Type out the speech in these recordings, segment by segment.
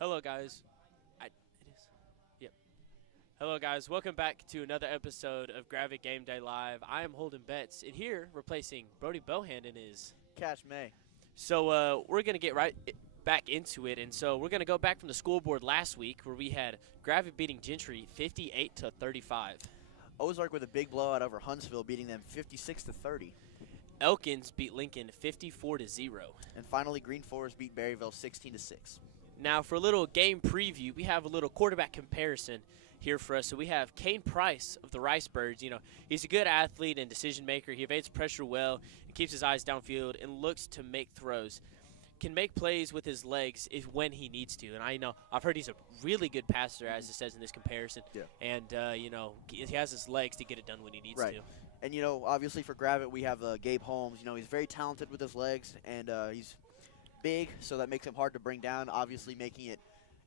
Hello, guys. It is. Yep. Hello, guys. Welcome back to another episode of Gravette Game Day Live. I am Holden Betts, and here replacing Brody Bohannon is. Cash May. So we're gonna get right back into it, and so we're gonna go back from the scoreboard last week where we had Gravette beating Gentry 58-35. Ozark with a big blowout over Huntsville, beating them 56-30. Elkins beat Lincoln 54-0. And finally, Green Forest beat Berryville 16-6. Now, for a little game preview, we have a little quarterback comparison here for us. So we have Kane Price of the Ricebirds. You know, he's a good athlete and decision maker. He evades pressure well and keeps his eyes downfield and looks to make throws. Can make plays with his legs when he needs to. And I know I've heard he's a really good passer, as it says in this comparison. Yeah. And he has his legs to get it done when he needs to. And obviously for Gravette, we have Gabe Holmes. He's very talented with his legs, and he's big, so that makes him hard to bring down, obviously making it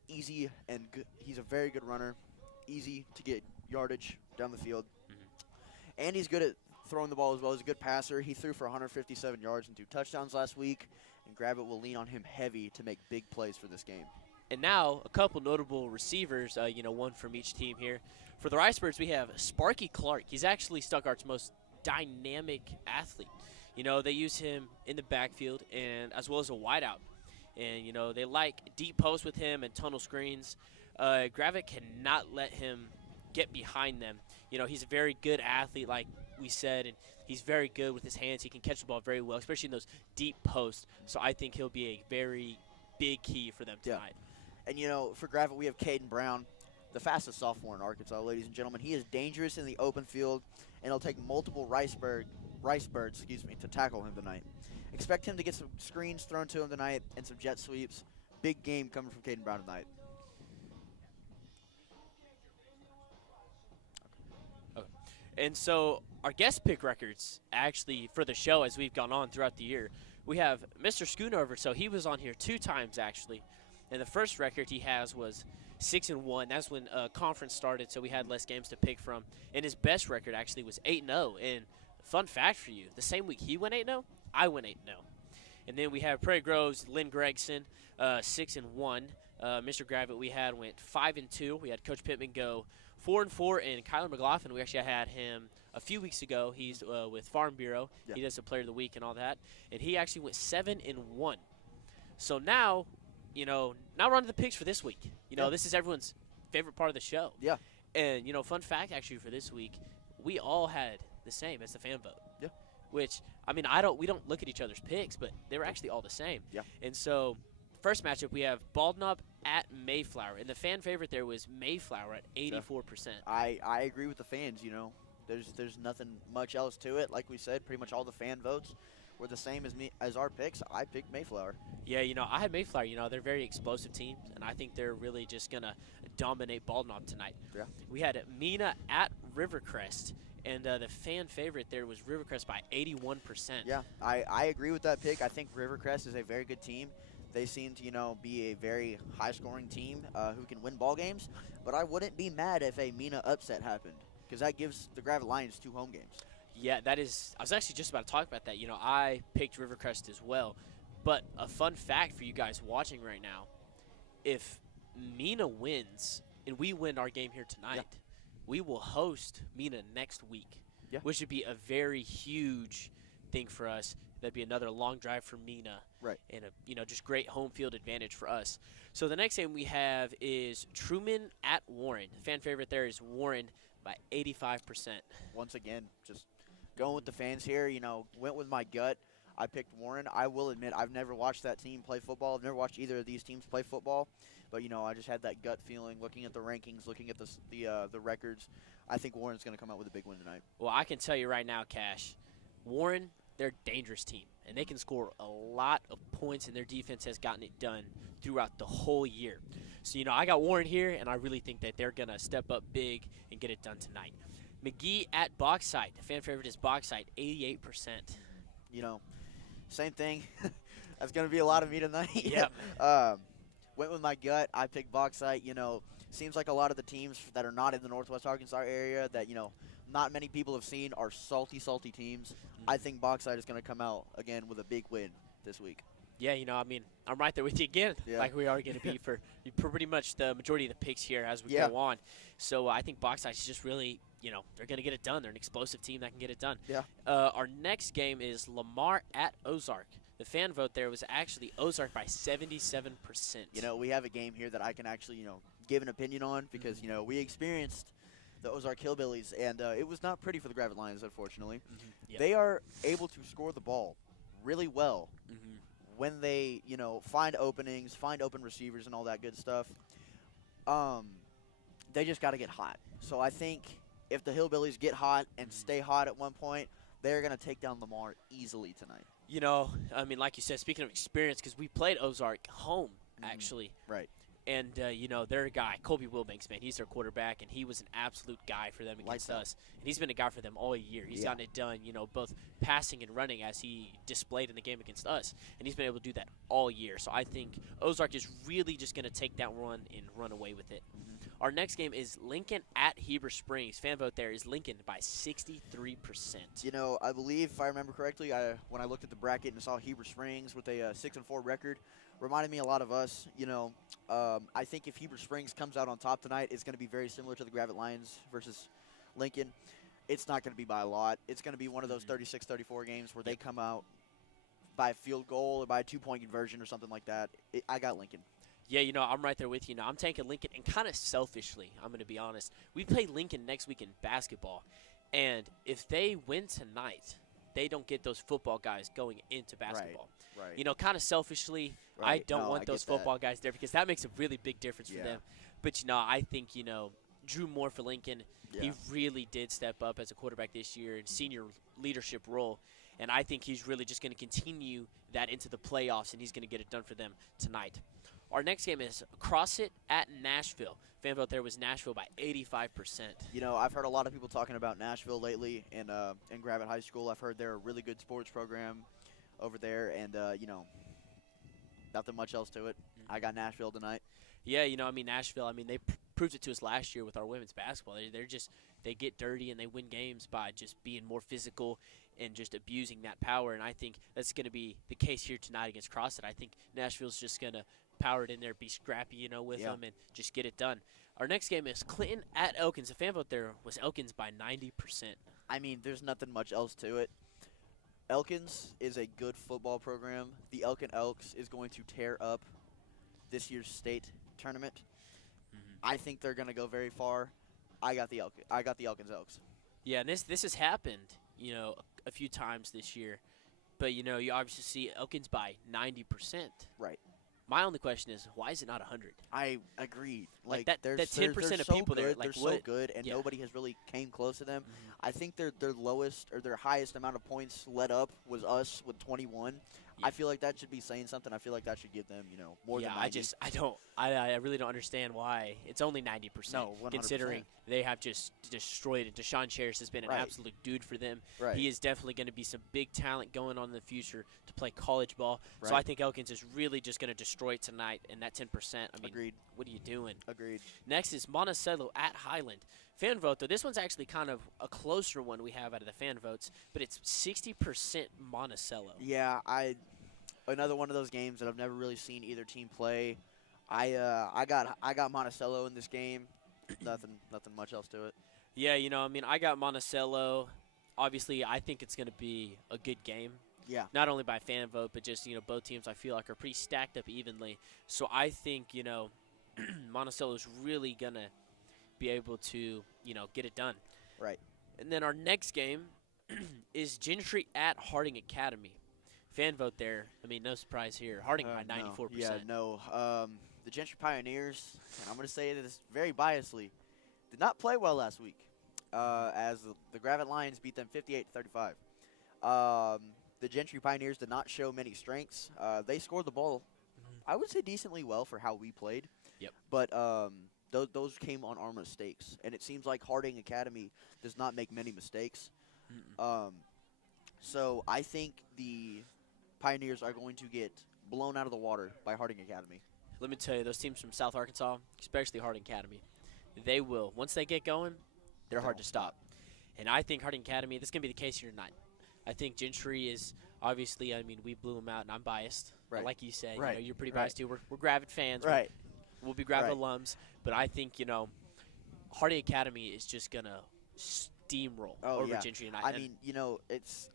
easy and good. He's a very good runner, easy to get yardage down the field. And he's good at throwing the ball as well. He's a good passer. He threw for 157 yards and 2 touchdowns last week, and Gravette will lean on him heavy to make big plays for this game. And now a couple notable receivers, one from each team here. For the Ricebirds, we have Sparky Clark. He's actually Stuttgart's most dynamic athlete. They use him in the backfield and as well as a wideout. And, they like deep posts with him and tunnel screens. Gravette cannot let him get behind them. He's a very good athlete, like we said, and he's very good with his hands. He can catch the ball very well, especially in those deep posts. So I think he'll be a very big key for them tonight. Yeah. And, for Gravette, we have Caden Brown, the fastest sophomore in Arkansas, ladies and gentlemen. He is dangerous in the open field, and it'll take multiple Ricebirds, to tackle him tonight. Expect him to get some screens thrown to him tonight and some jet sweeps. Big game coming from Caden Brown tonight. Okay. And so our guest pick records, actually, for the show as we've gone on throughout the year, we have Mr. Schoonover. So he was on here 2 times, actually. And the first record he has was 6-1. That's when conference started, so we had less games to pick from. And his best record actually was 8-0. And fun fact for you, the same week he went 8-0, I went 8-0. And then we have Prairie Grove's Lynn Gregson, 6-1. Mr. Gravette we had went 5-2. We had Coach Pittman go 4-4, and Kyler McLaughlin, we actually had him a few weeks ago. He's with Farm Bureau. Yeah. He does the Player of the Week and all that. And he actually went 7-1. So now, now we're on to the picks for this week. This is everyone's favorite part of the show. Yeah. And, fun fact actually for this week, we all had the same as the fan vote. Yeah. Which, we don't look at each other's picks, but they were actually all the same. Yeah. And so, first matchup, we have Bald Knob at Mayflower. And the fan favorite there was Mayflower at 84%. I agree with the fans, There's nothing much else to it. Like we said, pretty much all the fan votes were the same as our picks. I picked Mayflower. Yeah, I had Mayflower. They're a very explosive team, and I think they're really just going to dominate Bald Knob tonight. Yeah. We had Mina at Rivercrest, and the fan favorite there was Rivercrest by 81%. Yeah, I agree with that pick. I think Rivercrest is a very good team. They seem to, be a very high-scoring team who can win ball games. But I wouldn't be mad if a Mina upset happened, because that gives the Gravette Lions 2 home games. Yeah, that is – I was actually just about to talk about that. I picked Rivercrest as well. But a fun fact for you guys watching right now, if Mina wins and we win our game here tonight, we will host Mina next week, which would be a very huge thing for us. That'd be another long drive for Mina. Right. And, just great home field advantage for us. So the next game we have is Truman at Warren. The fan favorite there is Warren by 85%. Once again, just going with the fans here, went with my gut. I picked Warren. I will admit I've never watched that team play football. I've never watched either of these teams play football. But, I just had that gut feeling looking at the rankings, looking at the records. I think Warren's going to come out with a big win tonight. Well, I can tell you right now, Cash, Warren, they're a dangerous team, and they can score a lot of points, and their defense has gotten it done throughout the whole year. So, I got Warren here, and I really think that they're going to step up big and get it done tonight. McGee at Bauxite. The fan favorite is Bauxite, 88%. Same thing. That's going to be a lot of me tonight. Yep. Went with my gut. I picked Bauxite. Seems like a lot of the teams that are not in the Northwest Arkansas area that, not many people have seen are salty teams. I think Bauxite is going to come out, again, with a big win this week. Yeah, I mean, I'm right there with you again, Yeah. like we are going to be for pretty much the majority of the picks here as we Yeah. go on. So I think Box Ice is just really, they're going to get it done. They're an explosive team that can get it done. Yeah. Our next game is Lamar at Ozark. The fan vote there was actually Ozark by 77%. We have a game here that I can actually, give an opinion on because, we experienced the Ozark Hillbillies, and it was not pretty for the Gravette Lions, unfortunately. Yep. They are able to score the ball really well when they, find openings, find open receivers and all that good stuff. They just got to get hot. So I think if the Hillbillies get hot and stay hot at one point, they're going to take down Lamar easily tonight. I mean, like you said, speaking of experience, because we played Ozark home, actually. Right. And, their guy, Colby Wilbanks, man, he's their quarterback, and he was an absolute guy for them against us. And he's been a guy for them all year. He's gotten it done, both passing and running as he displayed in the game against us. And he's been able to do that all year. So I think Ozark is really just going to take that run and run away with it. Our next game is Lincoln at Heber Springs. Fan vote there is Lincoln by 63%. I believe, if I remember correctly, when I looked at the bracket and saw Heber Springs with a 6-4 record, reminded me a lot of us. I think if Heber Springs comes out on top tonight, it's going to be very similar to the Gravette Lions versus Lincoln. It's not going to be by a lot. It's going to be one of those 36-34 games where they come out by a field goal or by a 2-point conversion or something like that. I got Lincoln. Yeah, I'm right there with you. I'm taking Lincoln, and kind of selfishly, I'm going to be honest. We play Lincoln next week in basketball, and if they win tonight, they don't get those football guys going into basketball. Right. Kind of selfishly, I don't want those football guys there because that makes a really big difference for them. But, I think, Drew Moore for Lincoln, he really did step up as a quarterback this year in senior leadership role. And I think he's really just going to continue that into the playoffs, and he's going to get it done for them tonight. Our next game is CrossFit at Nashville. Fan vote there was Nashville by 85%. I've heard a lot of people talking about Nashville lately in Gravette High School. I've heard they're a really good sports program over there, and, nothing much else to it. I got Nashville tonight. Yeah, Nashville, they proved it to us last year with our women's basketball. They get dirty and they win games by just being more physical and just abusing that power, and I think that's going to be the case here tonight against CrossFit. I think Nashville's just going to power it in there, be scrappy, with them, and just get it done. Our next game is Clinton at Elkins. The fan vote there was Elkins by 90%. There's nothing much else to it. Elkins is a good football program. The Elkin Elks is going to tear up this year's state tournament. I think they're going to go very far. I got the Elkins Elks. Yeah, and this has happened, a few times this year. But, you obviously see Elkins by 90%. Right. My only question is, why is it not 100? I agree. Like that 10% of people there, they're so good, and nobody has really came close to them. I think their lowest or their highest amount of points let up was us with 21. I feel like that should be saying something. I feel like that should give them, more than 90. I really don't understand why it's only 90%. No, 100%. Considering they have just destroyed it. Deshaun Cherish has been an absolute dude for them. Right. He is definitely going to be some big talent going on in the future to play college ball. Right. So I think Elkins is really just going to destroy it tonight. And that 10%, Agreed. What are you doing? Agreed. Next is Monticello at Highland. Fan vote, though, this one's actually kind of a closer one we have out of the fan votes, but it's 60% Monticello. Yeah, another one of those games that I've never really seen either team play. I got Monticello in this game. nothing much else to it. Yeah, I got Monticello. Obviously, I think it's going to be a good game. Yeah. Not only by fan vote, but just, both teams I feel like are pretty stacked up evenly. So I think, Monticello is really going to be able to, get it done. Right. And then our next game is Gentry at Harding Academy. Fan vote there. No surprise here. Harding by 94%. Yeah, no. The Gentry Pioneers, and I'm going to say this very biasly, did not play well last week as the Gravette Lions beat them 58-35. The Gentry Pioneers did not show many strengths. They scored the ball, I would say, decently well for how we played. Yep. But those came on our mistakes, and it seems like Harding Academy does not make many mistakes. So I think the Pioneers are going to get blown out of the water by Harding Academy. Let me tell you, those teams from South Arkansas, especially Harding Academy, they will. Once they get going, they're hard to stop. And I think Harding Academy, this is going to be the case here tonight. I think Gentry is Obviously, I mean, we blew them out, and I'm biased. Right. But like you said, Right. you're pretty Right. biased too. We're Gravette fans. Right. We'll be Gravette Right. alums. But I think, Harding Academy is just going to steamroll over Gentry tonight. I mean,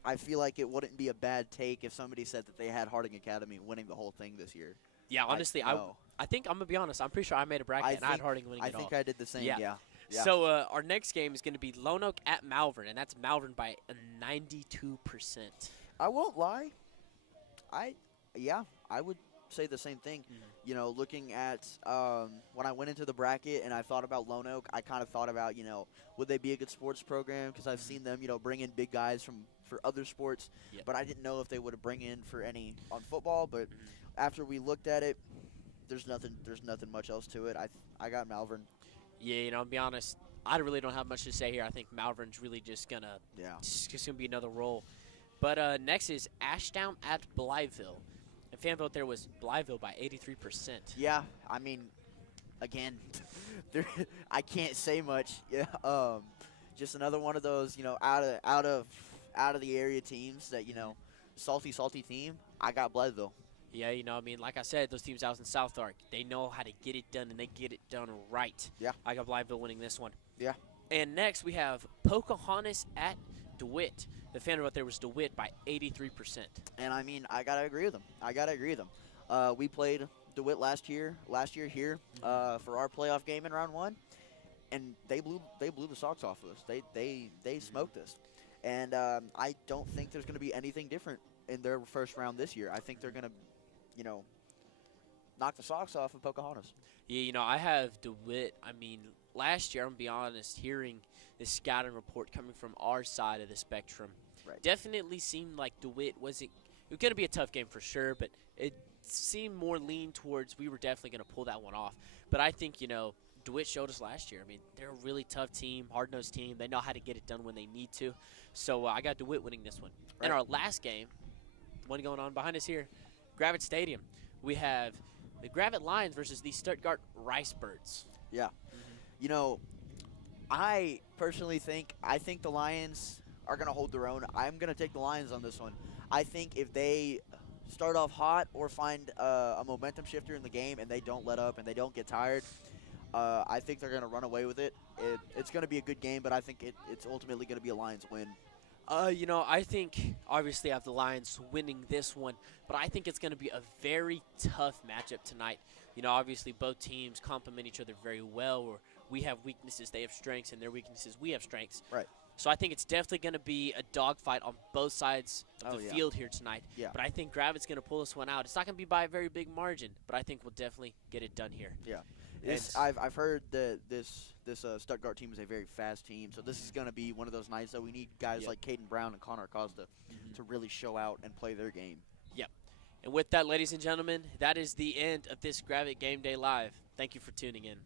I feel like it wouldn't be a bad take if somebody said that they had Harding Academy winning the whole thing this year. Yeah, honestly, I think I'm going to be honest. I'm pretty sure I made a bracket, and I had Harding winning it all. I think I did the same, yeah. So our next game is going to be Lone Oak at Malvern, and that's Malvern by 92%. I won't lie. I would say the same thing. Mm-hmm. Looking at when I went into the bracket and I thought about Lone Oak, I kind of thought about, would they be a good sports program? Because I've seen them, bring in big guys for other sports. Yep. But I didn't know if they would bring in for any on football. But after we looked at it, there's nothing much else to it. I got Malvern. Yeah, I'll be honest. I really don't have much to say here. I think Malvern's really just gonna be another roll. But next is Ashdown at Blytheville. And fan vote there was Blytheville by 83%. Yeah, I mean, again, I can't say much. Yeah, just another one of those, out of the area teams that salty team. I got Blytheville. Yeah, like I said, those teams out in South Ark, they know how to get it done, and they get it done right. Yeah. I got Blytheville winning this one. Yeah. And next we have Pocahontas at DeWitt. The fan vote there was DeWitt by 83%. And, I mean, I got to agree with them. We played DeWitt last year here for our playoff game in round 1, and they blew the socks off of us. They smoked us. And I don't think there's going to be anything different in their first round this year. I think they're going to, knock the socks off of Pocahontas. Yeah, I have DeWitt. I mean, last year, I'm going to be honest, hearing this scouting report coming from our side of the spectrum, definitely seemed like DeWitt it was going to be a tough game for sure, but it seemed more lean towards we were definitely going to pull that one off. But I think, DeWitt showed us last year. I mean, they're a really tough team, hard-nosed team. They know how to get it done when they need to. So I got DeWitt winning this one. Right. And our last game, one going on behind us here, Gravette Stadium. We have the Gravette Lions versus the Stuttgart Ricebirds. Yeah. I personally think the Lions are going to hold their own. I'm going to take the Lions on this one. I think if they start off hot or find a momentum shifter in the game and they don't let up and they don't get tired, I think they're going to run away with it. It's going to be a good game, but I think it's ultimately going to be a Lions win. I think obviously I have the Lions winning this one, but I think it's going to be a very tough matchup tonight. Obviously both teams complement each other very well. Or we have weaknesses, they have strengths, and their weaknesses, we have strengths. Right. So I think it's definitely going to be a dogfight on both sides of the field here tonight. Yeah. But I think Gravette's going to pull this one out. It's not going to be by a very big margin, but I think we'll definitely get it done here. Yeah. I've heard that this Stuttgart team is a very fast team, so this is going to be one of those nights that we need guys like Caden Brown and Connor Costa to really show out and play their game. Yep. And with that, ladies and gentlemen, that is the end of this Gravette Game Day Live. Thank you for tuning in.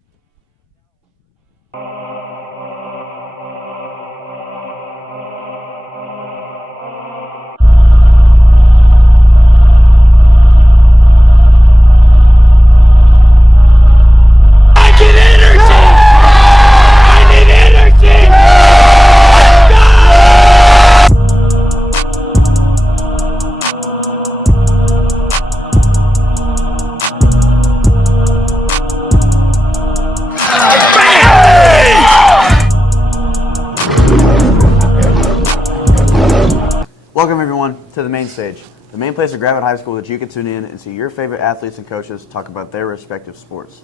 Welcome, everyone, to the main stage, the main place at Gravette High School that you can tune in and see your favorite athletes and coaches talk about their respective sports.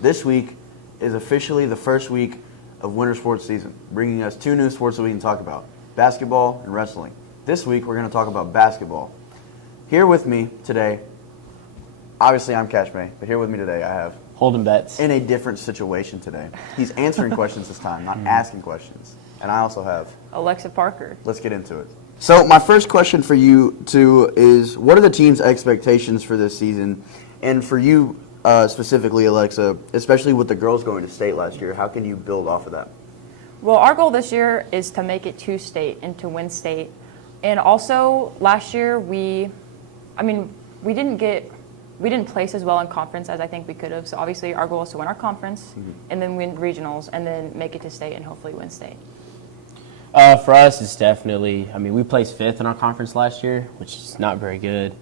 This week is officially the first week of winter sports season, bringing us two new sports that we can talk about, basketball and wrestling. This week, we're going to talk about basketball. Here with me today, obviously I'm Cash May, but here with me today I have Holden Betts. In a different situation today. He's answering questions this time, not asking questions. And I also have Alexa Parker. Let's get into it. So my first question for you two is, what are the team's expectations for this season? And for you specifically, Alexa, especially with the girls going to state last year, how can you build off of that? Well, our goal this year is to make it to state and to win state. And also last year we didn't place as well in conference as I think we could have. So obviously our goal is to win our conference and then win regionals and then make it to state and hopefully win state. For us, it's definitely, I mean, we placed 5th in our conference last year, which is not very good.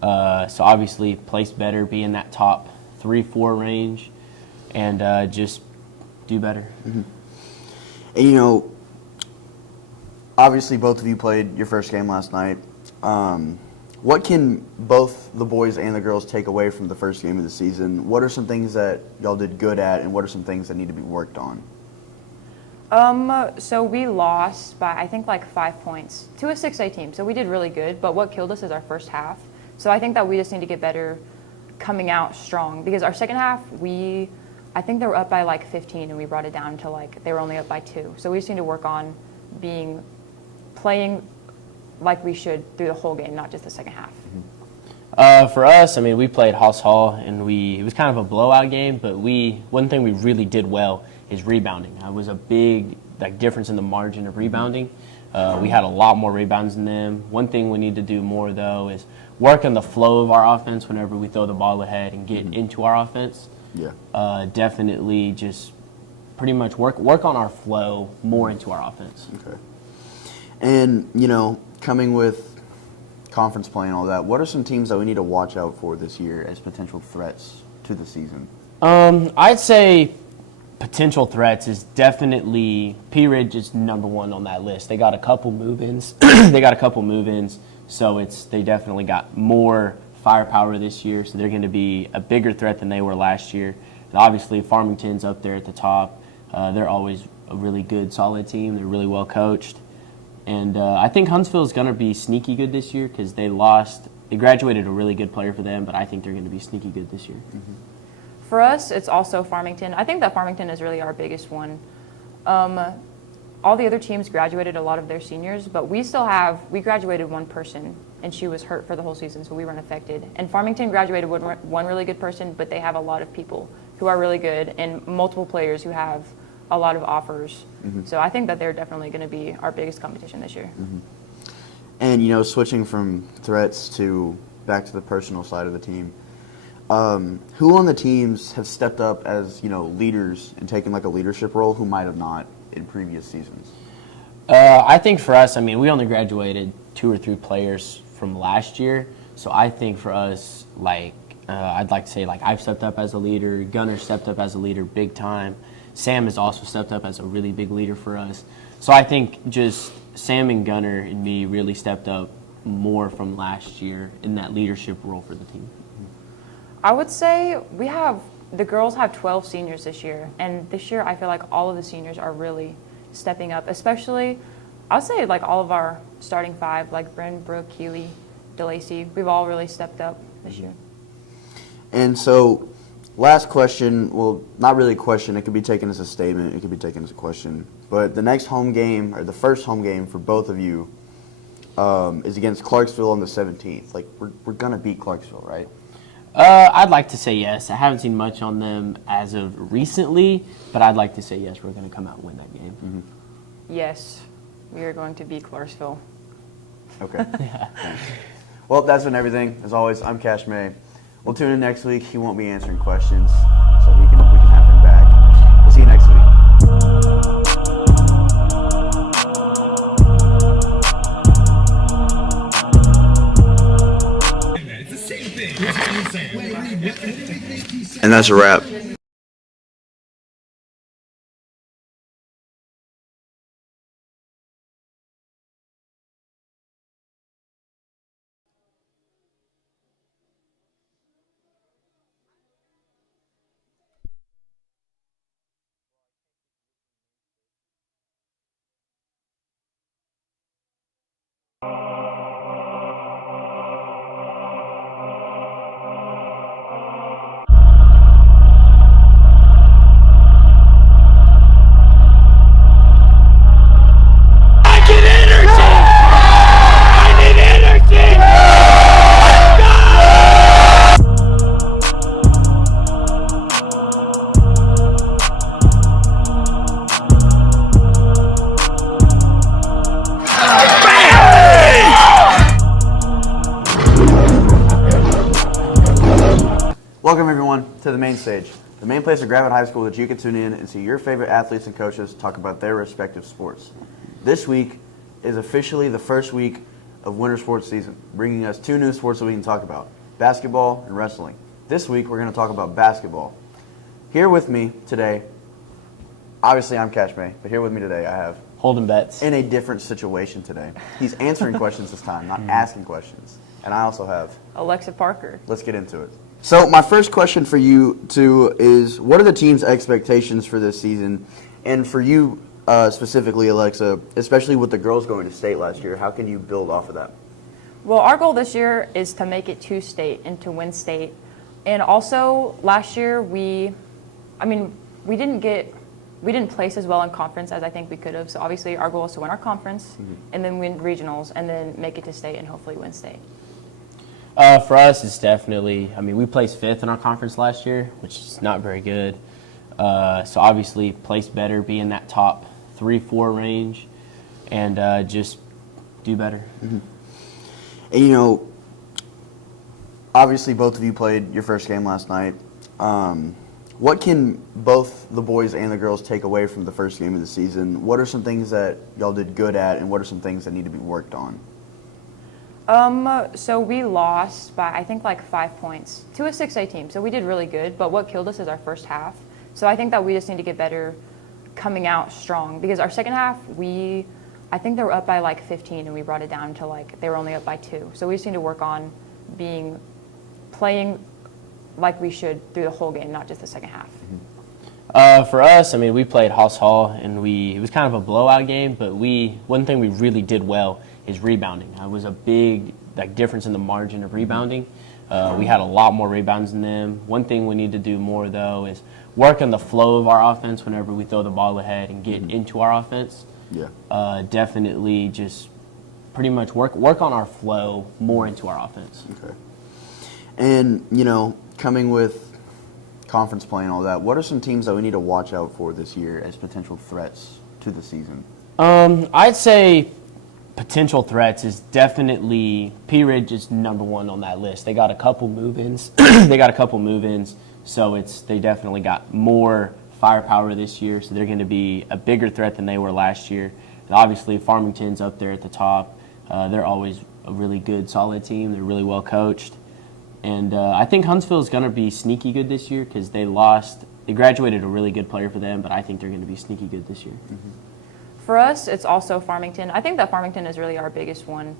So obviously, place better, be in that top 3-4 range, and just do better. Mm-hmm. And, you know, obviously both of you played your first game last night. What can both the boys and the girls take away from the first game of the season? What are some things that y'all did good at, and what are some things that need to be worked on? So we lost by, I think, like 5 points to a 6A team. So we did really good, but what killed us is our first half. So I think that we just need to get better coming out strong, because our second half, I think they were up by like 15 and we brought it down to like, they were only up by 2. So we just need to work on playing like we should through the whole game, not just the second half. For us, I mean, we played House Hall, and it was kind of a blowout game, but one thing we really did well is rebounding. It was a big difference in the margin of rebounding. We had a lot more rebounds than them. One thing we need to do more, though, is work on the flow of our offense whenever we throw the ball ahead and get into our offense. Yeah. Definitely just pretty much work on our flow more into our offense. Okay. And, you know, coming with conference play and all that, what are some teams that we need to watch out for this year as potential threats to the season? I'd say potential threats is definitely P Ridge is number 1 on that list. They got a couple move-ins. So they definitely got more firepower this year. So they're going to be a bigger threat than they were last year. And obviously, Farmington's up there at the top. They're always a really good, solid team. They're really well coached. And I think Huntsville's going to be sneaky good this year because they graduated a really good player for them, but I think they're going to be sneaky good this year. Mm-hmm. For us, it's also Farmington. I think that Farmington is really our biggest one. All the other teams graduated a lot of their seniors, but we graduated one person, and she was hurt for the whole season, so we weren't affected. And Farmington graduated one really good person, but they have a lot of people who are really good and multiple players who have a lot of offers. Mm-hmm. So I think that they're definitely going to be our biggest competition this year. Mm-hmm. And, you know, switching from threats to back to the personal side of the team, who on the teams have stepped up as, you know, leaders and taken like a leadership role who might have not in previous seasons? I think for us, I mean, we only graduated 2 or 3 players from last year. So I think for us, I'd like to say, I've stepped up as a leader. Gunner stepped up as a leader big time. Sam has also stepped up as a really big leader for us. So I think just Sam and Gunner and me really stepped up more from last year in that leadership role for the team. I would say the girls have 12 seniors this year, and this year I feel like all of the seniors are really stepping up, especially, I would say all of our starting 5, like Bryn, Brooke, Keely, DeLacy, we've all really stepped up this year. And so, last question, well, not really a question, it could be taken as a statement, it could be taken as a question, but the next home game, or the first home game for both of you is against Clarksville on the 17th. We're going to beat Clarksville, right? I'd like to say yes. I haven't seen much on them as of recently, but I'd like to say yes, we're going to come out and win that game. Mm-hmm. Yes, we are going to beat Clarksville. Okay. Well, that's been everything. As always, I'm Cash May. We'll tune in next week. He won't be answering questions, so we can have him back. We'll see you next week. And that's a wrap. Welcome, everyone, to the main stage, the main place at Gravette High School that you can tune in and see your favorite athletes and coaches talk about their respective sports. This week is officially the first week of winter sports season, bringing us two new sports that we can talk about, basketball and wrestling. This week, we're going to talk about basketball. Here with me today, obviously I'm Cash May, but here with me today I have Holding bets. in a different situation today. He's answering questions this time, not asking questions. And I also have, Alexa Parker. let's get into it. So my first question for you two is, what are the team's expectations for this season? And for you specifically, Alexa, especially with the girls going to state last year, how can you build off of that? Well, our goal this year is to make it to state and to win state. And also, last year we didn't place as well in conference as I think we could have. So obviously, our goal is to win our conference and then win regionals and then make it to state and hopefully win state. For us, it's definitely, we placed 5th in our conference last year, which is not very good. So obviously, place better, be in that top 3-4 range, and just do better. Mm-hmm. And obviously both of you played your first game last night. What can both the boys and the girls take away from the first game of the season? What are some things that y'all did good at, and what are some things that need to be worked on? So we lost by, I think, like 5 points to a 6A team. So we did really good, but what killed us is our first half. So I think that we just need to get better coming out strong, because our second half, I think they were up by like 15 and we brought it down to they were only up by 2. So we just need to work on playing like we should through the whole game, not just the second half. For us, we played Hoss Hall, and it was kind of a blowout game, but one thing we really did well is rebounding. It was a big difference in the margin of rebounding. We had a lot more rebounds than them. One thing we need to do more, though, is work on the flow of our offense whenever we throw the ball ahead and get into our offense. Yeah. Definitely just pretty much work on our flow more into our offense. Okay. And, coming with conference play and all that, what are some teams that we need to watch out for this year as potential threats to the season? I'd say potential threats is definitely P Ridge is number one on that list. They got a couple move-ins. So they definitely got more firepower this year. So they're going to be a bigger threat than they were last year. And obviously, Farmington's up there at the top. They're always a really good, solid team. They're really well coached. And I think Huntsville's going to be sneaky good this year because they graduated a really good player for them, but I think they're going to be sneaky good this year. Mm-hmm. For us, it's also Farmington. I think that Farmington is really our biggest one.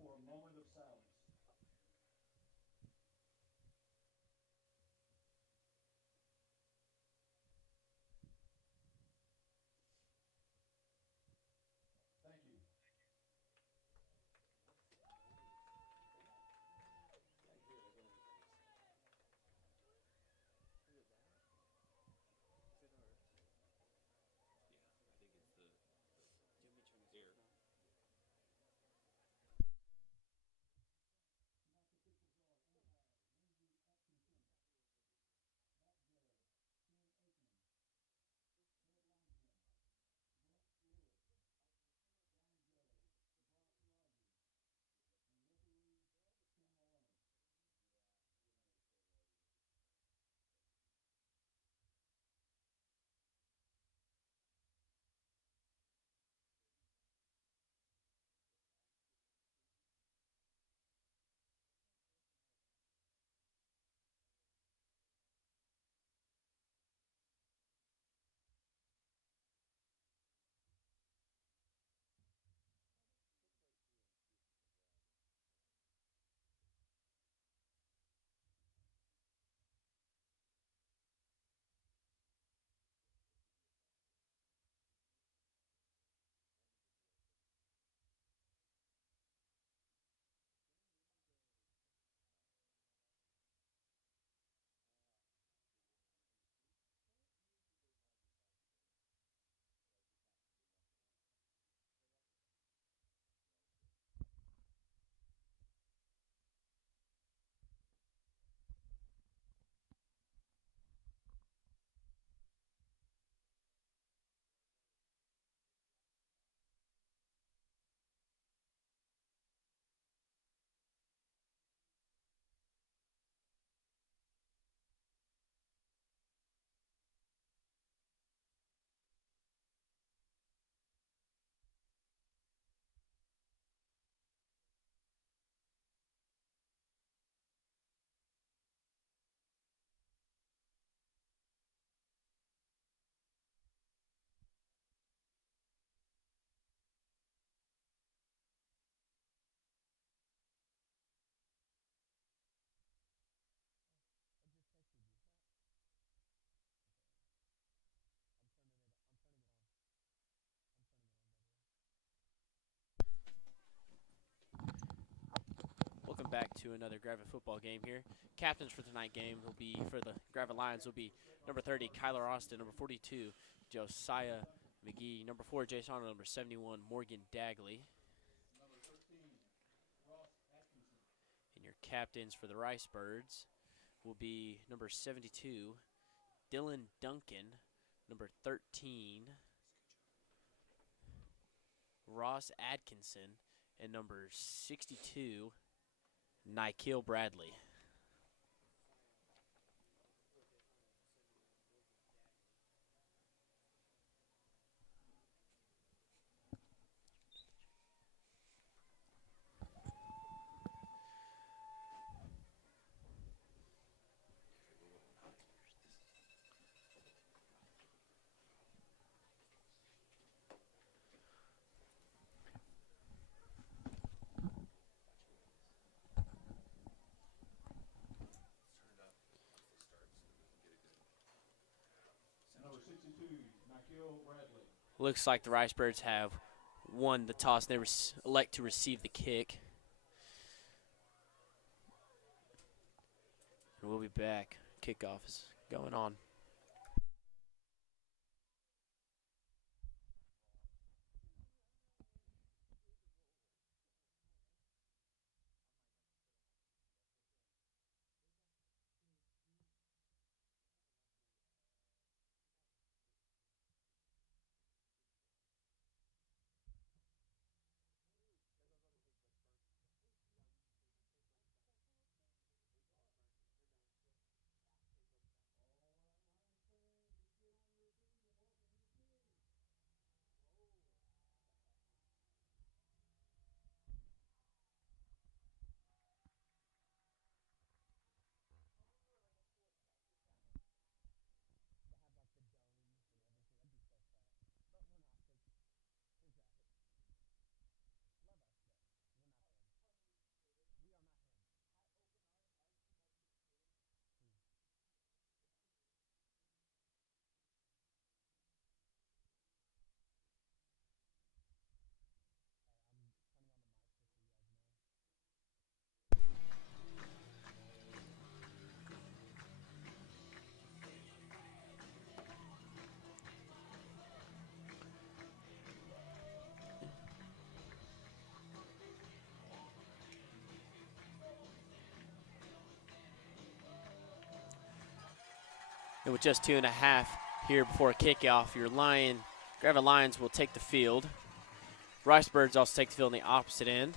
for a moment of silence. Thank you. Tonight's officials are umpire Lindsey Atkinson, Matt Gray, Ken Aikman, head linesman Brent Lewis, John Joe, Brock Rogers, and referee Tim Maloney. Welcome back to another Gravette football game here. Captains for tonight's game will be, for the Gravette Lions, will be number 30, Kyler Austin, number 42, Josiah McGee, number 4, Jason Arnold, number 71, Morgan Dagley. Number 13, Ross Atkinson. And your captains for the Ricebirds will be number 72, Dylan Duncan, number 13, Ross Atkinson, and number 62, Nikhil Bradley. Number 62, Nikhil Bradley. Looks like the Ricebirds have won the toss. They elect to receive the kick. And we'll be back. Kickoff is going on. And with just 2.5 here before kickoff, your Gravette Lions will take the field. Ricebirds also take the field on the opposite end.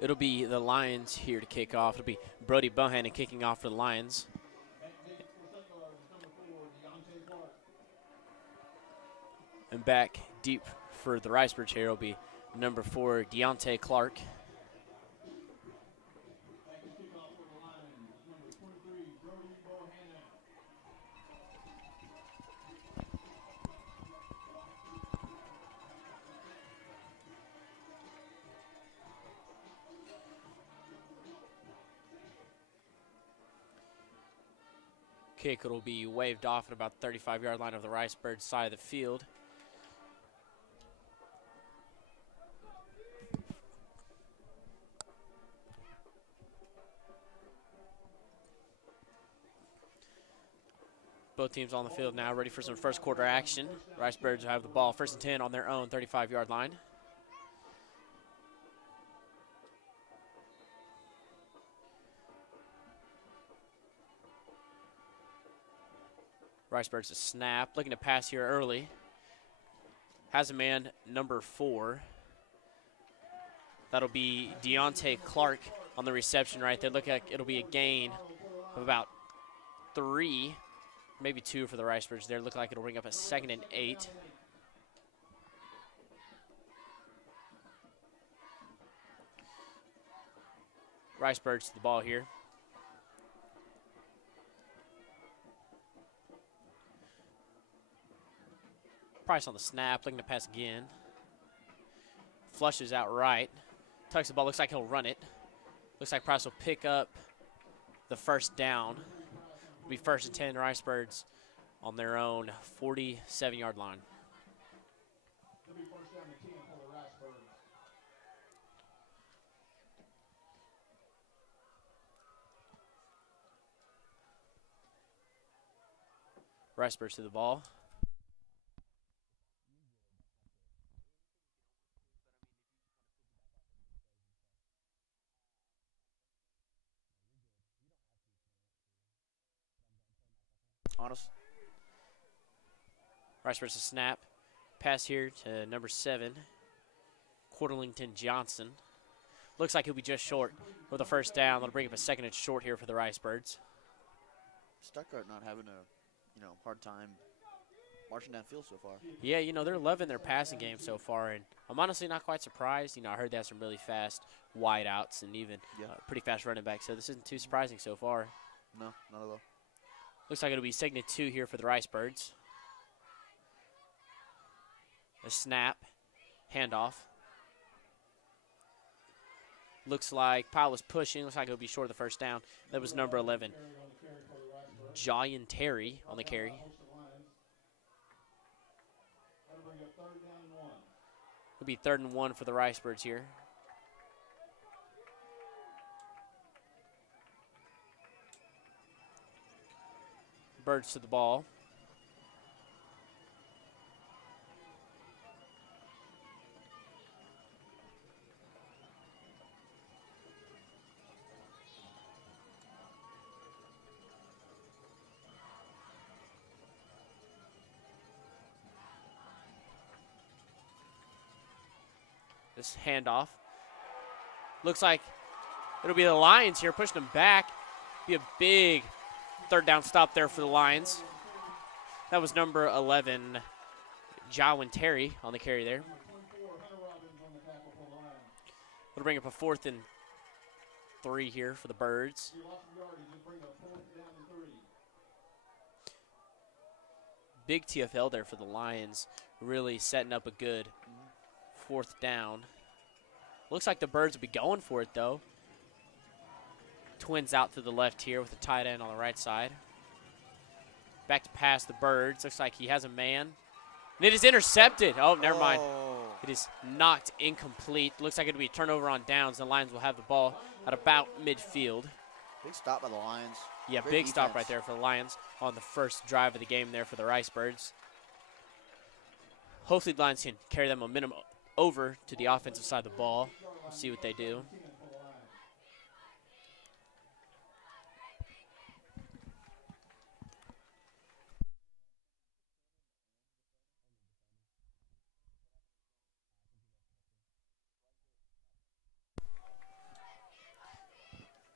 It'll be the Lions here to kick off. It'll be Brody Bohannon kicking off for the Lions. And back deep for the Ricebirds here will be number 4, Deontay Clark. Kick will be waved off at about the 35-yard line of the Ricebirds side of the field. Both teams on the field now, ready for some first quarter action. Ricebirds have the ball 1st and 10 on their own 35-yard line. Ricebirds a snap, looking to pass here early. Has a man, number 4. That'll be Deontay Clark on the reception right there. Look like it'll be a gain of about 3, maybe 2 for the Ricebirds there. Look like it'll bring up a 2nd and 8. Ricebirds to the ball here. Price on the snap, looking to pass again. Flushes out right. Tucks the ball, looks like he'll run it. Looks like Price will pick up the first down. It'll be 1st and 10, Ricebirds on their own 47-yard line. It'll be 1st down and 10 for the Ricebirds. Ricebirds to the ball. Honest. Ricebirds a snap. Pass here to number 7, Quarterlington Johnson. Looks like he'll be just short with a first down. That'll bring up a 2nd and short here for the Ricebirds. Stuttgart not having a, hard time marching downfield so far. Yeah, they're loving their passing game so far, and I'm honestly not quite surprised. I heard they have some really fast wideouts and even pretty fast running backs, so this isn't too surprising so far. No, not at all. Looks like it'll be 2nd and 2 here for the Ricebirds. A snap, handoff. Looks like Powell was pushing. Looks like it'll be short of the first down. That was number 11, Jayan Terry on the carry. It'll be 3rd and 1 for the Ricebirds here. Birds to the ball. This handoff. Looks like it'll be the Lions here pushing them back. Be a big 3rd down stop there for the Lions. That was number 11, Jawan Terry on the carry there. We'll bring up a 4th and 3 here for the Birds. He lost some yardage and bring up 4th down and 3. Big TFL there for the Lions, really setting up a good 4th down. Looks like the Birds will be going for it, though. Twins out to the left here with the tight end on the right side. Back to pass the Birds. Looks like he has a man. And it is intercepted. Oh, never mind. It is knocked incomplete. Looks like it'll be a turnover on downs. The Lions will have the ball at about midfield. Big stop by the Lions. Yeah, Great big stop defense. right there for the Lions on the first drive of the game there for the Ricebirds. Hopefully the Lions can carry that momentum over to the offensive side of the ball. We'll see what they do.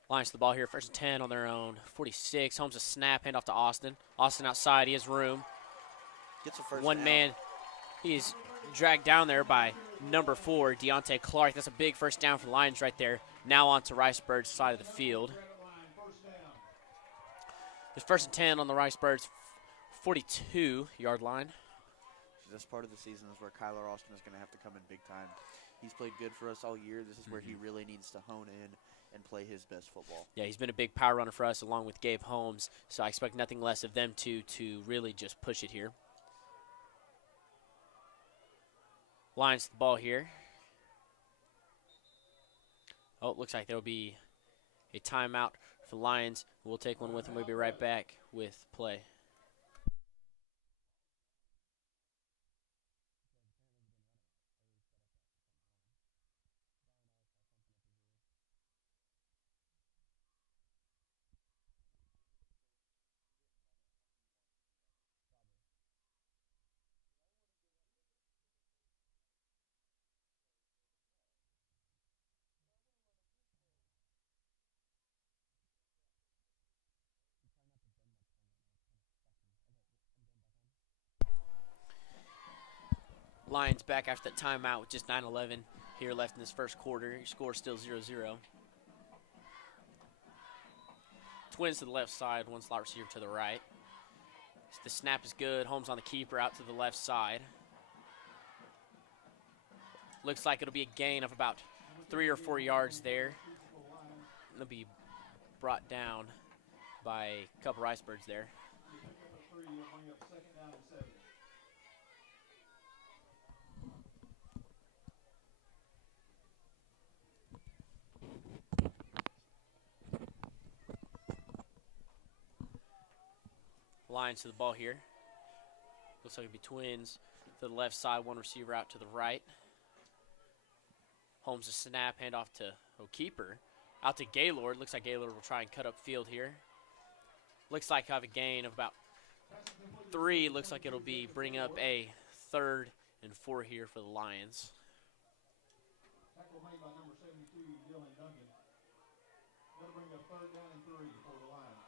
Lions to the ball here, 1st and 10 on their own. 46, Holmes a snap, hand off to Austin. Austin outside, he has room. Gets a first One down. man, he is dragged down there by number 4, Deontay Clark. That's a big first down for the Lions right there. Now on to Ricebirds' side of the field. It's 1st and 10 on the Ricebirds' 42-yard line. This part of the season is where Kyler Austin is going to have to come in big time. He's played good for us all year. This is where he really needs to hone in and play his best football. Yeah, he's been a big power runner for us along with Gabe Holmes, so I expect nothing less of them two to really just push it here. Lions to the ball here. Oh, it looks like there will be a timeout for the Lions. We'll take one with them. We'll be right back with play. Lions back after that timeout with just 9:11 here left in this first quarter. Your score still 0-0. Twins to the left side, one slot receiver to the right. The snap is good. Holmes on the keeper out to the left side. Looks like it'll be a gain of about 3 or 4 yards there. It'll be brought down by a couple Ricebirds there. Lions to the ball here. Looks like it'll be Twins to the left side, one receiver out to the right. Holmes a snap, handoff to O'Keeper. Out to Gaylord. Looks like Gaylord will try and cut up field here. Looks like he'll have a gain of about 3. Looks like it'll be bring up a 3rd and 4 here for the Lions. Tackle made by number 72, Dylan Duncan. That'll bring up 3rd down and 3 for the Lions.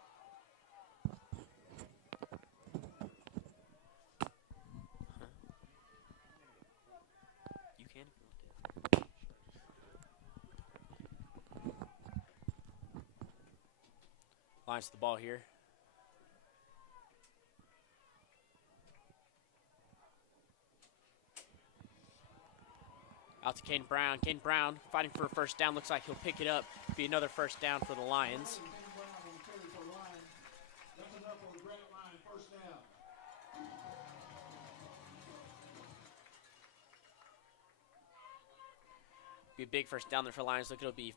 You can if you want to. Lions to the ball here. Out to Kane Brown. Kane Brown fighting for a first down. Looks like he'll pick it up. Be another first down for the Lions. That's enough for the Gravette Lions, 1st down. Be a big first down there for the Lions. Look, it'll be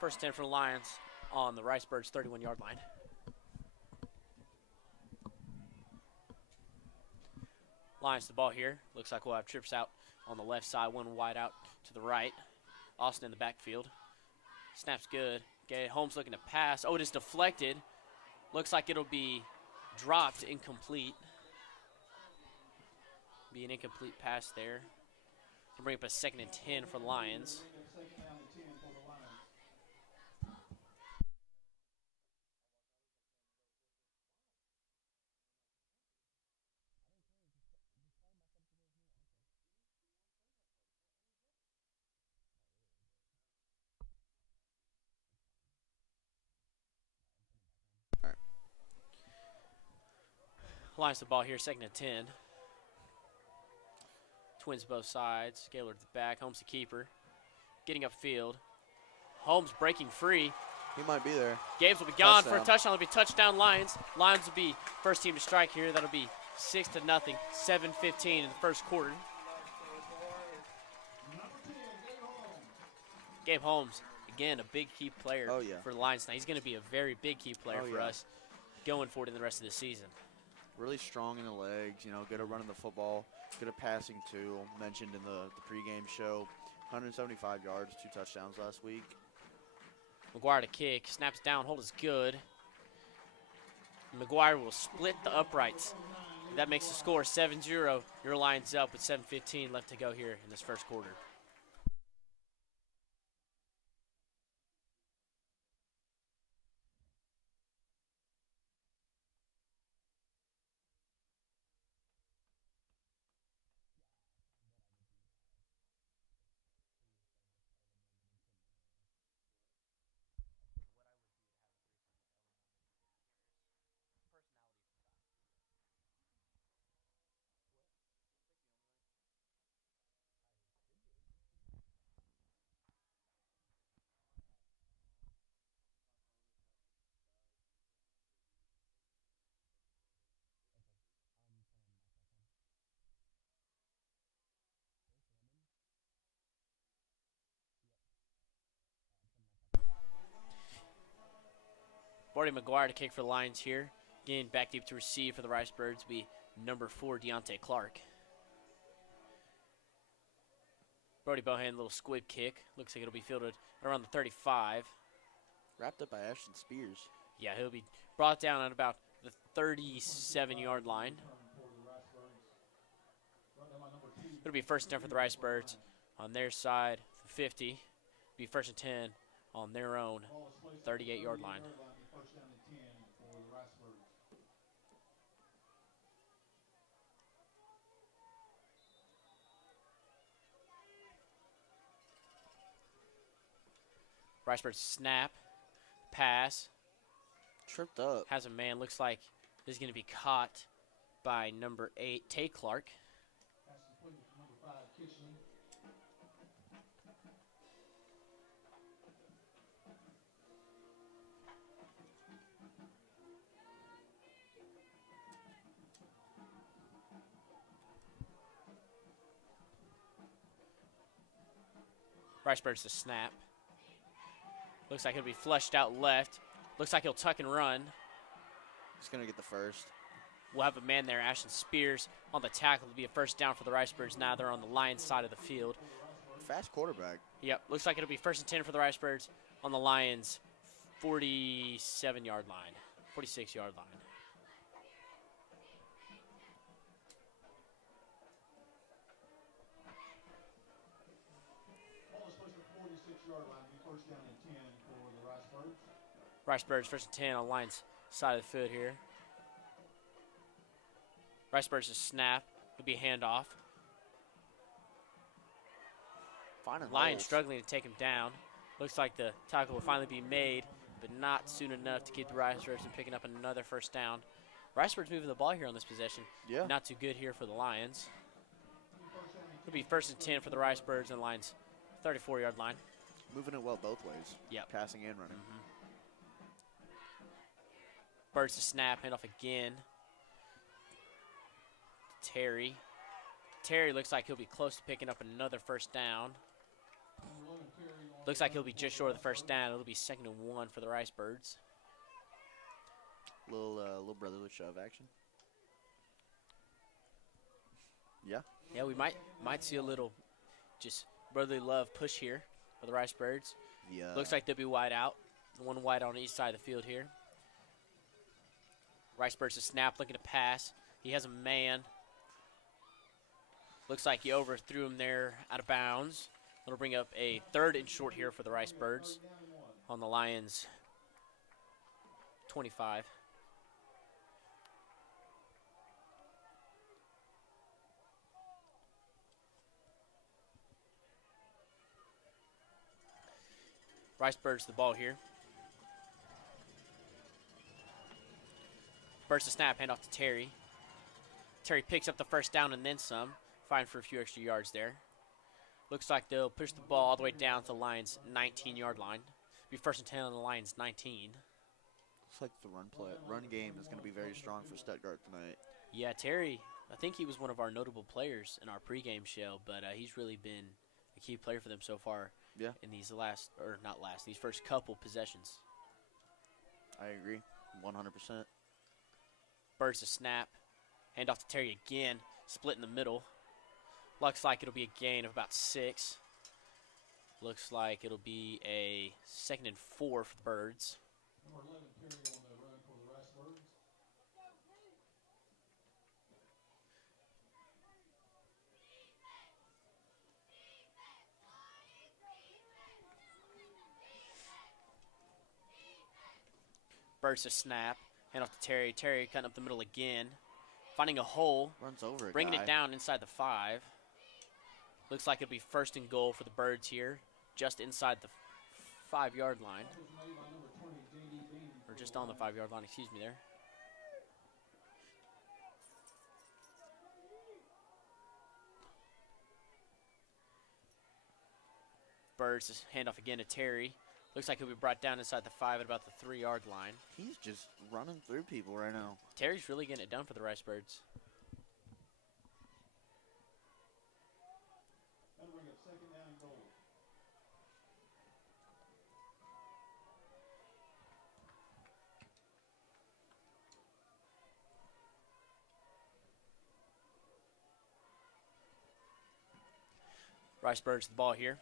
1st 10 for the Lions on the Ricebirds' 31-yard line. Lions to the ball here. Looks like we'll have trips out on the left side, one wide out to the right. Austin in the backfield. Snap's good. Okay, Holmes looking to pass. Oh, it is deflected. Looks like it'll be dropped, incomplete. Be an incomplete pass there. We'll bring up a 2nd and 10 for the Lions. Lions the ball here, 2nd and 10. Twins both sides. Gaylord at the back. Holmes the keeper. Getting upfield. Holmes breaking free. He might be there. Games will be gone for a Touchdown. touchdown. It'll be touchdown Lions. Lions will be first team to strike here. That'll be 6-0. 7:15 in the first quarter. Gabe Holmes, again, a big key player Oh, yeah. for the Lions. Now, he's going to be a very big key player Oh, for yeah. us going forward in the rest of the season. Really strong in the legs, you know, good at running the football, good at passing too. Mentioned in the pregame show, 175 yards, 2 touchdowns last week. McGuire to kick, snaps down, hold is good. McGuire will split the uprights. That makes the score 7-0. Your Lions up with 7:15 left to go here in this first quarter. Brody McGuire to kick for the Lions here. Again, back deep to receive for the Ricebirds will be number 4, Deontay Clark. Brody Bohan, little squib kick. Looks like it'll be fielded around the 35. Wrapped up by Ashton Spears. Yeah, he'll be brought down at about the 37-yard line. It'll be 1st and 10 for the Ricebirds on their side, 50. It'll be 1st and 10 on their own 38-yard line. First down and 10 for the Ricebirds. Ricebirds snap, pass, Tripped up. has a man, looks like this is going to be caught by number 8, Tay Clark. Pass completed to number 5, Kitchen. Ricebirds to snap. Looks like it'll be flushed out left. Looks like he'll tuck and run. He's going to get the first. We'll have a man there, Ashton Spears, on the tackle. It'll be a 1st down for the Ricebirds. Now they're on the Lions side of the field. Fast quarterback. Yep, looks like it'll be 1st and 10 for the Ricebirds on the Lions' 47-yard line, 46-yard line. Ball is placed at the 46-yard line. Be first down and 10 for the Ricebirds. Ricebirds 1st and 10 on Lions' side of the field here. Ricebirds to snap. It'll be a handoff. Finding Lions holes. struggling to take him down. Looks like the tackle will finally be made, but not soon enough to keep the Ricebirds from picking up another 1st down. Ricebirds moving the ball here on this possession. Yeah. Not too good here for the Lions. It'll be 1st and 10 for the Ricebirds and Lions' 34-yard line. Moving it well both ways. Yep. Passing and running. Birds to snap, handoff again. Terry. Terry looks like he'll be close to picking up another 1st down. Looks like he'll be just short of the 1st down. It'll be 2nd and 1 for the Ricebirds. Little brotherly shove action. Yeah. Yeah, we might see a little just brotherly love push here for the Ricebirds. Yeah. Looks like they'll be wide out. One wide on each side of the field here. Ricebirds to snap, looking to pass. He has a man. Looks like he overthrew him there out of bounds. It'll bring up a 3rd and short here for the Ricebirds on the Lions' 25. Ricebirds the ball here. Birds to snap, hand off to Terry. Terry picks up the first down and then some, fine for a few extra yards there. Looks like they'll push the ball all the way down to the Lions' 19-yard line. Be first and 10 on the Lions' 19. Looks like the run game is going to be very strong for Stuttgart tonight. Yeah, Terry, I think he was one of our notable players in our pregame show, but he's really been a key player for them so far. Yeah. In these these first couple possessions. I agree, 100%. Birds a snap, hand off to Terry again, split in the middle. Looks like it'll be a gain of about 6. Looks like it'll be a 2nd and 4 for the Birds. Number 11 carry on the run for the Ricebirds. Birds a snap, hand off to Terry. Terry cutting up the middle again, finding a hole, Runs over a bringing guy. it down inside the 5. Looks like it'll be 1st and goal for the Birds here, just inside the 5-yard line. That was made by number 20, J.D. Bean. Or just on the 5-yard line, excuse me there. Birds hand off again to Terry. Looks like he'll be brought down inside the 5 at about the 3-yard line. He's just running through people right now. Terry's really getting it done for the Ricebirds. That'll bring up 2nd down and goal. Ricebirds the ball here.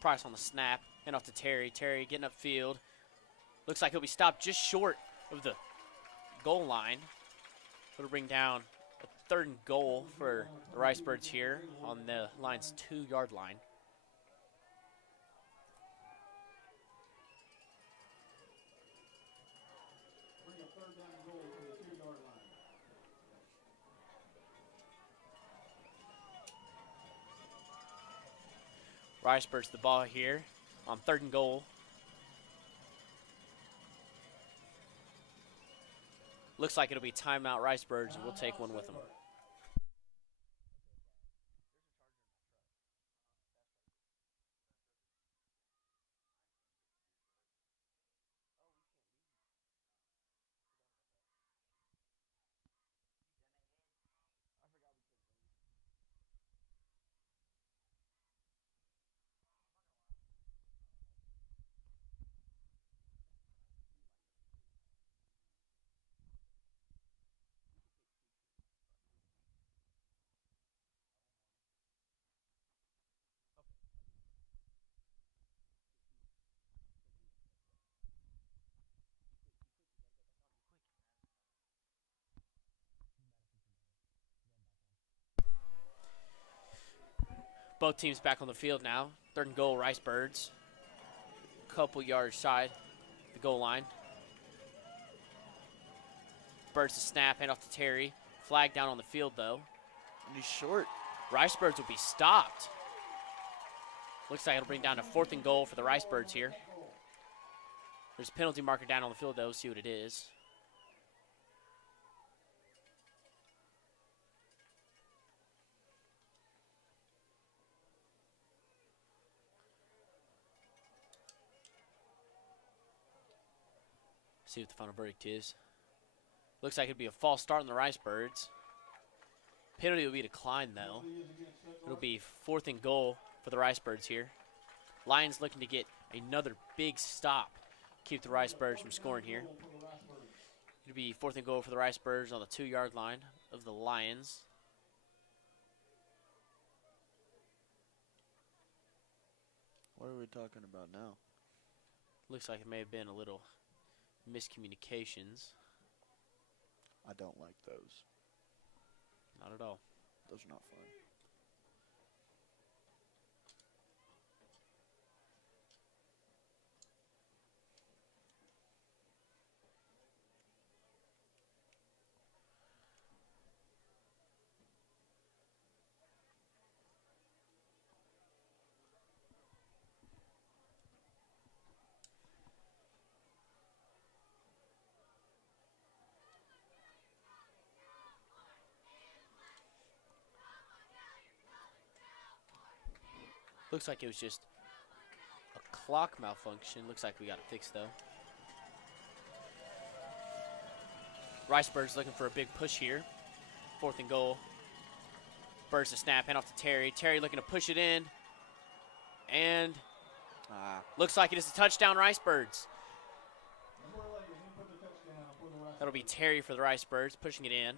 Price on the snap. Hand off to Terry. Terry getting upfield. Looks like he'll be stopped just short of the goal line. It'll bring down a 3rd and goal for the Ricebirds here on the Lions' 2-yard line. Bring up 3rd down and goal for the 2-yard line. Ricebirds the ball here on 3rd and goal. Looks like it'll be timeout Ricebirds, and we'll take one with them. Both teams back on the field now. 3rd and goal, Ricebirds. Couple yards side the goal line. Birds to snap, hand off to Terry. Flag down on the field though. And he's short. Ricebirds will be stopped. Looks like it'll bring down a 4th and goal for the Ricebirds here. There's a penalty marker down on the field though. See what it is. See what the final verdict is. Looks like it'd be a false start on the Ricebirds. Penalty will be declined though. It'll be 4th and goal for the Ricebirds here. Lions looking to get another big stop. Keep the Ricebirds from scoring here. It'll be 4th and goal for the Ricebirds on the 2-yard line of the Lions. What are we talking about now? Looks like it may have been a little miscommunications. I don't like those. Not at all. Those are not fun. Looks like it was just a clock malfunction. Looks like we got it fixed, though. Ricebirds looking for a big push here. 4th and goal. Birds the snap, hand off to Terry. Terry looking to push it in. And looks like it is a touchdown, Ricebirds. That'll be Terry for the Ricebirds, pushing it in.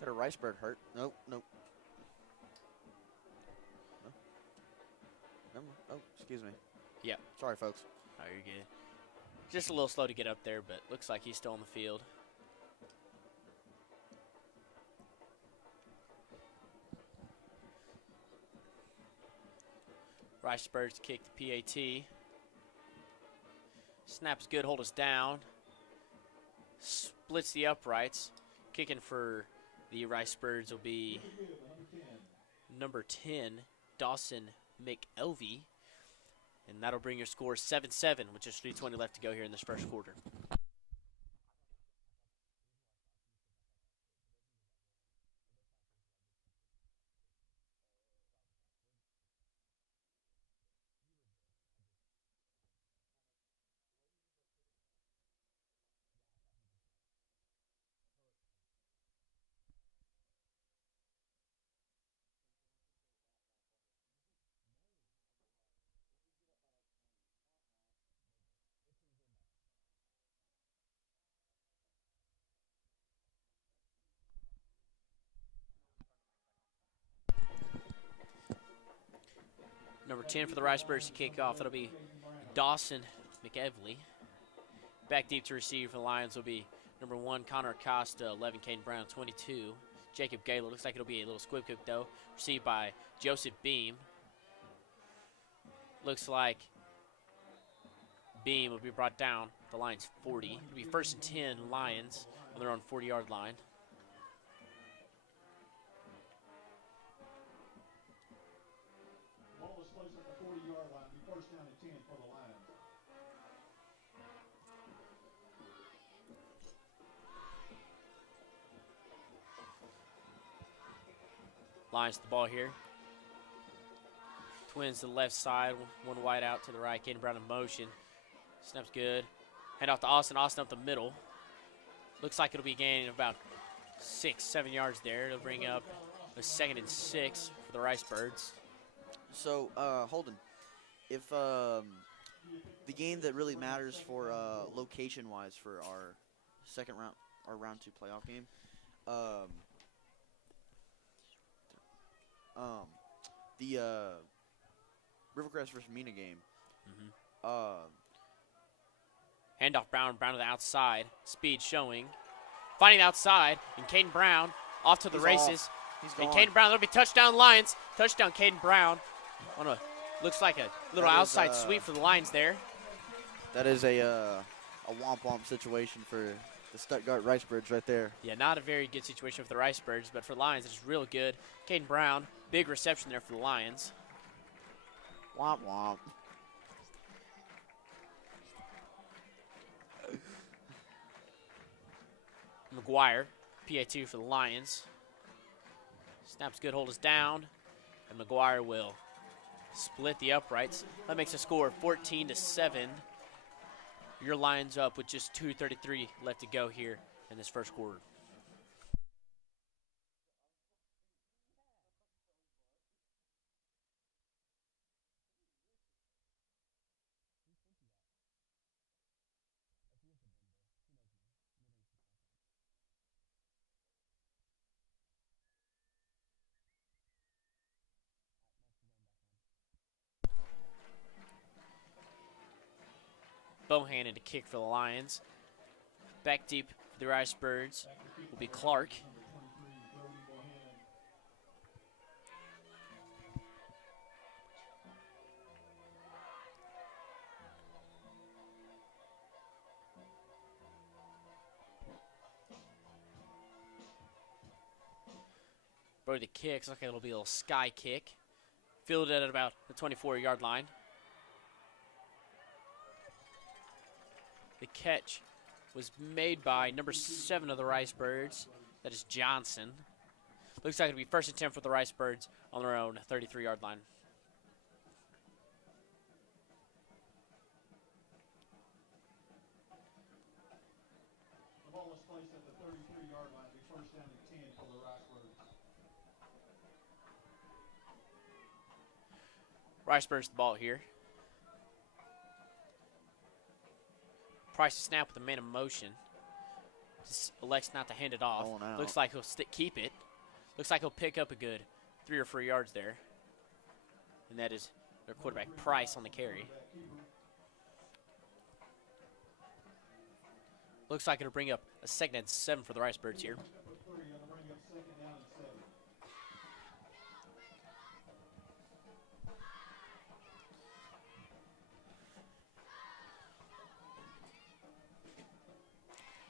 Got a Ricebird hurt. Nope. No. Oh, excuse me. Yep. Sorry, folks. Oh, you're good. Just a little slow to get up there, but looks like he's still on the field. Ricebirds kick the PAT. Snaps good, hold us down. Splits the uprights. Kicking for the Ricebirds will be number 10, Dawson McElvey. And that'll bring your score 7-7, with just 3:20 left to go here in this first quarter. Number 10 for the Ricebirds to kick off. It'll be Dawson McEvely. Back deep to receive for the Lions will be number 1, Connor Acosta, 11, Caden Brown, 22. Jacob Gaylor. Looks like it'll be a little squib kick, though. Received by Joseph Beam. Looks like Beam will be brought down the Lions 40. It'll be 1st and 10 Lions on their own 40-yard line. Ball is placed at the 40-yard line. Be 1st down and 10 for the Lions. Lions the ball here. Twins to the left side, one wide out to the right. Caden Brown in motion. Snaps good. Hand off to Austin. Austin up the middle. Looks like it'll be gaining about 6-7 yards there. It'll bring up a 2nd and 6 for the Ricebirds. So, Holden, if the game that really matters for location-wise for our second round, our round 2 playoff game, the Rivercrest versus Mina game. Handoff Brown. Brown to the outside. Speed showing. Finding the outside. And Caden Brown off to the races. He's And gone. Caden Brown, that'll be touchdown Lions. Touchdown Caden Brown. On a looks like a little That is, outside sweep for the Lions there. That is a womp-womp situation for the Stuttgart Ricebirds right there. Yeah, not a very good situation for the Ricebirds, but for Lions, it's real good. Caden Brown, big reception there for the Lions. Womp womp. McGuire, PA2 for the Lions. Snaps good, hold us down. And McGuire will split the uprights. That makes a score of 14-7. Your Lions up with just 2:33 left to go here in this first quarter. Bohannon to kick for the Lions. Back deep for the Ricebirds will be Clark. Brody the kicks, looks like it'll be a little sky kick. Fielded at about the 24-yard line. The catch was made by number 7 of the Ricebirds. That is Johnson. Looks like it'll be 1st and 10 for the Ricebirds on their own 33-yard line. The ball was placed at the 33-yard line. Be first down and 10 for the Ricebirds. Ricebirds the ball here. Price snap with a man in motion. Just elects not to hand it off. Rolling out. Looks like he'll keep it. Looks like he'll pick up a good 3 or 4 yards there. And that is their quarterback, Price, on the carry. Looks like it'll bring up a 2nd and 7 for the Ricebirds here. Number 3 going to bring up 2nd down and 7.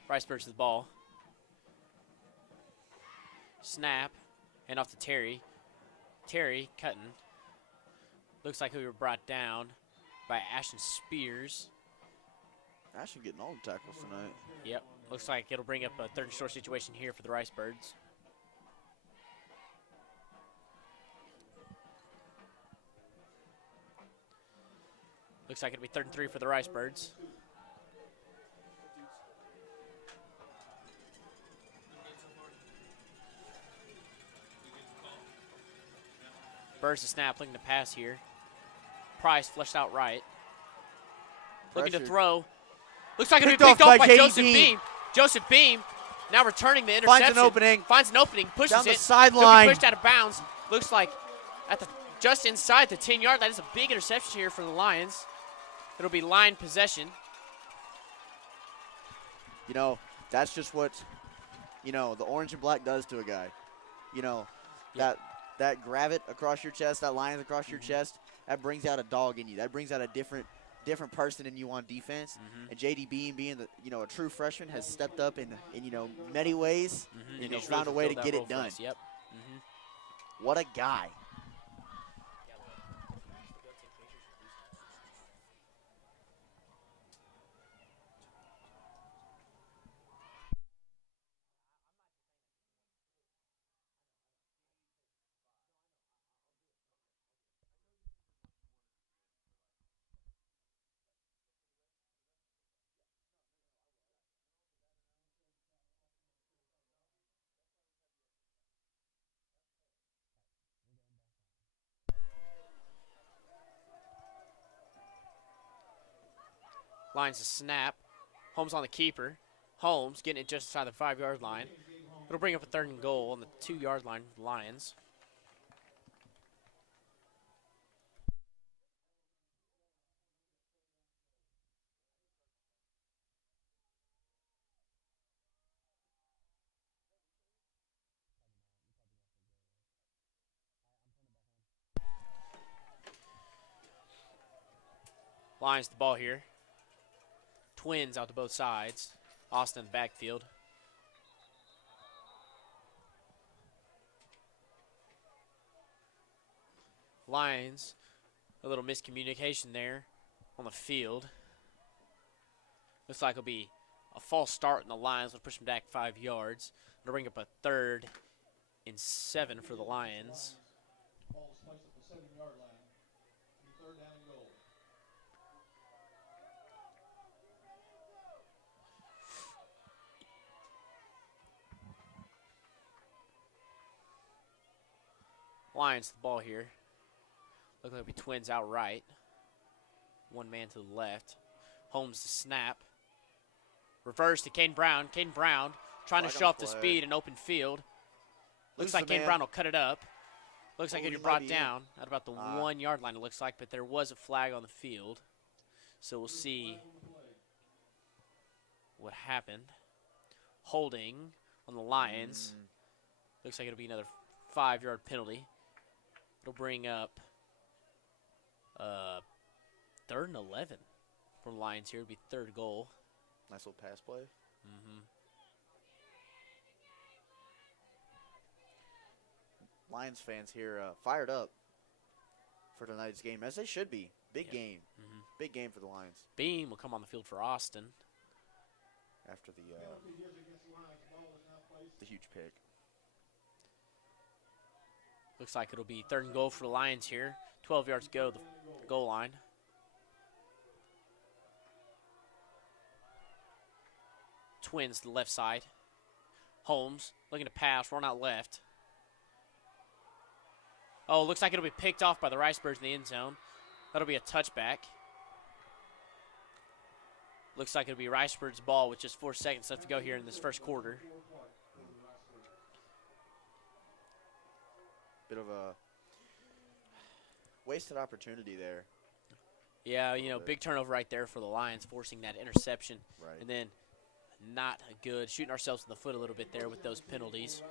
Ricebirds to the ball. Snap. And off to Terry. Terry cutting. Looks like we were brought down by Ashton Spears. Ashton getting all the tackles tonight. Yep. Looks like it'll bring up a 3rd and short situation here for the Ricebirds. Looks like it'll be 3rd and 3 for the Ricebirds. Birds the snap, looking to pass here. Price flushed out right. Looking to Pressured. throw. Looks like it'll be Picked picked off off by by JD Joseph Beam. Beam. Joseph Beam now returning the interception. Finds an opening. Finds an opening. Pushes Down the it. sideline. He'll be pushed out of bounds. Looks like at the just inside the 10-yard line. That is a big interception here for the Lions. It'll be line possession. You know, that's just what, you know, the orange and black does to a guy. You know, that gravette across your chest, that lines across your chest, that brings out a dog in you. That brings out a different person in you on defense. And JD Beam, being the, you know, a true freshman, has stepped up in you know, many ways. And And you know, he's found a really way to fulfilled get that it role for done. us. Yep. What a guy. Lions to snap. Holmes on the keeper. Holmes getting it just inside the 5-yard line. It'll bring up a 3rd and goal on the 2-yard line for the Lions. Lions the ball here. Twins out to both sides. Austin in the backfield. Lions, a little miscommunication there on the field. Looks like it'll be a false start in the Lions. We'll push them back 5 yards. It'll bring up a 3rd and 7 for the Lions. Ball was placed at the 7-yard line. Be 3rd down and goal. Lions the ball here. Look like it'll be Twins out right. One man to the left. Holmes to snap. Reverse to Kane Brown. Kane Brown trying to Flag show on off the the play. speed and open field. Looks Lose like the Kane man. Brown will cut it up. Looks like Oh, it'll he be might brought be in. down at about the 1-yard line, it looks like, but there was a flag on the field. So we'll see what happened. Holding on the Lions. Looks like it'll be another 5-yard penalty. It'll bring up 3rd and 11 for the Lions here. It'll be 3rd goal. Nice little pass play. Lions fans here fired up for tonight's game, as they should be. Big game. Big game for the Lions Beam will come on the field for Austin. after the Penalty gives against the Lions. The ball was now placed huge pick. Looks like it'll be 3rd and goal for the Lions here. 12 yards to go, the goal line. Twins to the left side. Holmes looking to pass, run out left. Oh, looks like it'll be picked off by the Ricebirds in the end zone. That'll be a touchback. Looks like it'll be Ricebirds' ball with just 4 seconds left to go here in this first quarter. Bit of a wasted opportunity there. Yeah, you know, big turnover right there for the Lions, forcing that interception. Right. And then not good. Shooting ourselves in the foot a little bit there with those penalties.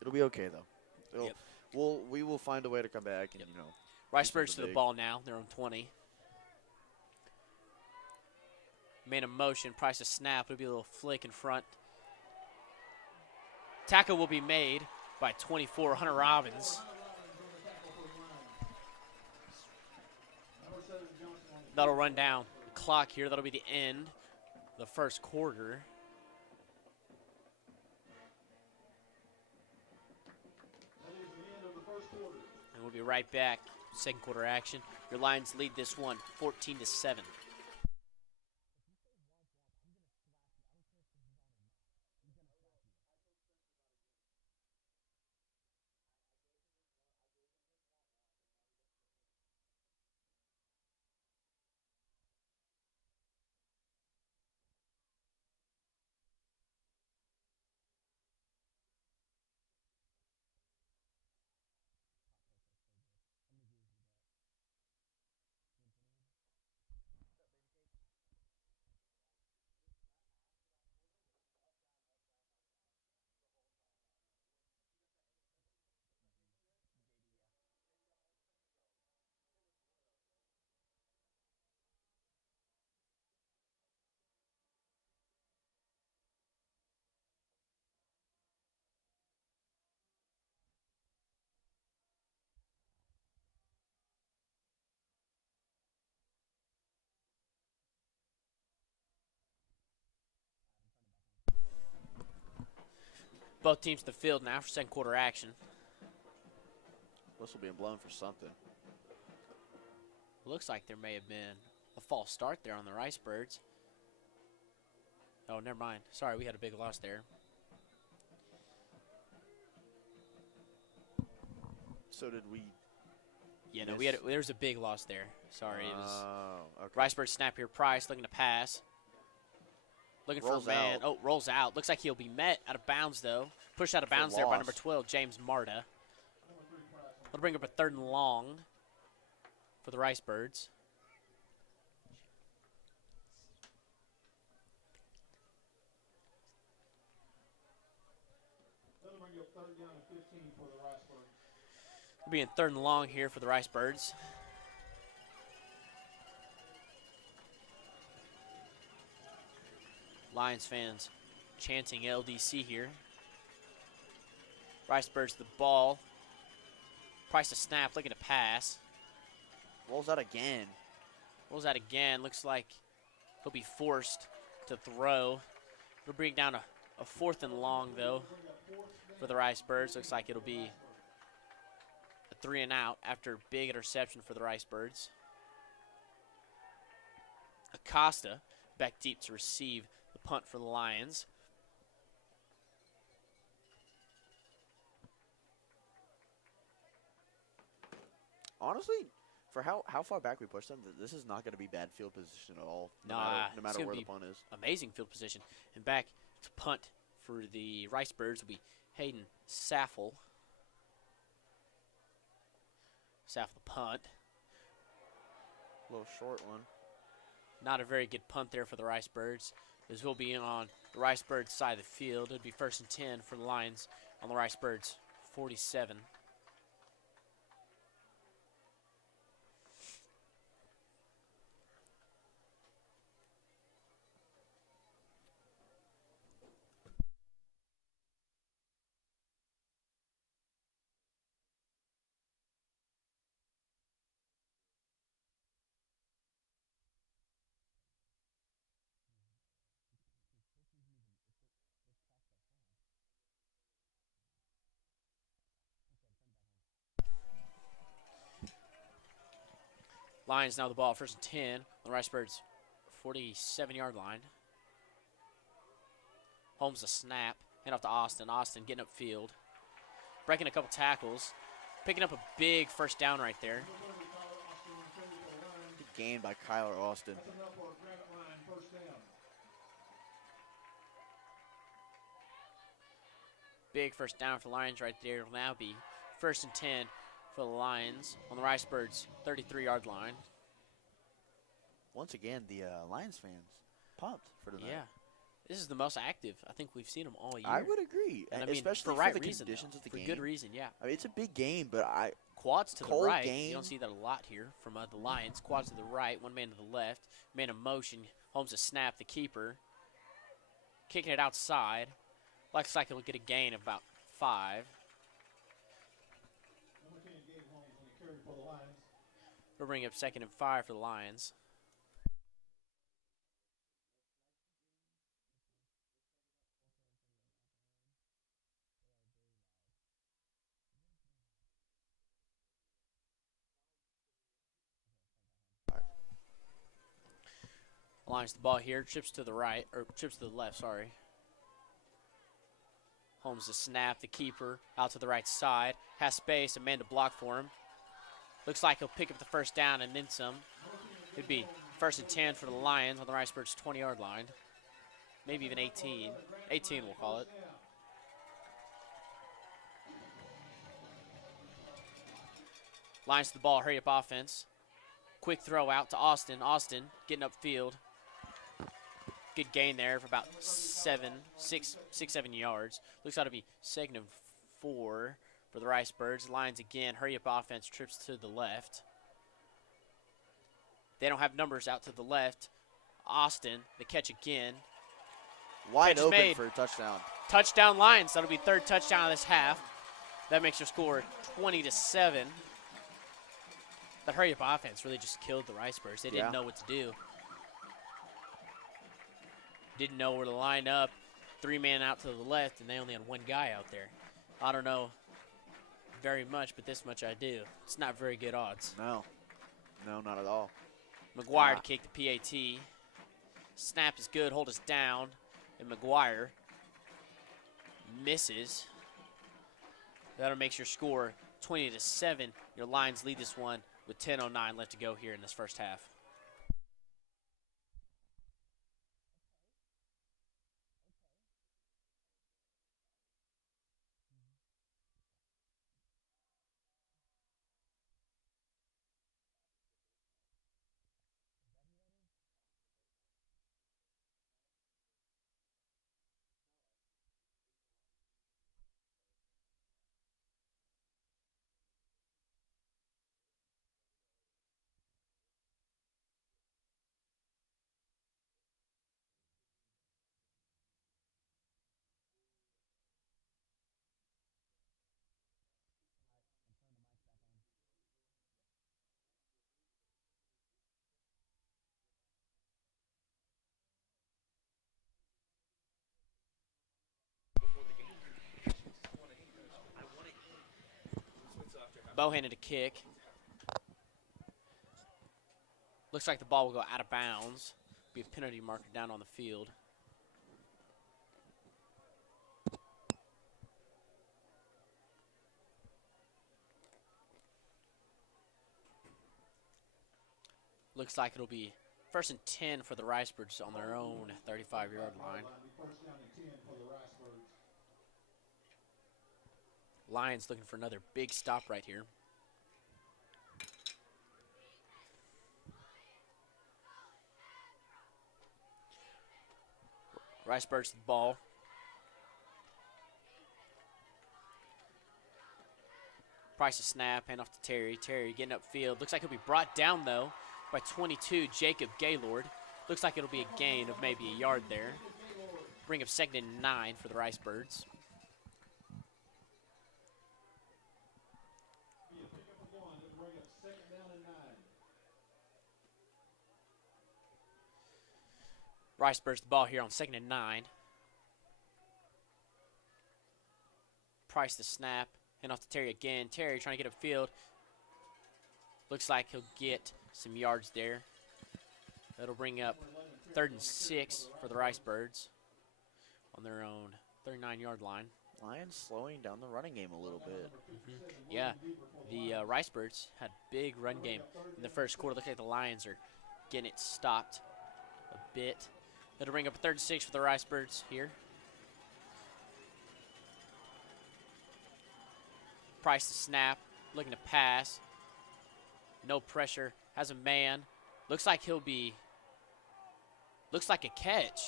It'll be okay though. Yep. We will find a way to come back and you know. Ricebirds to the big. ball now. They're on 20. Man in motion. Price a snap. It'll be a little flick in front. Tackle will be made by 24, Hunter Robbins. That'll run down the clock here. That'll be the end of the first quarter. And we'll be right back. Second quarter action. Your Lions lead this one 14-7. Both teams to the field now for second quarter action. Whistle being blown for something. Looks like there may have been a false start there on the Ricebirds. Oh, never mind. Sorry, we had a big loss there. So did we? Yeah, no, Miss. there was a big loss there. Sorry, it was okay. Ricebirds snap here. Price looking to pass. Looking Rolls for a man. out. Oh, rolls out. Looks like he'll be met out of bounds, though. Pushed out of bounds there by loss. number 12, James Marta. That'll bring up a 3rd and long for the Ricebirds. That'll bring up 3rd down and 15 for the Ricebirds. It'll be in 3rd and long here for the Ricebirds. Lions fans chanting LDC here. Ricebirds the ball. Price a snap, looking to pass. Rolls out again. Rolls out again. Looks like he'll be forced to throw. It'll bring down a 4th and long, though, for the Ricebirds. Looks like it'll be a 3 and out after big interception for the Ricebirds. Acosta back deep to receive the punt for the Lions. Honestly, for how far back we pushed them, this is not going to be bad field position at all. No It's matter gonna where be the punt is. Amazing field position. And back to punt for the Ricebirds will be Hayden Saffel. Saffel the punt. A little short one. Not a very good punt there for the Ricebirds, as we'll be on the Ricebirds side of the field. It'll be 1st and 10 for the Lions on the Ricebirds 47. Lions now the ball, 1st and 10 on the Ricebirds' 47-yard line. Holmes a snap, hand off to Austin. Austin getting upfield, breaking a couple tackles, picking up a big first down right there. Good gain by Kyler Austin. That's enough for a Gravette Lion first down. Big first down for the Lions right there. It'll now be 1st and 10 for the Lions on the Ricebirds' 33-yard line. Once again, the Lions fans pumped for tonight. Yeah, this is the most active I think we've seen them all year. I would agree, And I mean, especially for right the reason, conditions though. of the For game. good reason, yeah. I mean, it's a big game, but Quads to the Cold right. game. You don't see that a lot here from the Lions. Quads to the right, one man to the left. Man in motion. Holmes a snap, the keeper. Kicking it outside. Looks like he'll get a gain of about 5. Number 10, Gabe Holmes on the carry for the Lions. We'll bring up 2nd and 5 for the Lions. Lions the ball here, trips to the right, or trips to the left, sorry. Holmes the snap, the keeper, out to the right side. Has space, a man to block for him. Looks like he'll pick up the first down and then some. It'd be 1st and 10 for the Lions on the Ricebirds' 20-yard line. Maybe even 18. 18 we'll call it. Lions to the ball, hurry up offense. Quick throw out to Austin. Austin getting upfield. Good gain there for about 7 yards. Looks like to be 2nd and 4 for the Ricebirds. Lions again, hurry up offense, trips to the left. They don't have numbers out to the left. Austin, the catch again. wide Catch is open made. for a touchdown. Touchdown Lions. That'll be 3rd touchdown of this half. That makes your score 20-7. The hurry up offense really just killed the Ricebirds. They didn't know what to do. Didn't know where to line up. 3 man out to the left, and they only had 1 guy out there. I don't know very much, but this much I do. It's not very good odds. No, not at all. McGuire to kick the PAT. Snap is good, hold us down. And McGuire misses. That'll make your score 20-7. Your Lions lead this one with 10:09 left to go here in this first half. Bohannon to kick. Looks like the ball will go out of bounds. Be a penalty marker down on the field. Looks like it'll be 1st and 10 for the Ricebirds on their own 35-yard line. First down and 10 for the Ricebirds. Lions looking for another big stop right here. Ricebirds the ball. Price a snap, hand off to Terry. Terry getting upfield. Looks like he'll be brought down, though, by 22, Jacob Gaylord. Looks like it'll be a gain of maybe a yard there. Bring up 2nd and 9 for the Ricebirds. Be a pickup of 1. It'll bring up 2nd down and 9. Ricebirds the ball here on 2nd and 9. Price the snap. Hand off to Terry again. Terry trying to get upfield. Looks like he'll get some yards there. That'll bring up 3rd and 6 for the Ricebirds on their own 39-yard line. Lions slowing down the running game a little bit. Yeah, the Ricebirds had a big run game in the first quarter. Looks like the Lions are getting it stopped a bit. That'll bring up 3rd and 6 for the Ricebirds here. Price to snap, looking to pass. No pressure, has a man. Looks like a catch.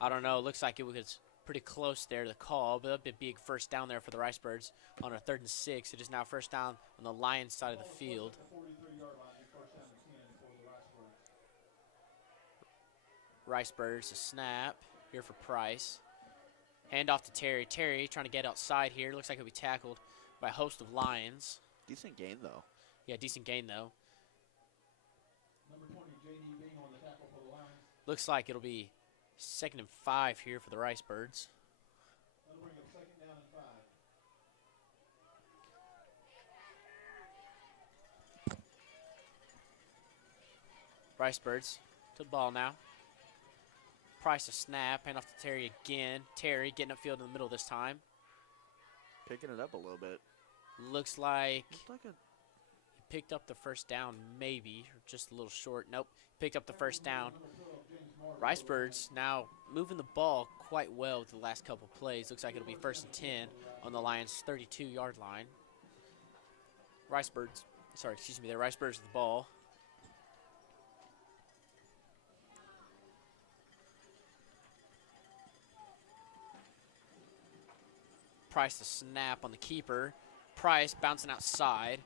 I don't know, looks like it was pretty close there to the call, but a big first down there for the Ricebirds on a 3rd and 6. It is now first down on the Lions side of the field. Ricebirds, a snap here for Price. Hand off to Terry. Terry trying to get outside here. Looks like he'll be tackled by a host of Lions. Decent gain, though. Yeah, decent gain, though. Number 20, J.D. Bing on the tackle for the Lions. Looks like it'll be 2nd and 5 here for the Ricebirds. That'll bring up 2nd down and 5. Ricebirds to the ball now. Price a snap, hand off to Terry again. Terry getting upfield in the middle this time. Picking it up a little bit. Looks like Looks like a he picked up the first down, maybe, or just a little short. Nope, picked up the first down. Ricebirds now moving the ball quite well with the last couple plays. Looks like it'll be 1st and 10 on the Lions' 32-yard line. Ricebirds with the ball. Price to snap on the keeper. Price bouncing outside.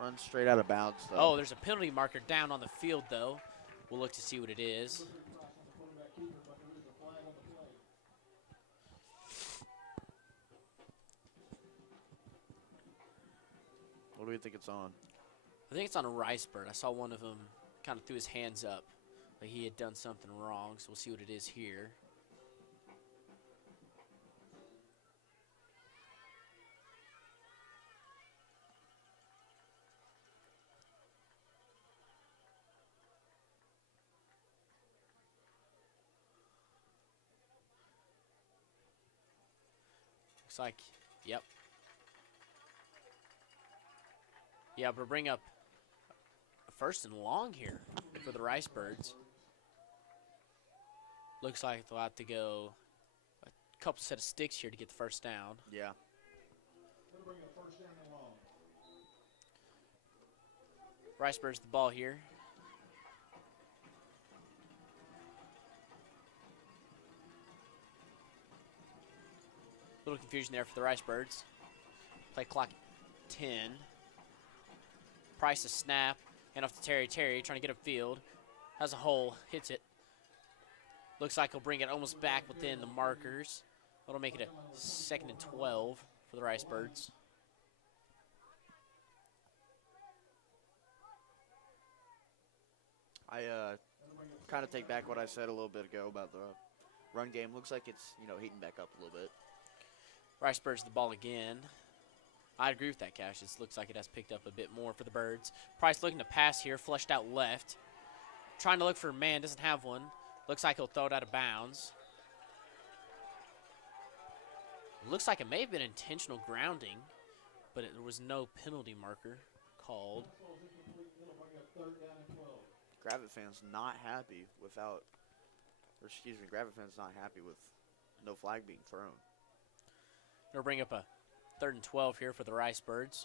run straight out of bounds, though. Oh, there's a penalty marker down on the field, though. We'll look to see what it is. What do we think it's on? I think it's on a Ricebird. I saw one of them kind of threw his hands up, like he had done something wrong, so we'll see what it is here. Looks like, yep. Yeah, we'll bring up a 1st and long here for the Ricebirds. Looks like they'll have to go a couple set of sticks here to get the first down. Yeah. That'll bring up 1st down and long. Ricebirds the ball here. Little confusion there for the Ricebirds. Play clock 10. Price a snap. Hand off to Terry. Terry trying to get upfield. Has a hole. Hits it. Looks like he'll bring it almost back within the markers. That'll make it a 2nd and 12 for the Ricebirds. I kind of take back what I said a little bit ago about the run game. Looks like it's, heating back up a little bit. Ricebirds the ball again. I agree with that, Cash. It looks like it has picked up a bit more for the Birds. Price looking to pass here, flushed out left. Trying to look for a man, doesn't have one. Looks like he'll throw it out of bounds. Looks like it may have been intentional grounding, but there was no penalty marker called. Gravette fans not happy Gravette fans not happy with no flag being thrown. They'll bring up a 3rd and 12 here for the Ricebirds.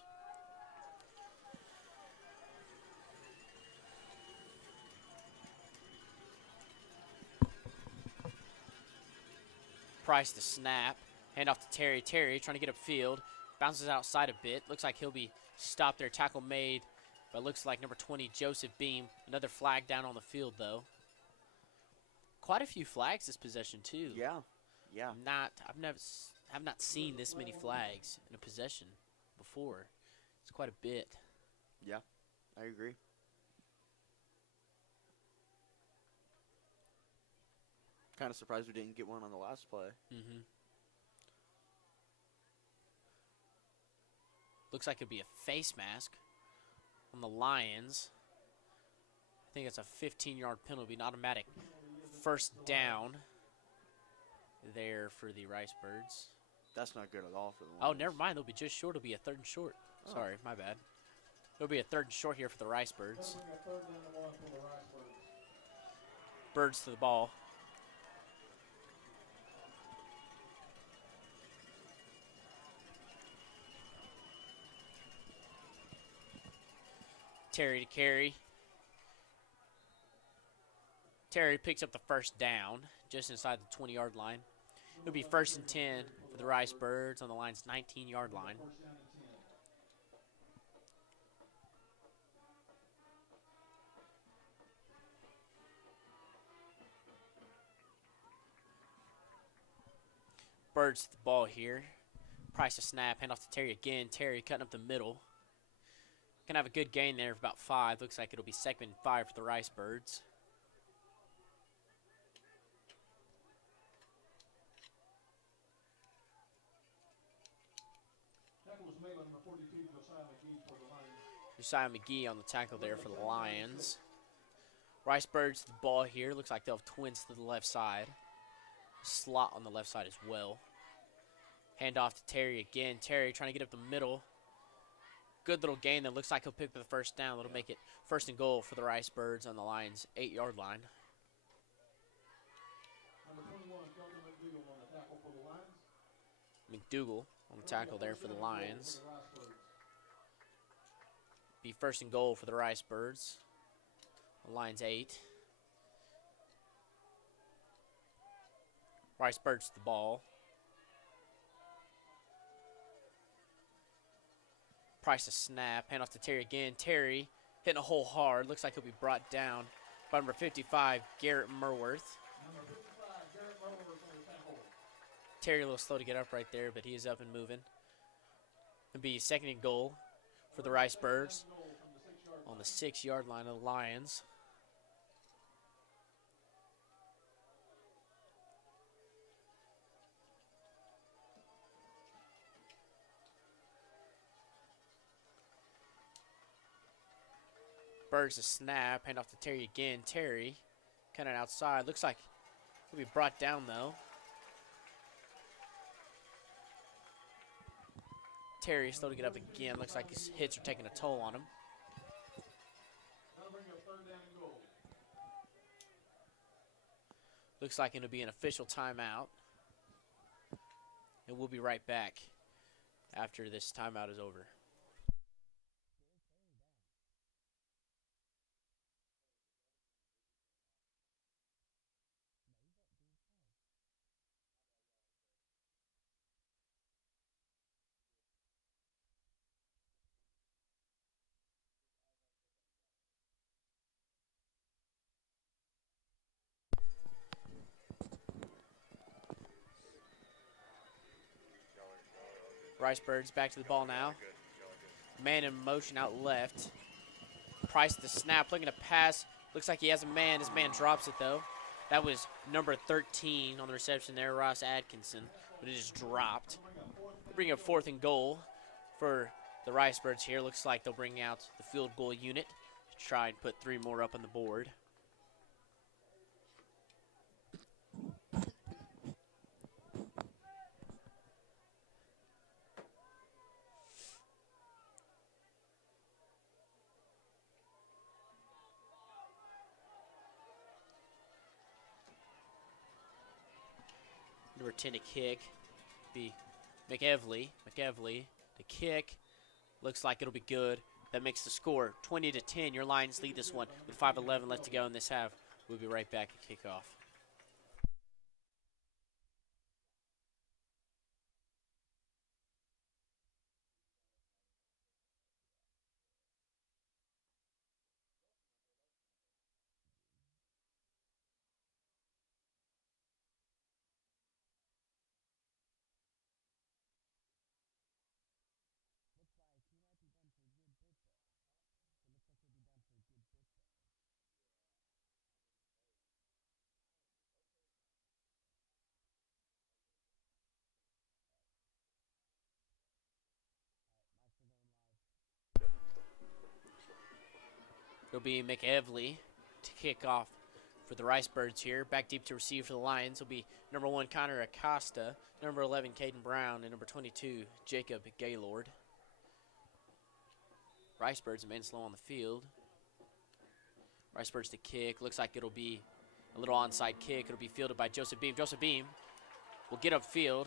Price to snap. Hand off to Terry. Terry trying to get upfield. Bounces outside a bit. Looks like he'll be stopped there. Tackle made, but looks like number 20, Joseph Beam. Another flag down on the field, though. Quite a few flags this possession, too. Yeah. I've not seen this many flags in a possession before. It's quite a bit. Yeah, I agree. Kind of surprised we didn't get one on the last play. Mm-hmm. Looks like it'd be a face mask on the Lions. I think it's a 15-yard penalty, an automatic first down there for the Ricebirds. That's not good at all for the Oh, Lions. never mind. They'll be just short. It'll be a 3rd and short. Sorry, my bad. It'll be a 3rd and short here for the Ricebirds. That'll bring a 3rd down and 1 for the Ricebirds. Birds to the ball. Terry to carry. Terry picks up the first down just inside the 20-yard line. It'll be 1st and 10 for the Ricebirds on the Lions' 19-yard line. First down and 10. Birds to the ball here. Price a snap, hand off to Terry again. Terry cutting up the middle. Gonna have a good gain there of about 5. Looks like it'll be 2nd and 5 for the Ricebirds. Tackle was made by number 42, Josiah McGee for the Lions. Josiah McGee on the tackle there for the Lions. Ricebirds to the ball here. Looks like they'll have twins to the left side. Slot on the left side as well. Hand off to Terry again. Terry trying to get up the middle. Good little gain that looks like he'll pick up the first down. That'll make it 1st and goal for the Ricebirds on the Lions' 8-yard line. Number 21, Kelvin McDougal on the tackle for the Lions. McDougal on the tackle there for the Lions. For the Ricebirds. Be 1st and goal for the Ricebirds. The Lions 8. Ricebirds to the ball. Price a snap. Hand off to Terry again. Terry hitting a hole hard. Looks like he'll be brought down by number 55, Garrett Merworth. Number 55, Garrett Mowers on the tackle. Terry a little slow to get up right there, but he is up and moving. It'll be 2nd and goal for the Ricebirds Goal from the 6-yard on the 6-yard line of the Lions. Birds a snap, hand off to Terry again. Terry kind of outside. Looks like he'll be brought down though. Terry slow to get up again. Looks like his hits are taking a toll on him. That'll bring up 3rd down and goal. Looks like it'll be an official timeout. And we'll be right back after this timeout is over. Ricebirds back to the ball now. Man in motion out left. Price the snap, looking to pass. Looks like he has a man. His man drops it though. That was number 13 on the reception there, Ross Atkinson, but it just dropped. Bring up 4th and goal for the Ricebirds here. Looks like they'll bring out the field goal unit to try and put 3 more up on the board. Number 10 to kick. Be McEvely. The kick looks like it'll be good. That makes the score 20-10. Your Lions lead this one with 5:11 left to go in this half. We'll be right back at kickoff. It'll be McEvely to kick off for the Ricebirds here. Back deep to receive for the Lions will be number 1, Connor Acosta, number 11, Caden Brown, and number 22, Jacob Gaylord. Ricebirds remain slow on the field. Ricebirds to kick. Looks like it'll be a little onside kick. It'll be fielded by Joseph Beam. Joseph Beam will get upfield.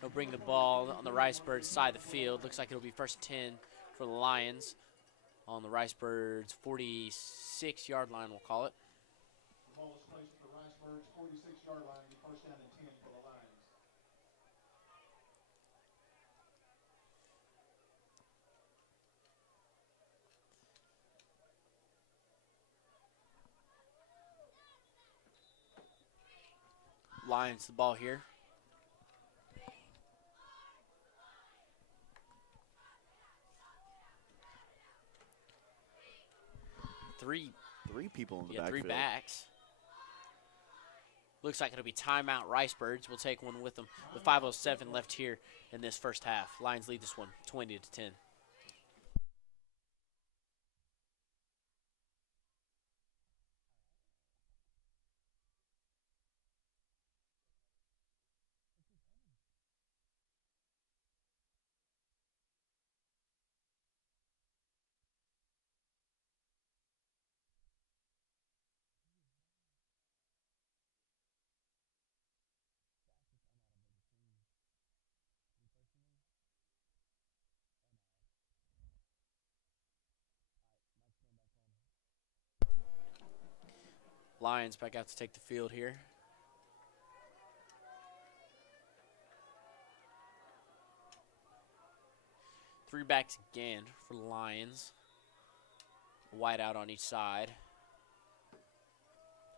He'll bring the ball on the Ricebirds side of the field. Looks like it'll be 1st and 10 for the Lions on the Ricebirds 46-yard line, we'll call it. The ball is placed at the Ricebirds 46-yard line. Be first down and 10 for the Lions. Lions the ball here. Three people in the three backfield. backs. Looks like it'll be timeout Ricebirds. We'll take one with them with 5:07 left here in this first half. Lions lead this one 20-10. Lions back out to take the field here. Three backs again for the Lions. Wide out on each side.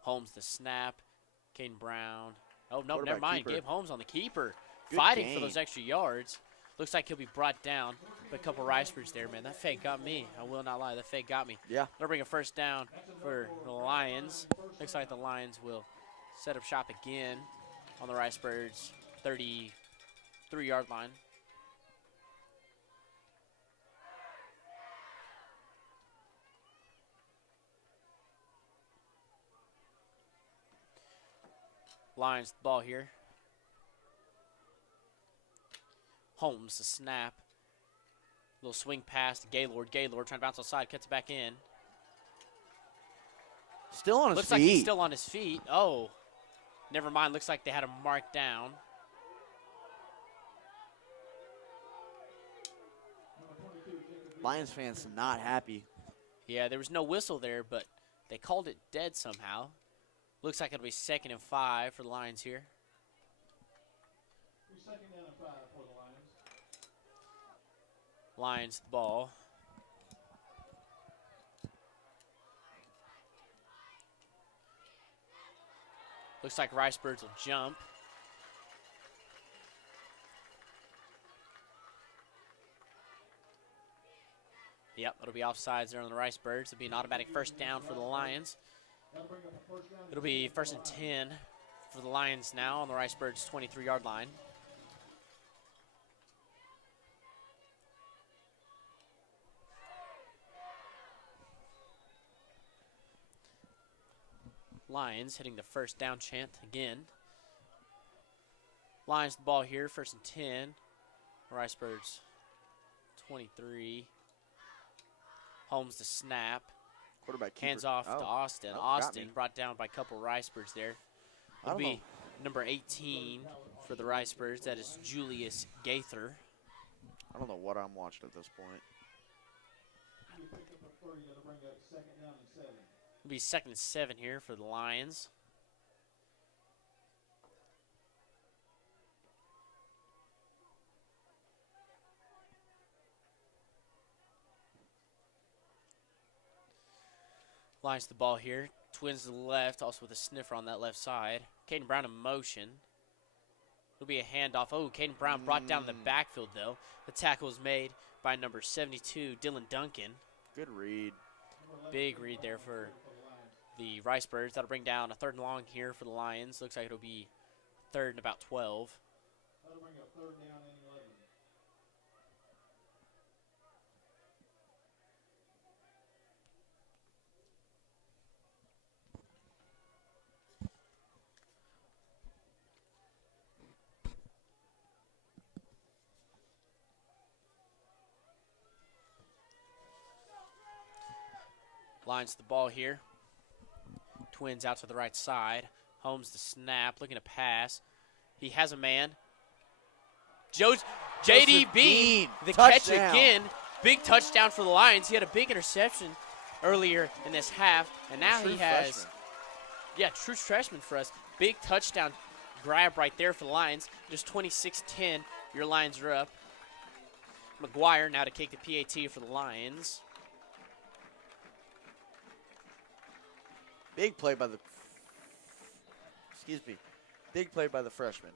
Holmes the snap. Caden Brown. Oh, no, never mind. Keeper. Gabe Holmes on the keeper. Good Fighting game. for those extra yards. Looks like he'll be brought down by a couple Ricebirds there, man. That fake got me. I will not lie. That fake got me. Yeah. They'll bring a first down for the Lions. Looks like the Lions will set up shop again on the Ricebirds 33-yard line. Lions the ball here. Holmes the snap. Little swing pass to Gaylord. Gaylord trying to bounce outside, cuts it back in. Still on his Looks feet. like he's still on his feet. Oh, never mind. Looks like they had him marked down. Lions fans not happy. Yeah, there was no whistle there, but they called it dead somehow. Looks like it'll be 2nd and 5 for the Lions here. Be 2nd down and 5 for the Lions. Lions the ball. Looks like Ricebirds will jump. Yep, it'll be offsides there on the Ricebirds. It'll be an automatic first down for the Lions. That'll bring up a first down. It'll be 1st and 10 for the Lions now on the Ricebirds 23-yard line. Lions hitting the first down chant again. Lions the ball here, 1st and 10. Ricebirds 23. Holmes the snap. Quarterback keeper. Hands off to Oh. Austin. Oh, got Austin me. brought down by a couple Ricebirds there. I It'll don't be know. number 18 for the Ricebirds. That is Julius Gaither. I don't know what I'm watching at this point. You pick up a 30. That'll bring up 2nd down and 7. It'll be 2nd and 7 here for the Lions. Lions the ball here. Twins to the left, also with a sniffer on that left side. Caden Brown in motion. It'll be a handoff. Oh, Caden Brown brought down the backfield, though. The tackle was made by number 72, Dylan Duncan. Good read. Big read there for the Ricebirds. That'll bring down a 3rd and long here for the Lions. Looks like it'll be 3rd and about 12. That'll bring up 3rd down and 11. Lines the ball here. Twins out to the right side. Holmes the snap, looking to pass. He has a man. J.D. Bean, the catch Touchdown. again. Big touchdown for the Lions. He had a big interception earlier in this half, and now True he has, freshman. true freshman for us. Big touchdown grab right there for the Lions. Just 26-10. Your Lions are up. McGuire now to kick the PAT for the Lions. Big play by the. Excuse me. Big play by the freshman.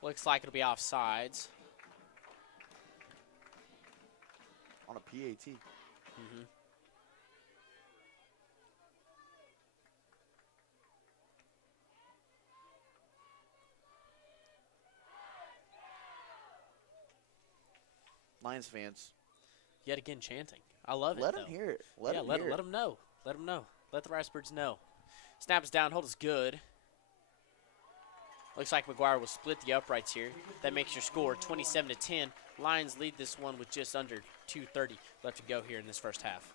Looks like it'll be offsides. On a PAT. Lions fans, Yet again chanting. I love it, let though. them hear it. Let them let hear it. them know. Let them know. Let the Ricebirds know. Snaps down, hold is good. Looks like McGuire will split the uprights here. That makes your score 27-10. Lions lead this one with just under 2:30 left to go here in this first half.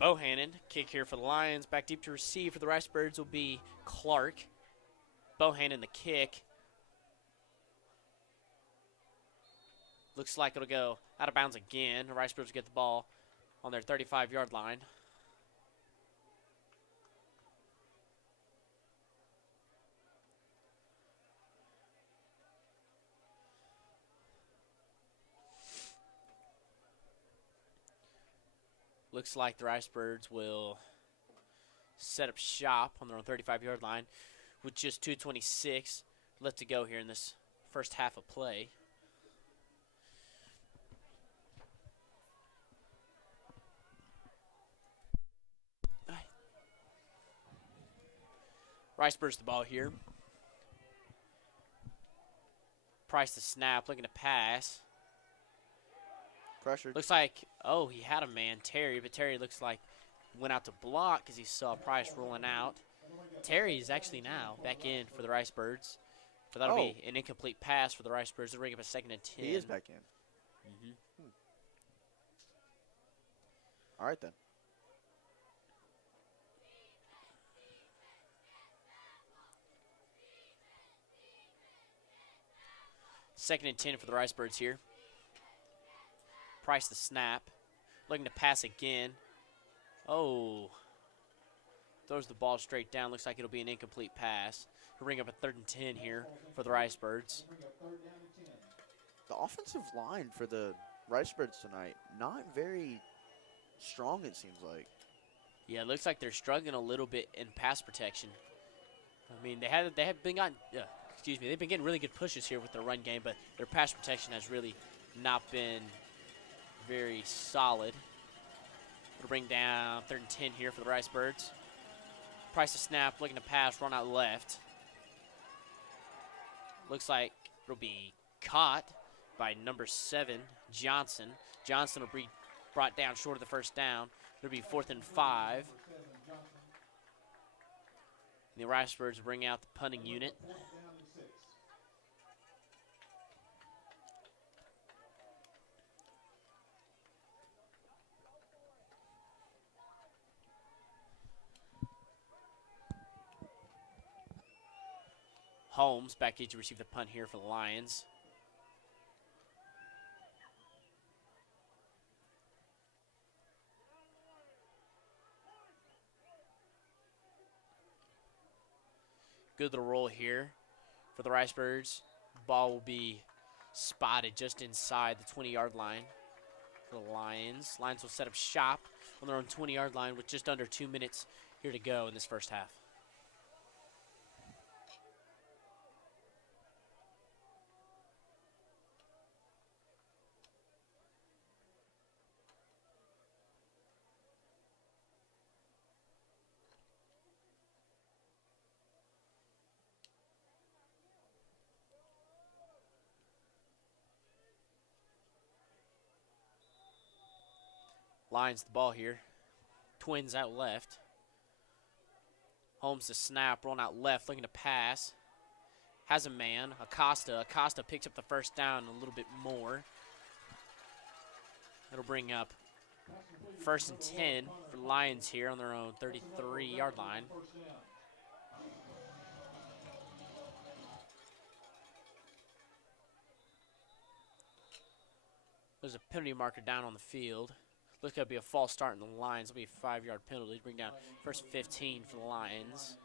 Bohannon, kick here for the Lions. Back deep to receive for the Ricebirds will be Clark. Bohannon the kick. Looks like it'll go out of bounds again. The Ricebirds get the ball on their 35-yard line. Looks like the Ricebirds will set up shop on their own 35-yard line with just 2:26 left to go here in this first half of play. Ricebirds the ball here. Price the snap, looking to pass. Pressured. Looks like, oh, he had a man, Terry, but Terry looks like went out to block because he saw Price rolling out. Terry is actually now back in for the Ricebirds. But that'll be an incomplete pass for the Ricebirds. They'll bring up a 2nd and 10. He is back in. All right, then. Second and 10 for the Ricebirds here. Price the snap. Looking to pass again. Oh. Throws the ball straight down. Looks like it'll be an incomplete pass. We'll bring up a 3rd and 10 here for the Ricebirds. The offensive line for the Ricebirds tonight, not very strong, it seems like. Yeah, it looks like they're struggling a little bit in pass protection. I mean, they've been getting really good pushes here with their run game, but their pass protection has really not been very solid. It'll bring down 3rd and 10 here for the Ricebirds. Price the snap, looking to pass, run out left. Looks like it'll be caught by number 7, Johnson. Johnson will be brought down short of the first down. It'll be 4th and 5. And the Ricebirds bring out the punting unit. Holmes back in to receive the punt here for the Lions. Good little roll here for the Ricebirds. Ball will be spotted just inside the 20-yard line for the Lions. Lions will set up shop on their own 20-yard line with just under 2 minutes here to go in this first half. Lions the ball here. Twins out left. Holmes the snap, rolling out left, looking to pass. Has a man, Acosta. Acosta picks up the first down a little bit more. It'll bring up 1st and 10 for the Lions here on their own 33-yard line. There's a penalty marker down on the field. Looks like it'll be a false start in the Lions. It'll be a 5-yard penalty. Bring down 1st 15 for the Lions.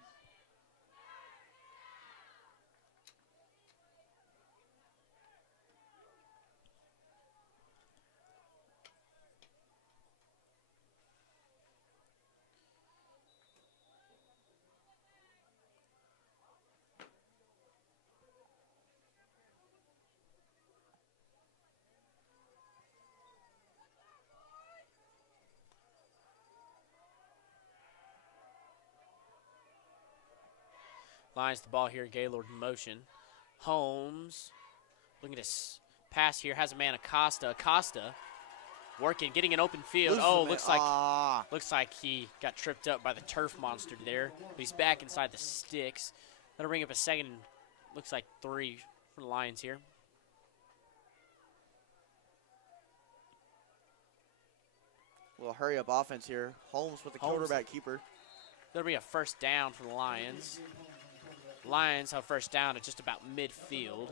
Lions the ball here. Gaylord in motion. Holmes looking to pass here. Has a man, Acosta. Acosta working, getting an open field. Loses Looks like he got tripped up by the turf monster there. But he's back inside the sticks. That'll bring up a 2nd and looks like 3 for the Lions here. Well, hurry up offense here. Holmes with the quarterback keeper. That'll be a 1st down for the Lions. Lions have 1st down at just about midfield.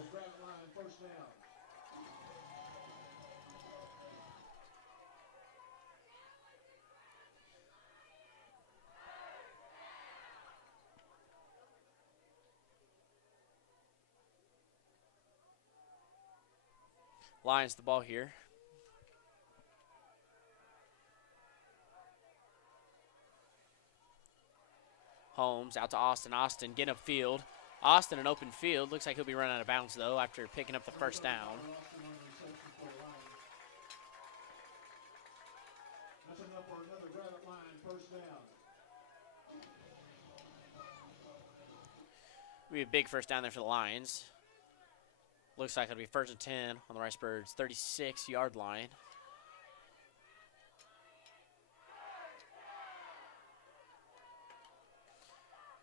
Lions the ball here. Holmes out to Austin. Austin getting upfield. Austin in open field. Looks like he'll be running out of bounds, though, after picking up the 1st down. That's enough for another Gravette Lion 1st down. It'll be a big 1st down there for the Lions. Looks like it'll be 1st and 10 on the Ricebirds' 36-yard line.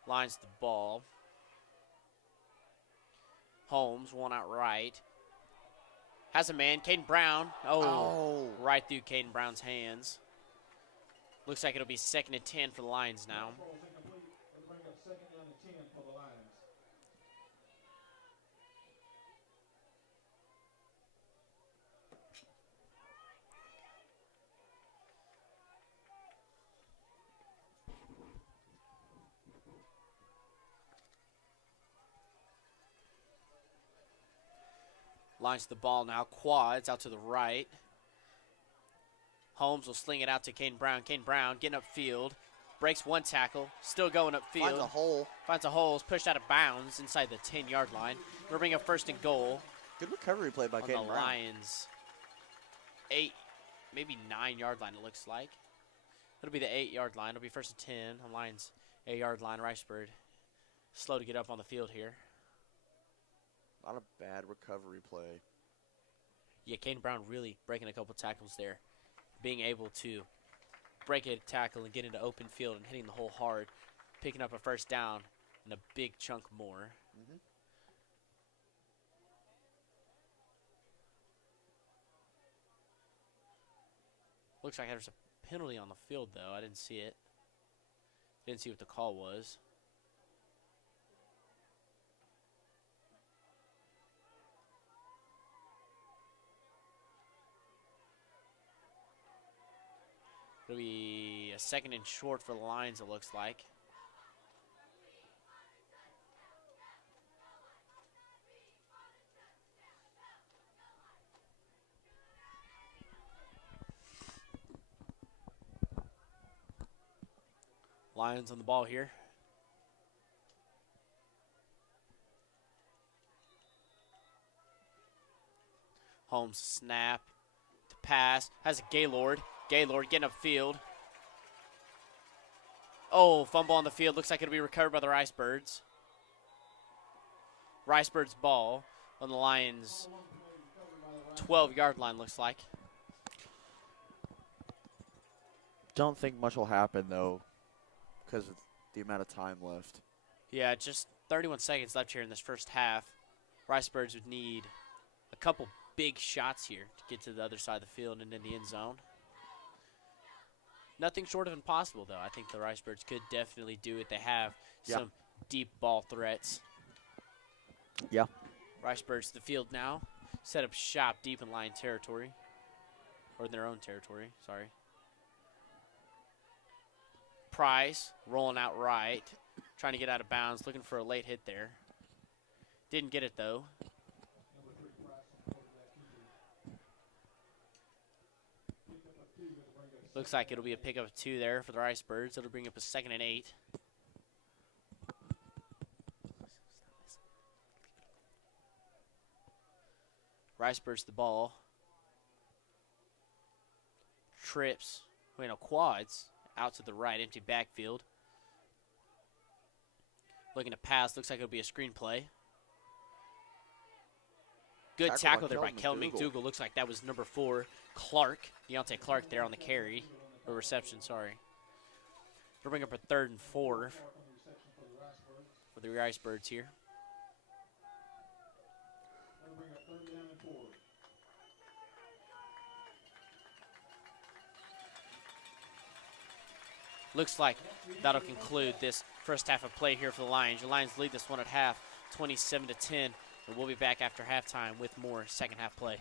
Lions the ball. Holmes, one out right. Has a man, Caden Brown. Oh, right through Caden Brown's hands. Looks like it'll be 2nd and 10 for the Lions now. Ball's incomplete. It'll bring up 2nd down and 10 for the Lions. Lions the ball now. Quads out to the right. Holmes will sling it out to Caden Brown. Caden Brown getting upfield. Breaks one tackle. Still going upfield. Finds a hole. Finds a hole. Is pushed out of bounds inside the 10-yard line. We'll bring up 1st and goal Good recovery play by on the Caden Brown. Lions. 8, maybe 9-yard line it looks like. It'll be the 8-yard line. It'll be 1st and 10 on Lions 8-yard line. Ricebird slow to get up on the field here. Not a bad recovery play. Yeah, Caden Brown really breaking a couple tackles there. Being able to break a tackle and get into open field and hitting the hole hard. Picking up a 1st down and a big chunk more. Looks like there's a penalty on the field, though. I didn't see it. Didn't see what the call was. It'll be a 2nd and short for the Lions, it looks like. Lions on the ball here. Holmes snap to pass. Has a Gaylord. Gaylord getting upfield. Oh, fumble on the field. Looks like it'll be recovered by the Ricebirds. Ricebirds ball on the Lions' 12-yard line, looks like. Don't think much will happen, though, because of the amount of time left. Yeah, just 31 seconds left here in this first half. Ricebirds would need a couple big shots here to get to the other side of the field and in the end zone. Nothing short of impossible, though. I think the Ricebirds could definitely do it. They have some deep ball threats. Yeah. Ricebirds to the field now. Set up shop deep in Lion territory. Or in their own territory, sorry. Price rolling out right. Trying to get out of bounds. Looking for a late hit there. Didn't get it, though. Looks like it'll be a pickup of 2 there for the Ricebirds. It'll bring up a 2nd and 8. Ricebirds the ball. Trips, quads out to the right, empty backfield. Looking to pass, looks like it'll be a screen play. Good tackle there by Kelvin McDougal. Looks like that was number 4, Clark. Deontay Clark there on the carry, or reception, sorry. It'll bring up a 3rd and 4 for the Ricebirds here. Looks like that'll conclude this first half of play here for the Lions. The Lions lead this one at half, 27-10. And we'll be back after halftime with more second half play.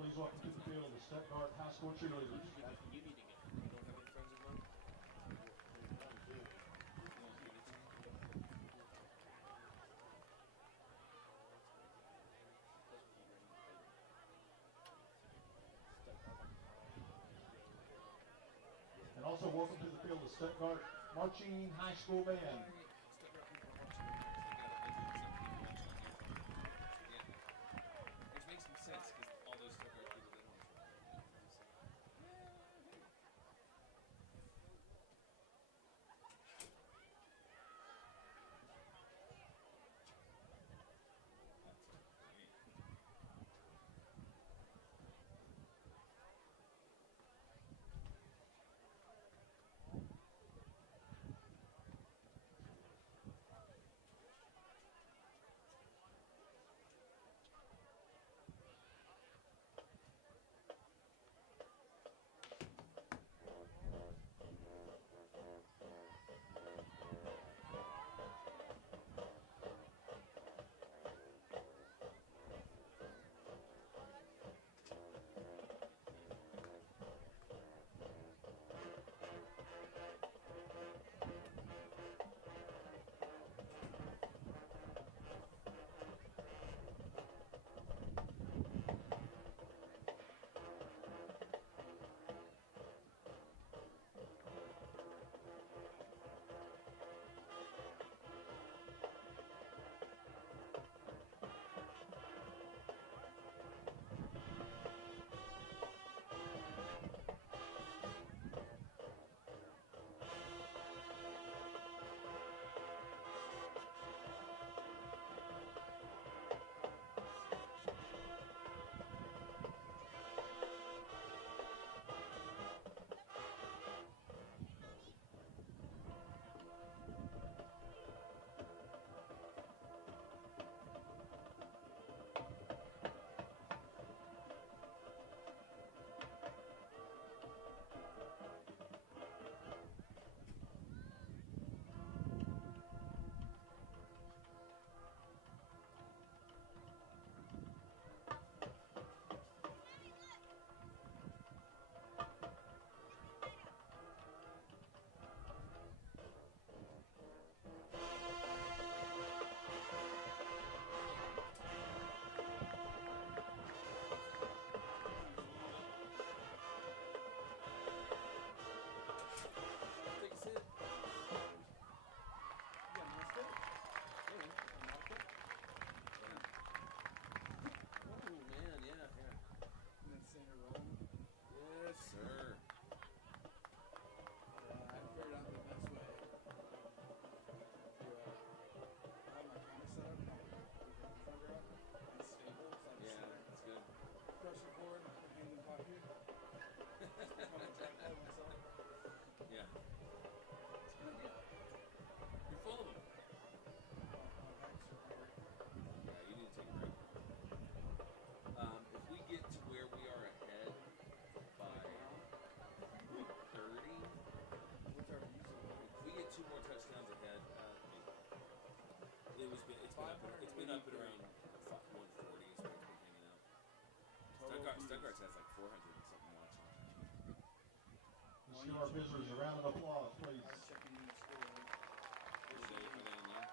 Please welcome to the field the Stuttgart High School cheerleaders. And also welcome to the field the Stuttgart Marching High School Band. Stuttgart has like 400 and something watching. Let's give our visitors a round of applause, please. Are they online?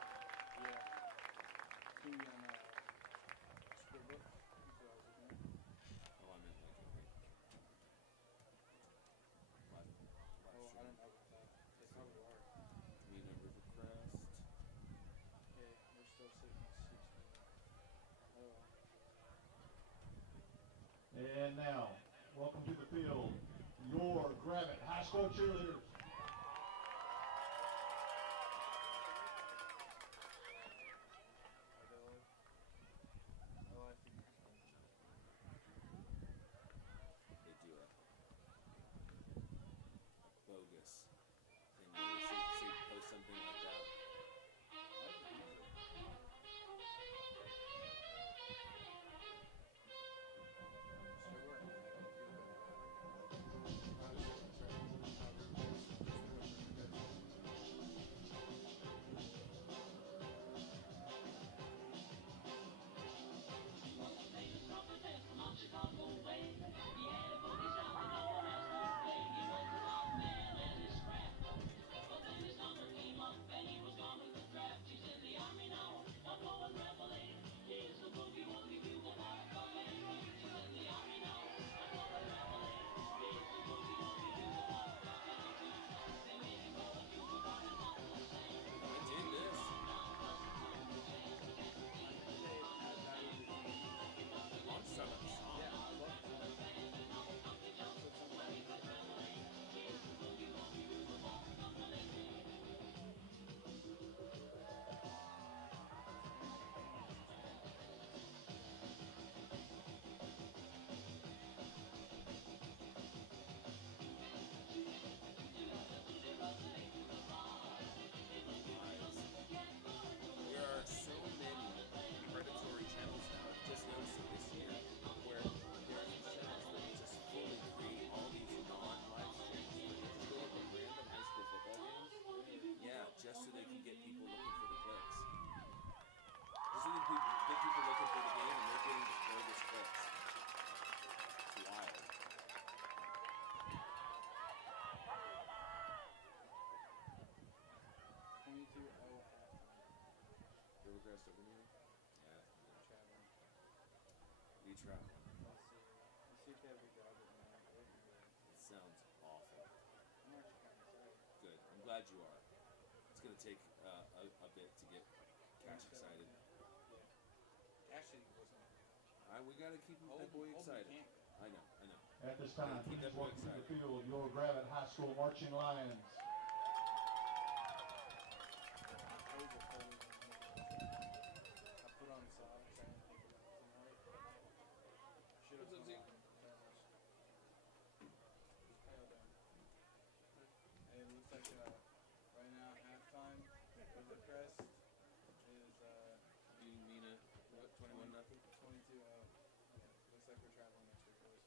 Oh, I meant like okay. Live stream. Mina Rivercrest. And now, welcome to the field, your Gravette High School cheerleaders. They do a bogus thing where they say post something like that. I dig this. Launch time of the song. There are so many predatory channels now. I've just noticed it this year, where there are these channels that just fully create all these non-live streams. Like they just go to random high school football games. Yeah, just so they can get people looking for the clicks. Just so they can get people looking for the game, and they're getting just bogus clicks. It's wild. Rivercrest over here? Yeah. You travel. It sounds awful. Good. I'm glad you are. It's going to take a bit to get Cash excited. We got to keep that boy excited. I know. At this time, Keep please that boy welcome to the excited. field, your Gravette High School Marching Lions. What's up, Zeke? It looks like right now halftime Rivercrest is You Mina, what, 21 nothing? 22 looks like we're traveling next week, boys.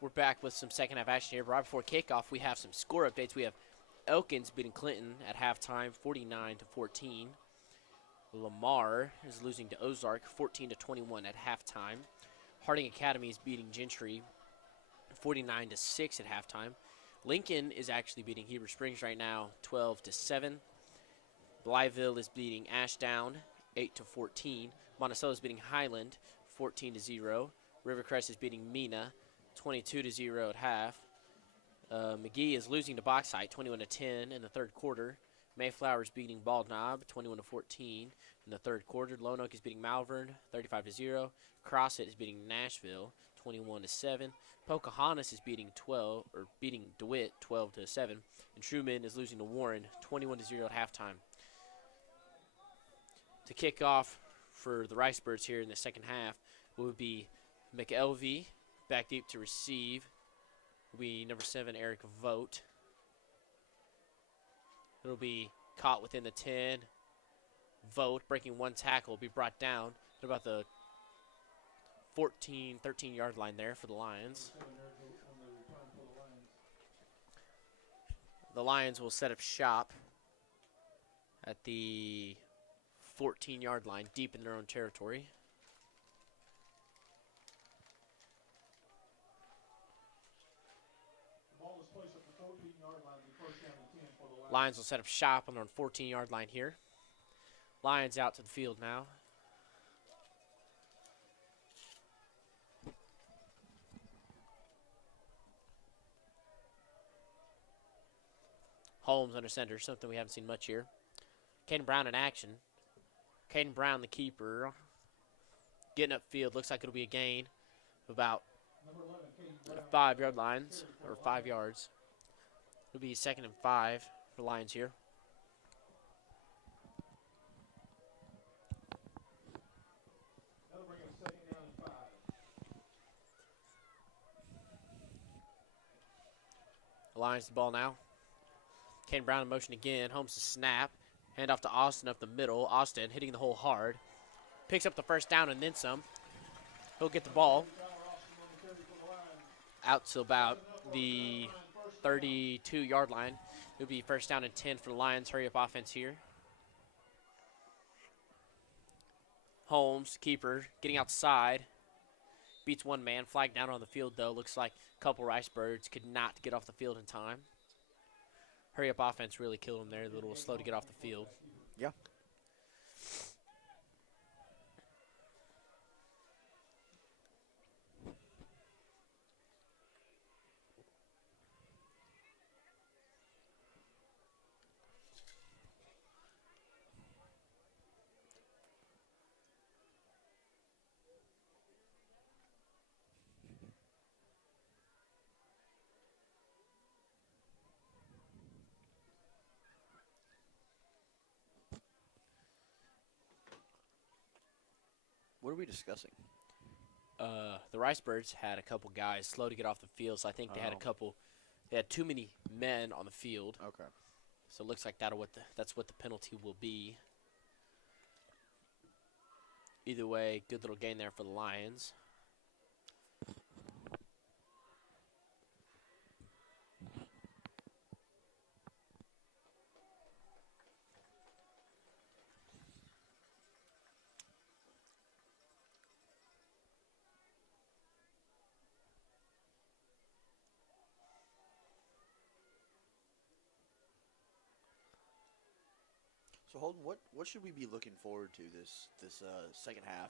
We're back with some second half action here. Right before kickoff, we have some score updates. We have Elkins beating Clinton at halftime, 49-14. Lamar is losing to Ozark, 14-21 at halftime. Harding Academy is beating Gentry, 49-6 at halftime. Lincoln is actually beating Heber Springs right now, 12-7. Blytheville is beating Ashdown, 8-14. Monticello is beating Highland, 14-0. Rivercrest is beating Mina, 22-0 at half. McGee is losing to Bauxite, 21-10 in the third quarter. Mayflower is beating Bald Knob, 21-14 in the third quarter. Lone Oak is beating Malvern, 35-0. Crossett is beating Nashville, 21-7. Pocahontas is beating DeWitt, 12-7. And Truman is losing to Warren, 21-0 at halftime. To kick off for the Ricebirds here in the second half would be McElvey back deep to receive. Will be number 7, Eric Vogt. It'll be caught within the 10. Vogt breaking one tackle will be brought down at about the 14, 13-yard line there for the Lions. The Lions will set up shop at the 14-yard line, deep in their own territory. Lions will set up shop on their 14-yard line here. Lions out to the field now. Holmes under center, something we haven't seen much here. Caden Brown in action. Caden Brown, the keeper, getting upfield. Looks like it'll be a gain of about 5-yard lines, or 5 yards. It'll be 2nd and 5 for Lions here. Lions the ball now. Caden Brown in motion again. Holmes to snap. Hand off to Austin up the middle. Austin hitting the hole hard. Picks up the first down and then some. He'll get the ball out to about the 32-yard line. It'll be 1st down and 10 for the Lions. Hurry up offense here. Holmes, keeper, getting outside. Beats one man. Flag down on the field, though. Looks like a couple Ricebirds could not get off the field in time. Hurry up offense really killed them there. A little slow to get off the field. Yeah. What are we discussing? The Ricebirds had a couple guys slow to get off the field, so I think they had a couple. They had too many men on the field. Okay. So it looks like that's what the penalty will be. Either way, good little gain there for the Lions. So Holden, what should we be looking forward to this second half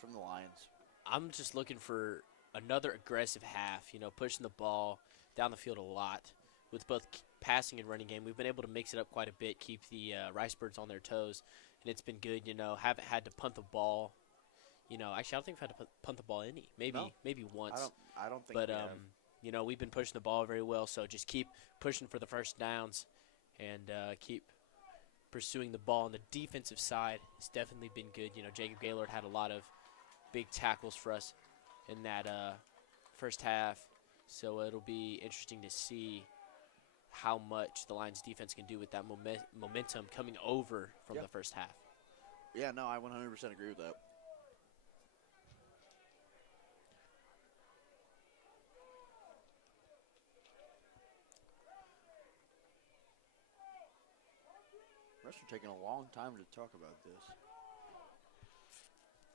from the Lions? I'm just looking for another aggressive half, pushing the ball down the field a lot with both passing and running game. We've been able to mix it up quite a bit, keep the Ricebirds on their toes, and it's been good. Haven't had to punt the ball. Actually, I don't think we've had to punt the ball any. Maybe once. I don't think. But we have. we've been pushing the ball very well. So just keep pushing for the first downs, and keep pursuing the ball on the defensive side. It's definitely been good. Jacob Gaylord had a lot of big tackles for us in that first half, so it'll be interesting to see how much the Lions defense can do with that momentum coming over from the first half. Yeah, no, I 100% agree with that. Refs are taking a long time to talk about this.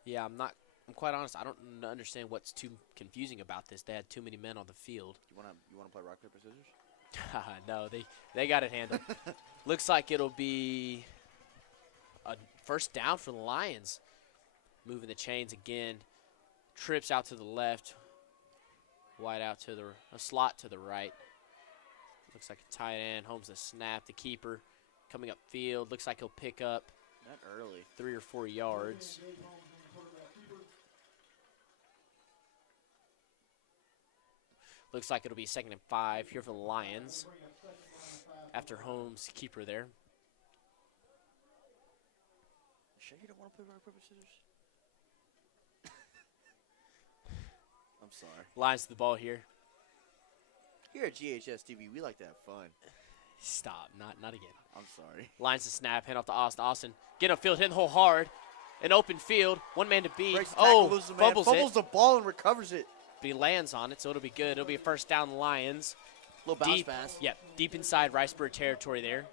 Yeah, I'm quite honest. I don't understand what's too confusing about this. They had too many men on the field. You wanna play rock paper scissors? No, they got it handled. Looks like it'll be a first down for the Lions. Moving the chains again. Trips out to the left. Wide out to a slot to the right. Looks like a tight end. Holmes the snap. The keeper coming up field. Looks like he'll pick up Not early. 3 or 4 yards. Looks like it'll be 2nd and 5 here for the Lions. After Holmes, keeper there. Sure you don't want to play rock paper scissors? I'm sorry. Lions to the ball here. Here at GHSTV, we like to have fun. Stop. Not again. I'm sorry. Lines to snap. Hand off to Austin. Austin get upfield, hitting the hole hard. An open field. One man to beat. Breaks the tackle, loses the man, fumbles fumbles it. the ball and recovers it. But he lands on it, so it'll be good. It'll be a first down Lions. Little bounce Deep, pass. yep, deep inside Ricebird territory there.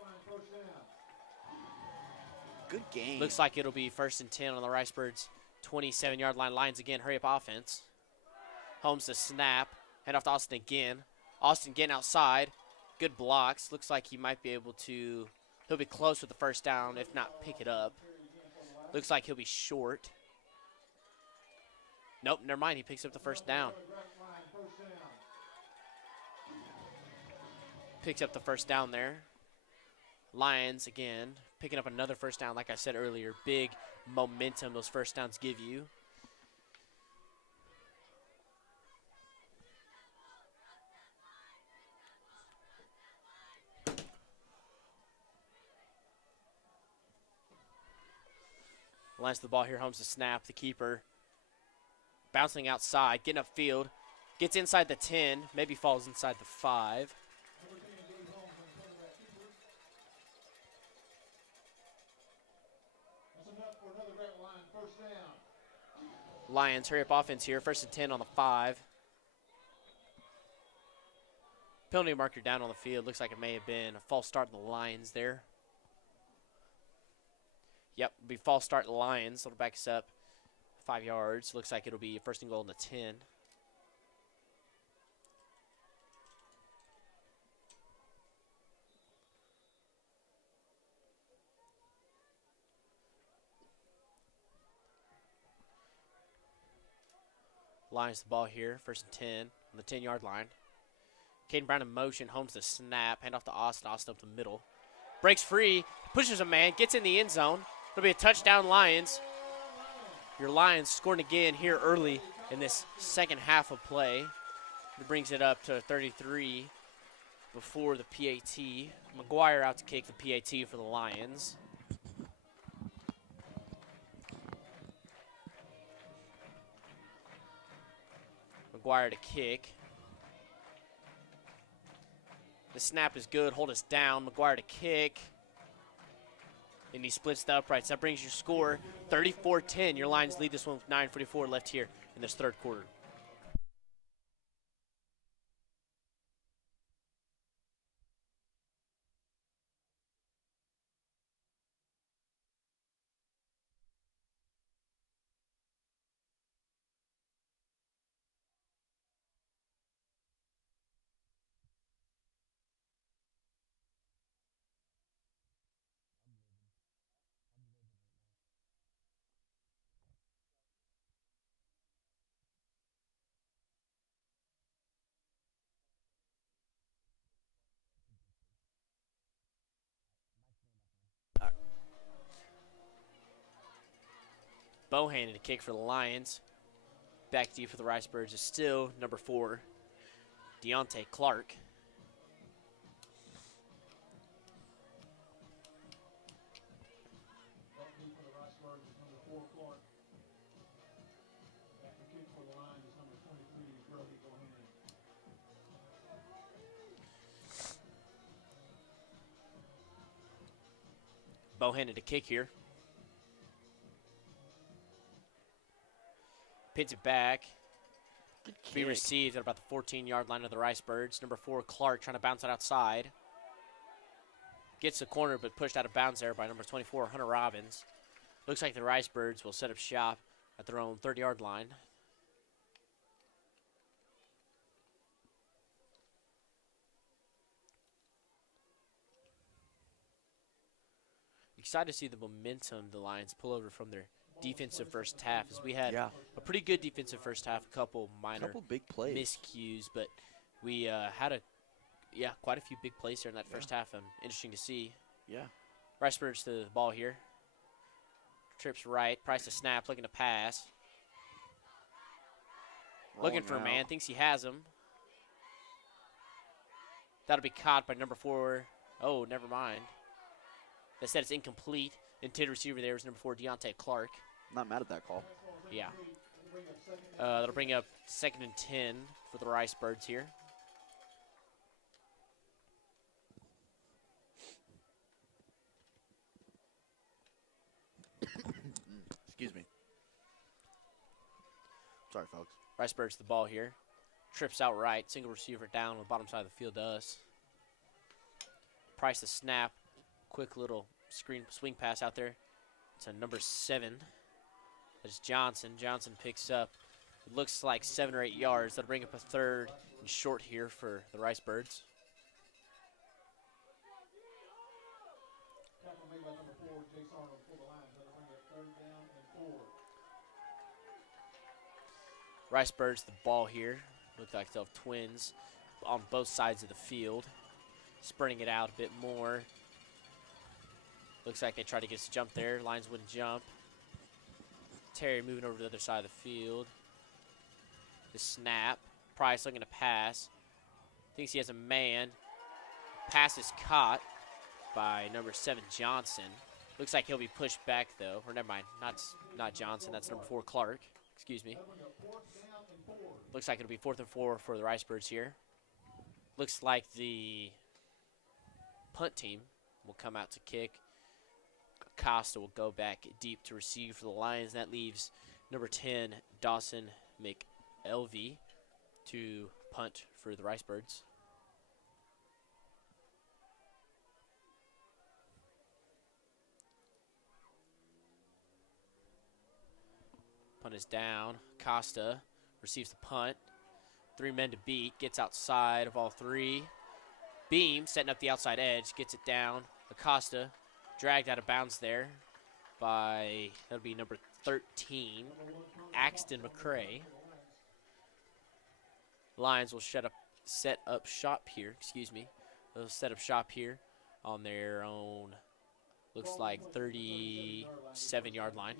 Good game. Looks like it'll be 1st and 10 on the Ricebirds. 27-yard line. Lions again. Hurry up offense. Holmes to snap. Hand off to Austin again. Austin getting outside. Good blocks. Looks like he might be able to. He'll be close with the first down, if not pick it up. Looks like he'll be short. Nope, never mind. He picks up the first down. Picks up the first down there. Lions again picking up another first down. Like I said earlier, big momentum those first downs give you. Lions to the ball here. Holmes to snap. The keeper bouncing outside, getting upfield. Gets inside the 10, maybe falls inside the 5. Lions hurry up offense here. 1st and 10 on the 5. Penalty marker down on the field. Looks like it may have been a false start in the Lions there. Yep, be false start in the Lions. It'll back us up 5 yards. Looks like it'll be 1st and goal in the 10. Lions the ball here. 1st and 10 on the 10-yard line. Caden Brown in motion. Holmes the snap. Hand off to Austin. Austin up the middle. Breaks free. Pushes a man. Gets in the end zone. It'll be a touchdown Lions. Your Lions scoring again here early in this second half of play. It brings it up to 33 before the PAT. McGuire out to kick the PAT for the Lions. McGuire to kick. The snap is good. Hold us down. McGuire to kick. And he splits the uprights. That brings your score 34-10. Your Lions lead this one with 9:44 left here in this 3rd quarter. Bohannon to kick for the Lions. Back deep for the Ricebirds is still number 4, Deontay Clark. Bohannon to kick here. Pins it back. Be received at about the 14-yard line of the Ricebirds. Number 4, Clark, trying to bounce it outside. Gets the corner, but pushed out of bounds there by number 24, Hunter Robbins. Looks like the Ricebirds will set up shop at their own 30-yard line. Excited to see the momentum the Lions pull over from their defensive first half, as we had Yeah. a pretty good defensive first half, a couple minor Couple big plays. miscues, but we had quite a few big plays there in that first half. Interesting to see. Yeah. Ricebirds to the ball here. Trips right, Price to snap, looking to pass. Looking for a man, thinks he has him. That'll be caught by number 4. Oh, never mind. They said it's incomplete. Intended receiver there is number 4, Deontay Clark. Not mad at that call. Yeah. That'll bring up 2nd and 10 for the Ricebirds here. Excuse me. Sorry, folks. Ricebirds the ball here. Trips out right. Single receiver down on the bottom side of the field to us. Price the snap. Quick little swing pass out there to number 7. That's Johnson. Johnson picks up, it looks like 7 or 8 yards. That'll bring up a 3rd and short here for the Ricebirds. Tackle made by number 4, Jace Arnold for the Lions. That'll bring up 3rd down and 4. Ricebirds the ball here. Look like they'll have twins on both sides of the field. Spreading it out a bit more. Looks like they tried to get us a jump there. Lions wouldn't jump. Terry moving over to the other side of the field. The snap. Price looking to pass. Thinks he has a man. Pass is caught by number 7, Johnson. Looks like he'll be pushed back, though. Or never mind. Not Johnson. That's number 4, Clark. Excuse me. Looks like it'll be 4th and 4 for the Ricebirds here. Looks like the punt team will come out to kick. Costa will go back deep to receive for the Lions. That leaves number 10, Dawson McElvey, to punt for the Ricebirds. Punt is down. Costa receives the punt. 3 men to beat. Gets outside of all 3. Beam setting up the outside edge. Gets it down. Acosta dragged out of bounds there by, that'll be number 13, Axton McCray. Lions will set up shop here, They'll set up shop here on their own, looks like 37-yard line.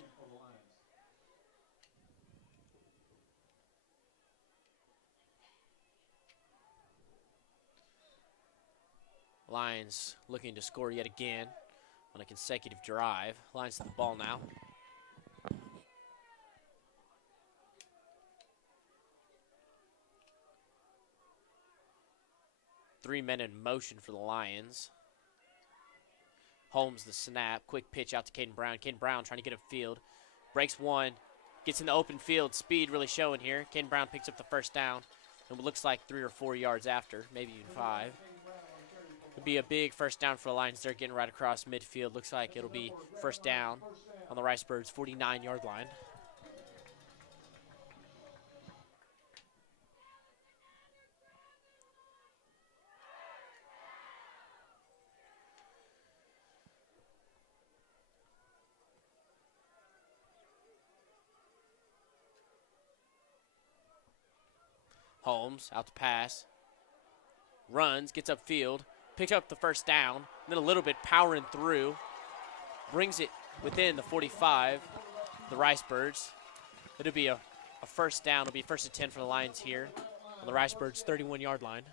Lions looking to score yet again on a consecutive drive. Lions to the ball now. Three men in motion for the Lions. Holmes the snap. Quick pitch out to Caden Brown. Caden Brown trying to get upfield. Breaks one. Gets in the open field. Speed really showing here. Caden Brown picks up the first down. And what looks like 3 or 4 yards after, maybe even 5. It'll be a big first down for the Lions. They're getting right across midfield. Looks like it'll be first down on the Ricebirds' 49-yard line. Holmes out to pass. Runs, gets upfield, picks up the first down, and then a little bit powering through. Brings it within the 45, the Ricebirds. It'll be a first down. It'll be 1st and 10 for the Lions here on the Ricebirds' 31-yard line.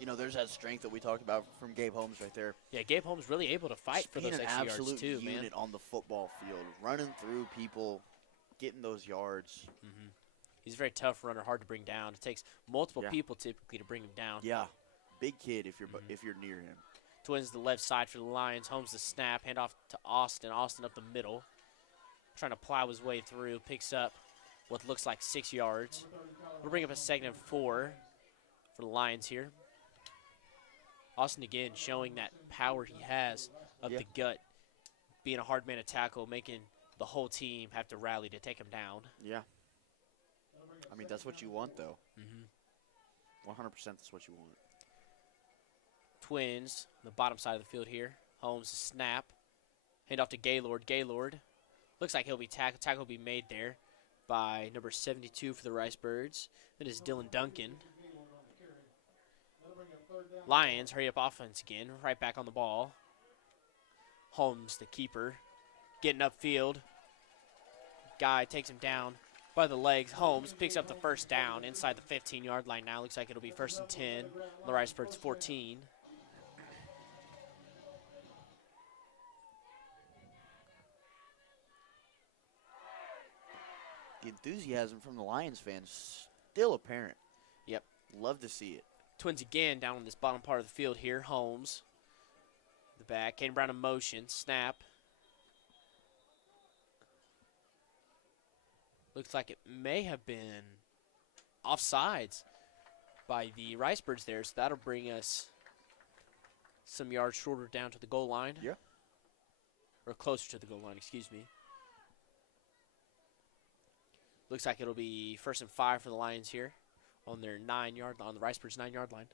You know, there's that strength that we talked about from Gabe Holmes right there. Yeah, Gabe Holmes really able to fight for those Being an extra yards absolute too, unit man. on the football field, running through people, getting those yards. Mm-hmm. He's a very tough runner, hard to bring down. It takes multiple Yeah. people typically to bring him down. Yeah, big kid if you're near him. Twins the left side for the Lions. Holmes the snap, hand off to Austin. Austin up the middle, trying to plow his way through. Picks up what looks like 6 yards. We'll bring up a 2nd and 4 for the Lions here. Austin again showing that power he has of Yeah. the gut, being a hard man to tackle, making the whole team have to rally to take him down. Yeah. I mean, that's what you want, though. Mm-hmm. 100% that's what you want. Twins, the bottom side of the field here. Holmes, snap. Hand off to Gaylord. Gaylord looks like he'll be tackled. Tackle will be made there by number 72 for the Ricebirds. That is Dylan Duncan. Lions, hurry up offense again. Right back on the ball. Holmes, the keeper, getting upfield. Guy takes him down by the legs. Holmes picks up the first down inside the 15-yard line now. Looks like it'll be 1st and 10. The Ricebirds 14. The enthusiasm from the Lions fans still apparent. Yep. Love to see it. Twins again down on this bottom part of the field here. Holmes, the back. Kane Brown in motion. Snap. Looks like it may have been offsides by the Ricebirds there, so that'll bring us some yards shorter down to the goal line. Yeah. Or closer to the goal line, excuse me. Looks like it'll be 1st and 5 for the Lions here on their 9-yard, on the Ricebirds' 9-yard line.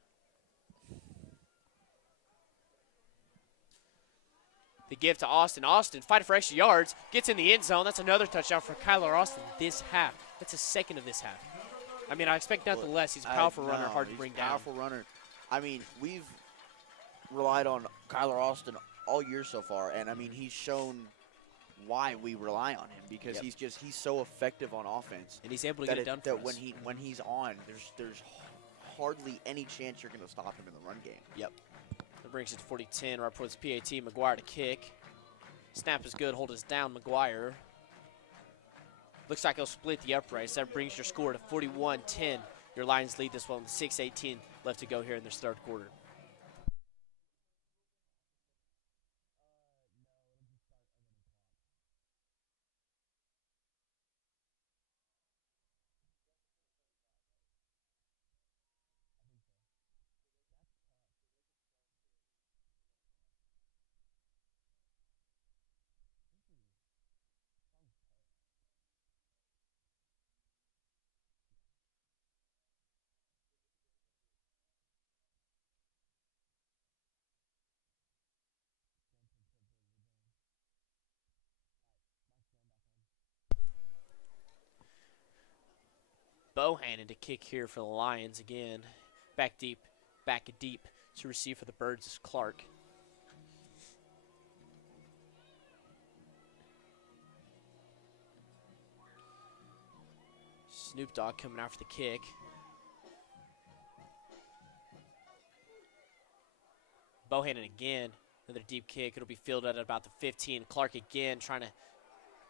The give to Austin. Austin fighting for extra yards. Gets in the end zone. That's another touchdown for Kyler Austin this half. That's his second of this half. I mean, I expect nothing less. He's a powerful runner, hard to bring down. Powerful runner. I mean, we've relied on Kyler Austin all year so far, and I mean, he's shown why we rely on him because he's so effective on offense. And he's able to get it done for us. When he's on, there's hardly any chance you're going to stop him in the run game. Yep. That brings it to 40-10 right for this PAT. McGuire to kick. Snap is good. Hold us down, McGuire. Looks like he'll split the uprights. That brings your score to 41-10. Your Lions lead this one with 6:18 left to go here in this third quarter. Bohannon to kick here for the Lions again. Back deep to receive for the Birds is Clark. Snoop Dogg coming out for the kick. Bohannon again, another deep kick. It'll be fielded at about the 15. Clark again trying to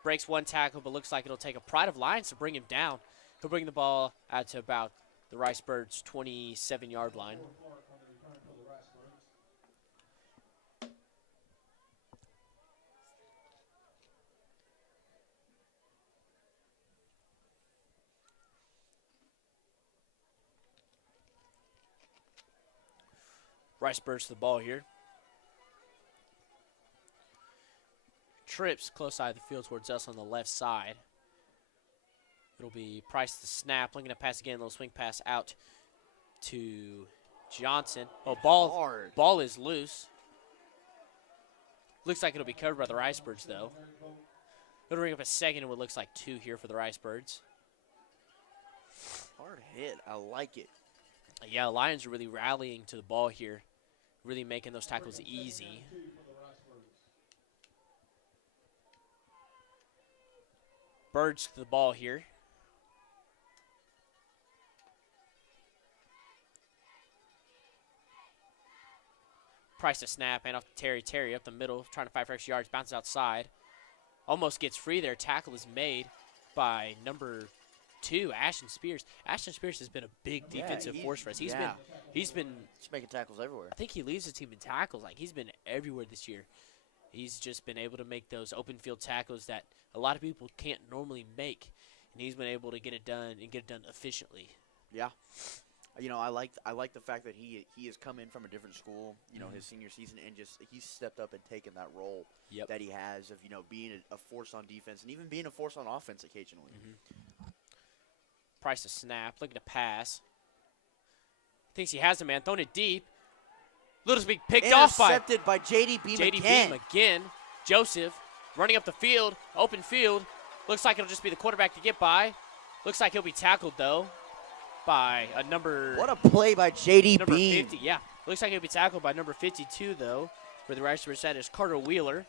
breaks one tackle, but looks like it'll take a Pride of Lions to bring him down. He'll bring the ball out to about the Ricebirds' 27-yard line. Ricebirds to the ball here. Trips close side of the field towards us on the left side. It'll be Price to snap. Looking to pass again. Little swing pass out to Johnson. Oh, ball is loose. Looks like it'll be covered by the Ricebirds, though. It'll bring up a second and what looks like 2 here for the Ricebirds. Hard hit. I like it. Yeah, the Lions are really rallying to the ball here. Really making those tackles easy. Birds to the ball here. Price to snap, and off to Terry. Terry up the middle, trying to fight for extra yards, bounces outside. Almost gets free there. Tackle is made by number 2, Ashton Spears. Ashton Spears has been a big defensive force for us. He's been making tackles everywhere. I think he leads the team in tackles. Like, he's been everywhere this year. He's just been able to make those open field tackles that a lot of people can't normally make, and he's been able to get it done and get it done efficiently. Yeah. I like the fact that he has come in from a different school, his senior season, and just he's stepped up and taken that role Yep. that he has of being a force on defense and even being a force on offense occasionally. Price to snap, looking to pass. Thinks he has a man, throwing it deep. Little Speak picked off by Intercepted by JD Beam JD again. Beam again. Joseph running up the field, open field. Looks like it'll just be the quarterback to get by. Looks like he'll be tackled though by a number. What a play by JD number Beam. 50. Yeah, looks like he'll be tackled by number 52 though. Where the Ricebirds set is Carter Wheeler,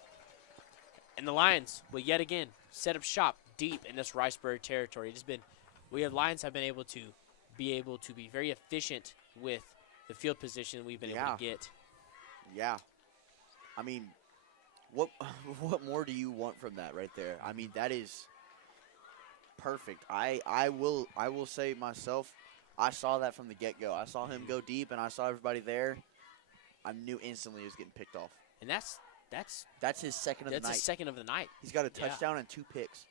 and the Lions will yet again set up shop deep in this Ricebird territory. It has been, Lions have been able to be very efficient with the field position we've been able to get. Yeah. I mean, what more do you want from that right there? I mean, that is perfect. I will say myself, I saw that from the get-go. I saw him go deep, and I saw everybody there. I knew instantly he was getting picked off. And that's his second of the night. his second of the night. He's got a touchdown and 2 picks.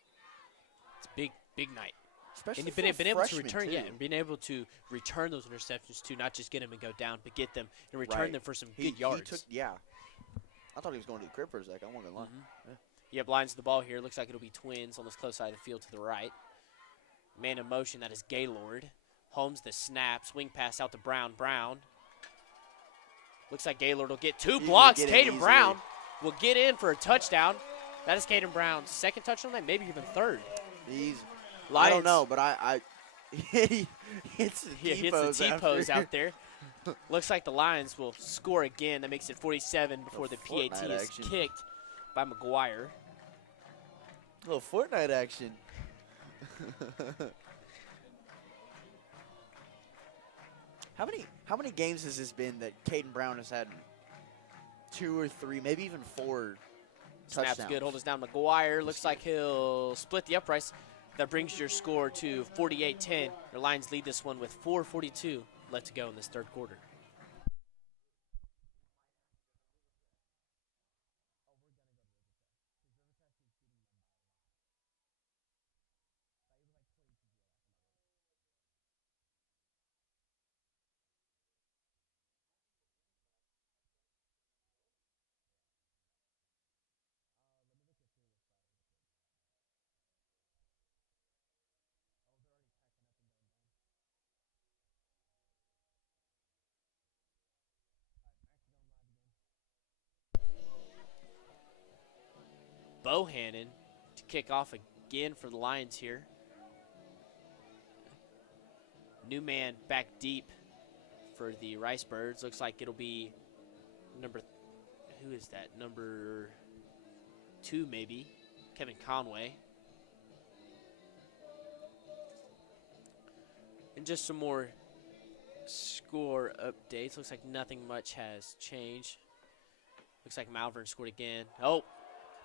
It's a big night. Especially And for been able to return, too. and being able to return those interceptions too, not just get them and go down, but get them and return Right. them for some He good yards. took, I thought he was going to the crib for a second. I wasn't going to lie. You have Lions the ball here. Looks like it'll be Twins on this close side of the field to the right. Man in motion, that is Gaylord. Holmes the snap, swing pass out to Brown. Brown. Looks like Gaylord will get 2 will blocks. get it Caden easily. Brown will get in for a touchdown. That is Caden Brown's second touchdown, maybe even third. I Lions. don't know, but I he hits the He hits T-pose the T-pose after. out there. Looks like the Lions will score again. That makes it 47 before the PAT Fortnite is action. kicked by McGuire. Little Fortnite action. How many games has this been that Caden Brown has had 2 or 3, maybe even 4 Snaps touchdowns? good. Hold us down. McGuire looks like he'll split the uprights. That brings your score to 48-10. The Lions lead this one with 4:42 left to go in this third quarter. Bohannon to kick off again for the Lions here. New man back deep for the Ricebirds. Looks like it'll be who is that? Number 2 maybe, Kevin Conway. And just some more score updates. Looks like nothing much has changed. Looks like Malvern scored again. Oh,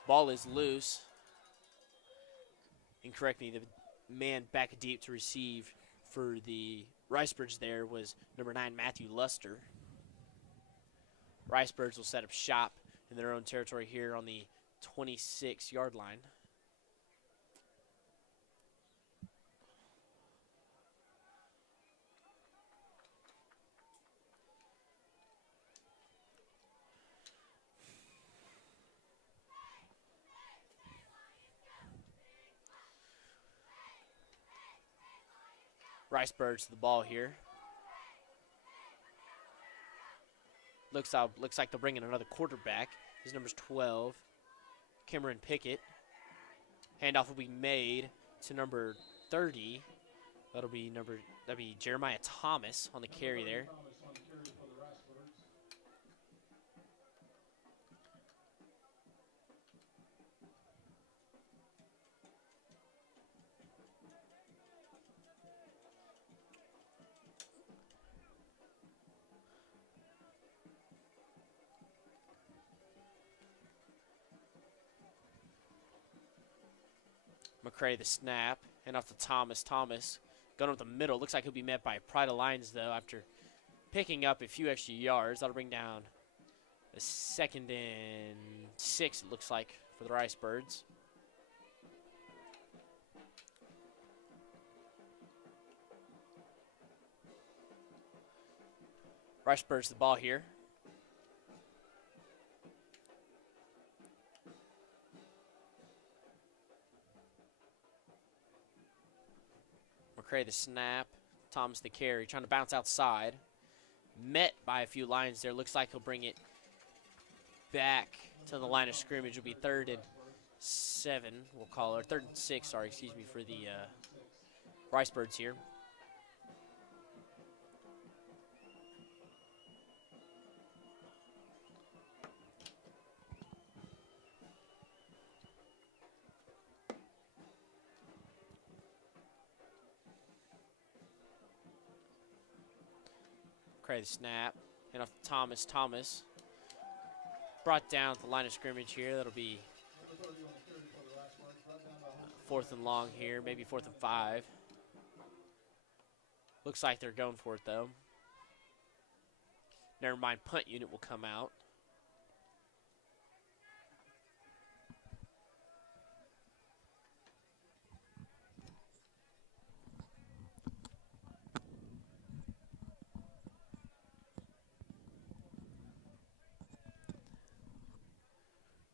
ball is loose. And correct me, the man back deep to receive for the Ricebirds there was number 9, Matthew Luster. Ricebirds will set up shop in their own territory here on the 26-yard line. Ricebirds to the ball here. Looks like they'll bring in another quarterback. His number's 12, Cameron Pickett. Handoff will be made to number 30. That'll be Jeremiah Thomas on the carry there. Thomas on the carry for the Ricebirds. McCray the snap, and off to Thomas. Thomas going up the middle. Looks like he'll be met by Pride of Lions, though, after picking up a few extra yards. That'll bring down a 2nd and 6, it looks like, for the Ricebirds. Ricebirds the ball here. McCray the snap. Thomas the carry, trying to bounce outside. Met by a few Lions there. Looks like he'll bring it back to the line of scrimmage. It'll be 3rd and 7, we'll call it. 3rd and 6, sorry, excuse me, for the Ricebirds here. McCray the snap. And off to Thomas. Thomas brought down at the line of scrimmage here. That'll be 4th and long here, maybe 4th and 5. Looks like they're going for it, though. Never mind, punt unit will come out.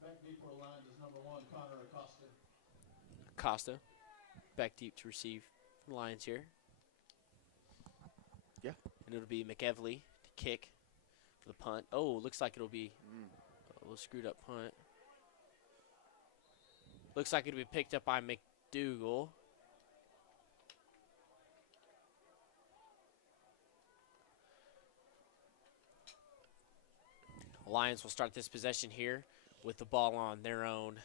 Back deep for the Lions is number 1, Connor Acosta. Acosta back deep to receive the Lions here. Yeah. And it'll be McEvely to kick for the punt. Oh, looks like it'll be a little screwed up punt. Looks like it'll be picked up by McDougal. Lions will start this possession here with the ball on their own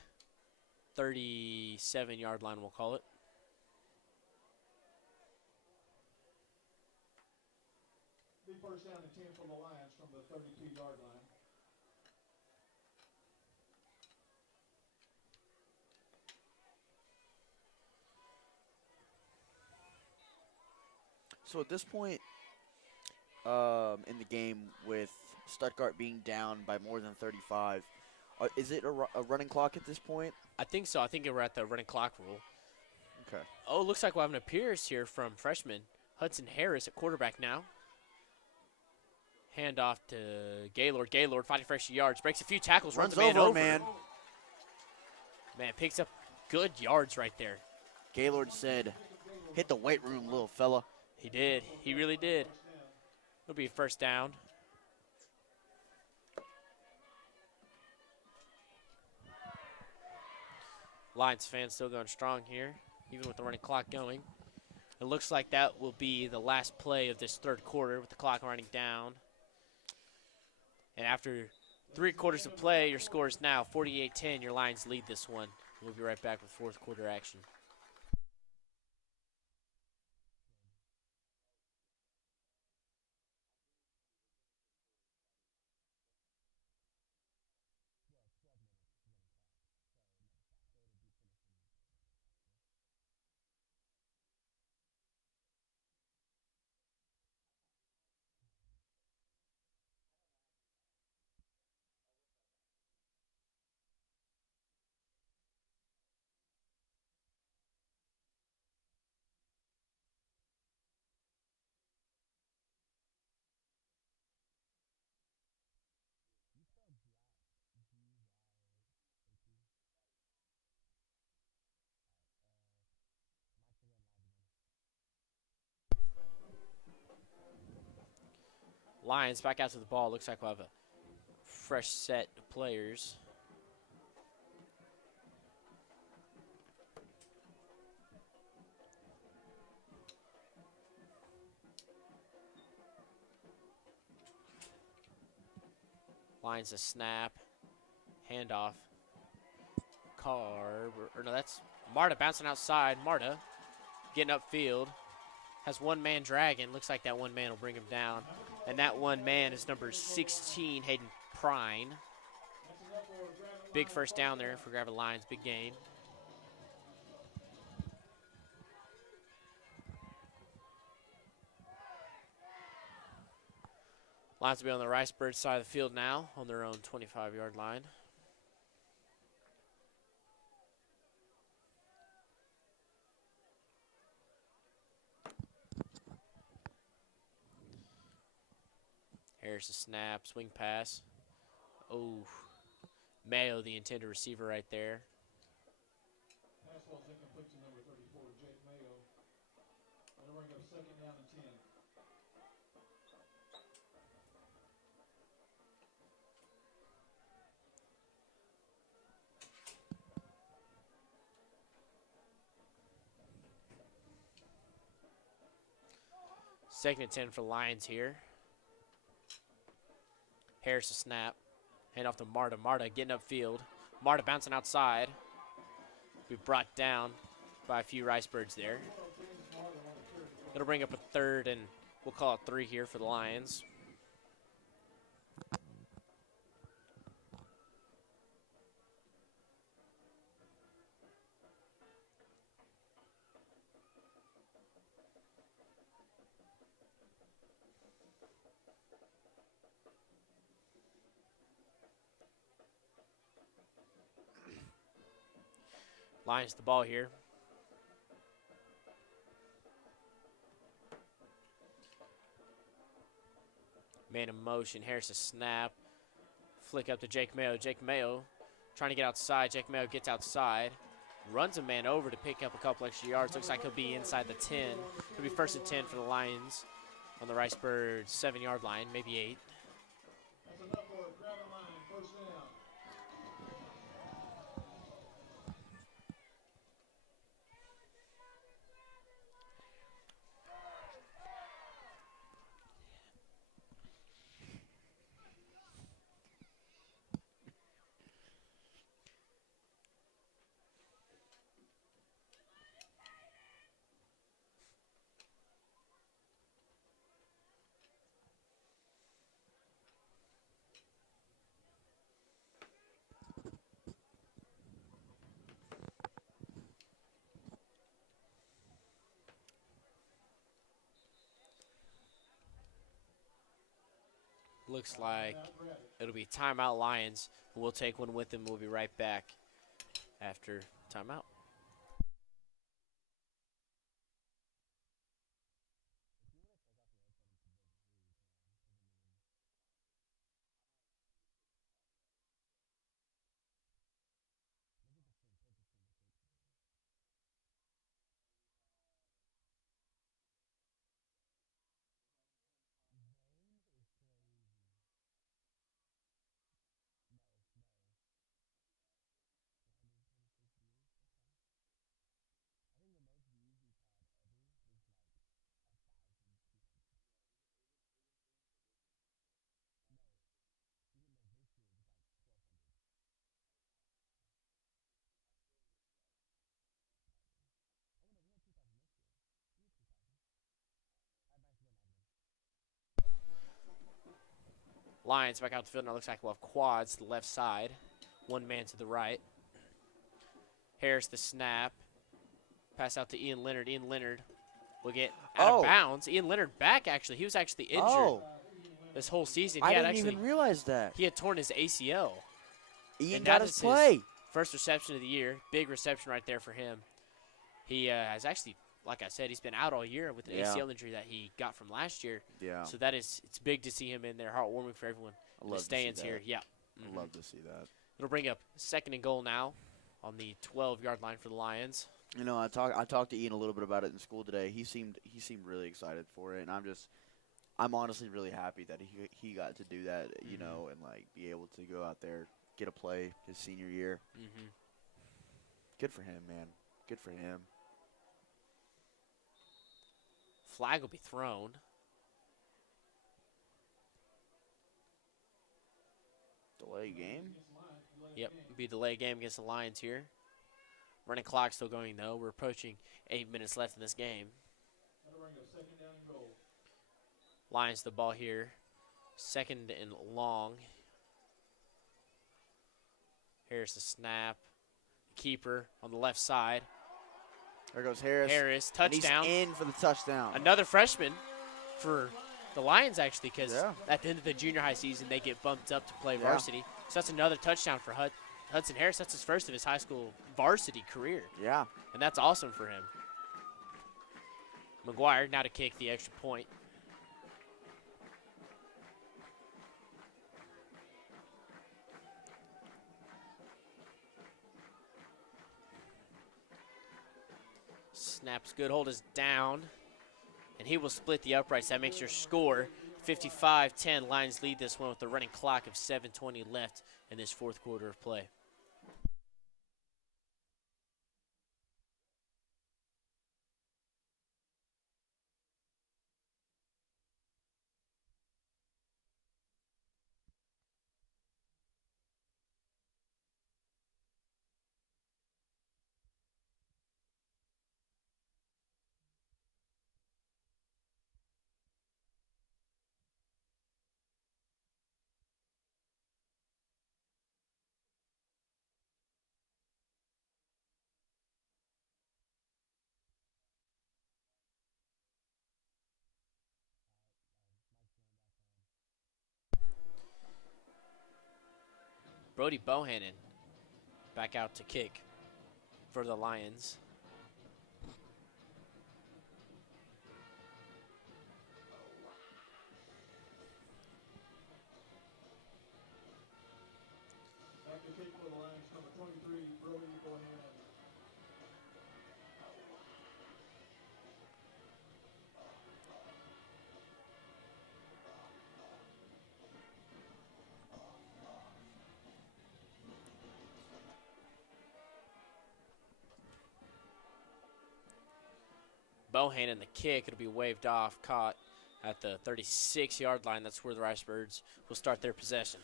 37-yard line, we'll call it. Be first down and 10 for the Lions from the 32-yard line. So at this point in the game, with Stuttgart being down by more than 35, is it a running clock at this point? I think so. I think we're at the running clock rule. Okay. Oh, looks like we'll have an appearance here from freshman Hudson Harris at quarterback now. Hand off to Gaylord. Gaylord fighting for extra yards. Breaks a few tackles. Runs the man over. Man. Man, picks up good yards right there. Gaylord said, hit the weight room, little fella. He did. He really did. It'll be a first down. Lions fans still going strong here, even with the running clock going. It looks like that will be the last play of this 3rd quarter with the clock running down. And after 3 quarters of play, your score is now 48-10. Your Lions lead this one. We'll be right back with 4th quarter action. Lions back out to the ball. Looks like we'll have a fresh set of players. Lions a snap. Handoff. Or no, that's Marta bouncing outside. Marta getting upfield. Has one man dragging. Looks like that one man will bring him down. And that one man is number 16, Hayden Prine. Big first down there for Gravette Lions. Big gain. Lions will be on the Ricebirds side of the field now on their own 25-yard line. Here's a snap, swing pass. Oh, Mayo, the intended receiver right there. Pass ball's incomplete to number 34, Jake Mayo. That'll bring up second down and 10. Second and 10 for the Lions here. Harris a snap. Hand off to Marta. Marta getting upfield. Marta bouncing outside. Be brought down by a few Ricebirds there. It'll bring up a third, and we'll call it 3 here for the Lions. Lions the ball here. Man in motion. Harris a snap. Flick up to Jake Mayo. Jake Mayo trying to get outside. Jake Mayo gets outside. Runs a man over to pick up a couple extra yards. Looks like he'll be inside the 10. It'll be first and 10 for the Lions on the Ricebirds 7-yard line, maybe 8. That's enough for a Gravette Lion, first down. Looks like it'll be timeout Lions. We'll take one with them. We'll be right back after timeout. Lions back out the field. Now looks like we'll have quads to the left side. One man to the right. Harris the snap. Pass out to Ian Leonard. Ian Leonard will get out of bounds. Ian Leonard back, actually. He was actually injured this whole season. I didn't even realize that. He had torn his ACL. Ian And got that his is play. First reception of the year. Big reception right there for him. He has actually, like I said, he's been out all year with an ACL injury that he got from last year. Yeah. So it's big to see him in there. Heartwarming for everyone. I love The stands to see here. that. Yeah. I love to see that. It'll bring up second and goal now on the 12-yard line for the Lions. You know, I talked to Ian a little bit about it in school today. He seemed really excited for it, and I'm honestly really happy that he got to do that, you know, and like be able to go out there, get a play his senior year. Good for him, man. Good for him. Flag will be thrown. Delay game? Yep, be a delay game against the Lions here. Running clock still going, though. We're approaching 8 minutes left in this game. That'll bring up second down and goal. Lions the ball here. Second and long. Here's the snap. Keeper on the left side. There goes Harris. Harris, And he's touchdown. in for the touchdown. Another freshman for the Lions, actually, because at the end of the junior high season, they get bumped up to play varsity. So that's another touchdown for Hudson Harris. That's his first of his high school varsity career. Yeah. And that's awesome for him. McGuire now to kick the extra point. Snaps good. Hold is down. And he will split the uprights. That makes your score 55-10. Lions lead this one with a running clock of 7:20 left in this fourth quarter of play. Brody Bohannon back out to kick for the Lions. Back to kick for the Lions, number 23, Brody Bohannon. Bohannon the kick. It'll be waved off, caught at the 36-yard line. That's where the Ricebirds will start their possession.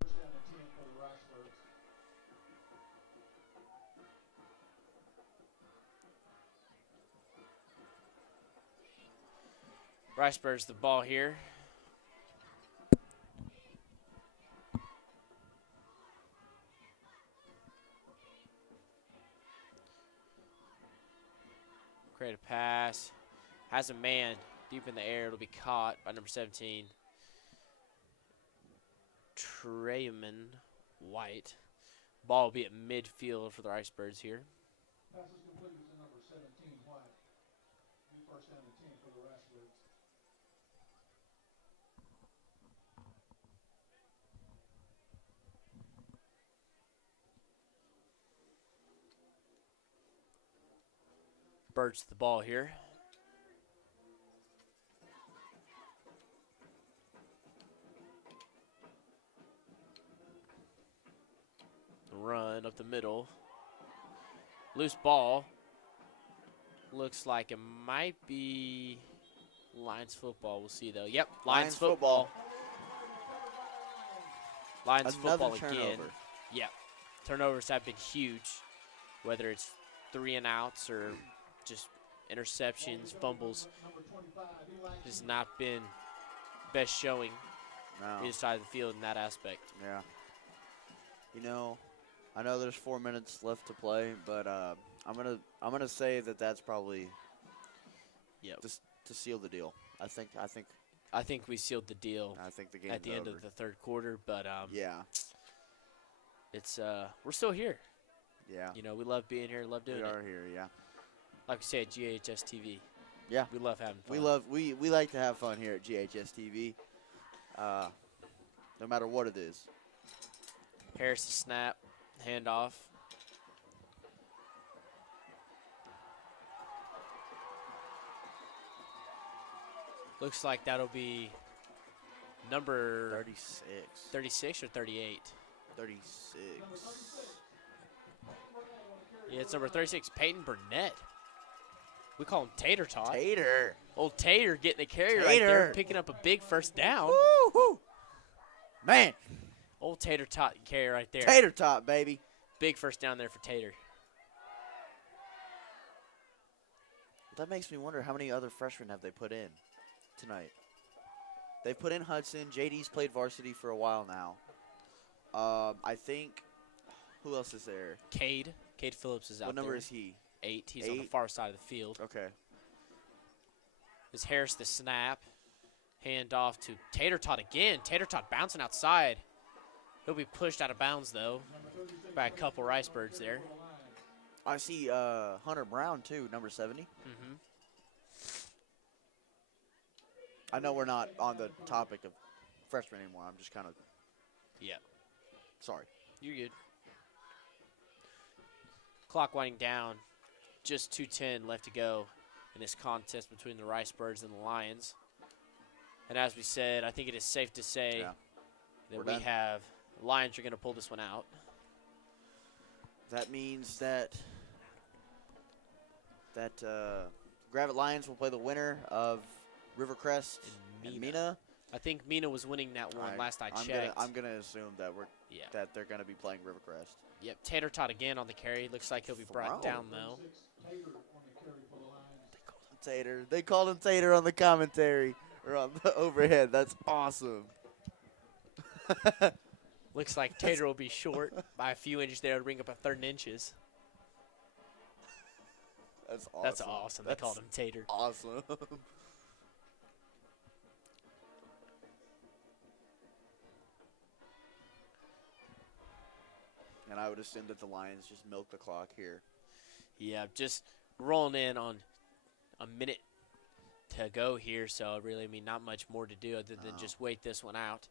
First down and 10 for the Ricebirds. Ricebirds the ball here. Create a pass. Has a man deep in the air. It'll be caught by number 17. Treyman White. Ball will be at midfield for the Ricebirds here. Pass is completed to number 17, White. New first down and 10 for the Ricebirds. Birds the ball here. Run up the middle. Loose ball. Looks like it might be Lions football. We'll see, though. Yep, Lions football. Lions Another football again. turnover. Yep. Turnovers have been huge, whether it's 3 and outs or just interceptions, fumbles. Has not been best showing No. either side of the field in that aspect. Yeah. You know, I know there's 4 minutes left to play, but I'm gonna say that that's probably Yep. just to seal the deal. I think I think we sealed the deal the game's at the end over. of the third quarter, but Yeah. it's we're still here. Yeah. You know, we love being here, love doing We it. are here. Yeah. Like we say at GHSTV. Yeah. We love having fun. We like to have fun here at GHSTV. No matter what it is. Harris to snap, handoff. Looks like that'll be number 36. 36 or 38. 36. Yeah, it's number 36, Peyton Burnett. We call him Tater Tot. Tater. Old Tater getting the carry right there, Tater. picking up a big first down. Woo-hoo. Man. Old Tater Tot carry right there. Tater tot, baby. Big first down there for Tater. That makes me wonder how many other freshmen have they put in tonight. They've put in Hudson. JD's played varsity for a while now. I think, who else is there? Cade Phillips is out What number there. is he? 8. He's on the 8? far side of the field. Okay. Is Harris the snap. Hand off to Tater Tot again. Tater Tot bouncing outside. He'll be pushed out of bounds, though, by a couple Ricebirds there. I see Hunter Brown, too, number 70. Mm-hmm. I know we're not on the topic of freshmen anymore. I'm just kind of Yeah, sorry. you're good. Clock winding down. Just 2:10 left to go in this contest between the Ricebirds and the Lions. And as we said, I think it is safe to say Yeah. that We're we done. have Lions are going to pull this one out. That means that Gravette Lions will play the winner of Rivercrest And and Mina. Mina. I think Mina was winning that one last I I'm checked. I'm gonna assume that Yeah. they're gonna be playing Rivercrest. Yep. Tater tot again on the carry. Looks like he'll be brought Thrown. down though. 6 Tater on the carry for the Lions. Tater. They called him Tater on the commentary or on the overhead. That's awesome. Looks like Tater will be short by a few inches there to bring up a 3rd and inches. That's awesome. That's awesome. They called him Tater. Awesome. And I would assume that the Lions just milk the clock here. Yeah, just rolling in on a minute to go here, so really, I mean, not much more to do other than No. just wait this one out.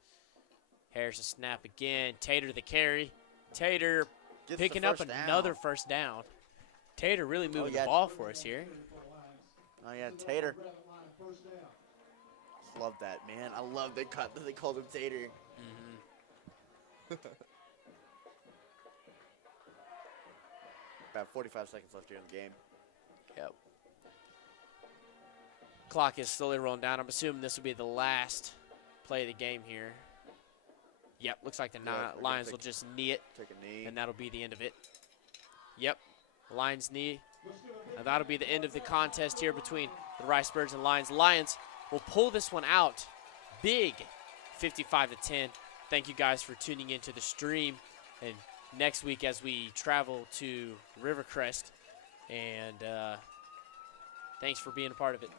Harris a snap again. Tater the carry. Tater Gets the picking up first down. another first down. Tater really moving yeah. the ball for us here. Oh yeah, Tater. Gravette Lions first down. Love that, man. I love they called him Tater. Mm-hmm. About 45 seconds left here in the game. Yep. Clock is slowly rolling down. I'm assuming this will be the last play of the game here. Yep, looks like the Yeah, they're gonna Lions take- will just knee it, Take a knee. and that'll be the end of it. Yep, Lions knee. And that'll be the end of the contest here between the Ricebirds and Lions. Lions will pull this one out big, 55-10. Thank you guys for tuning into the stream. And next week as we travel to Rivercrest, and thanks for being a part of it.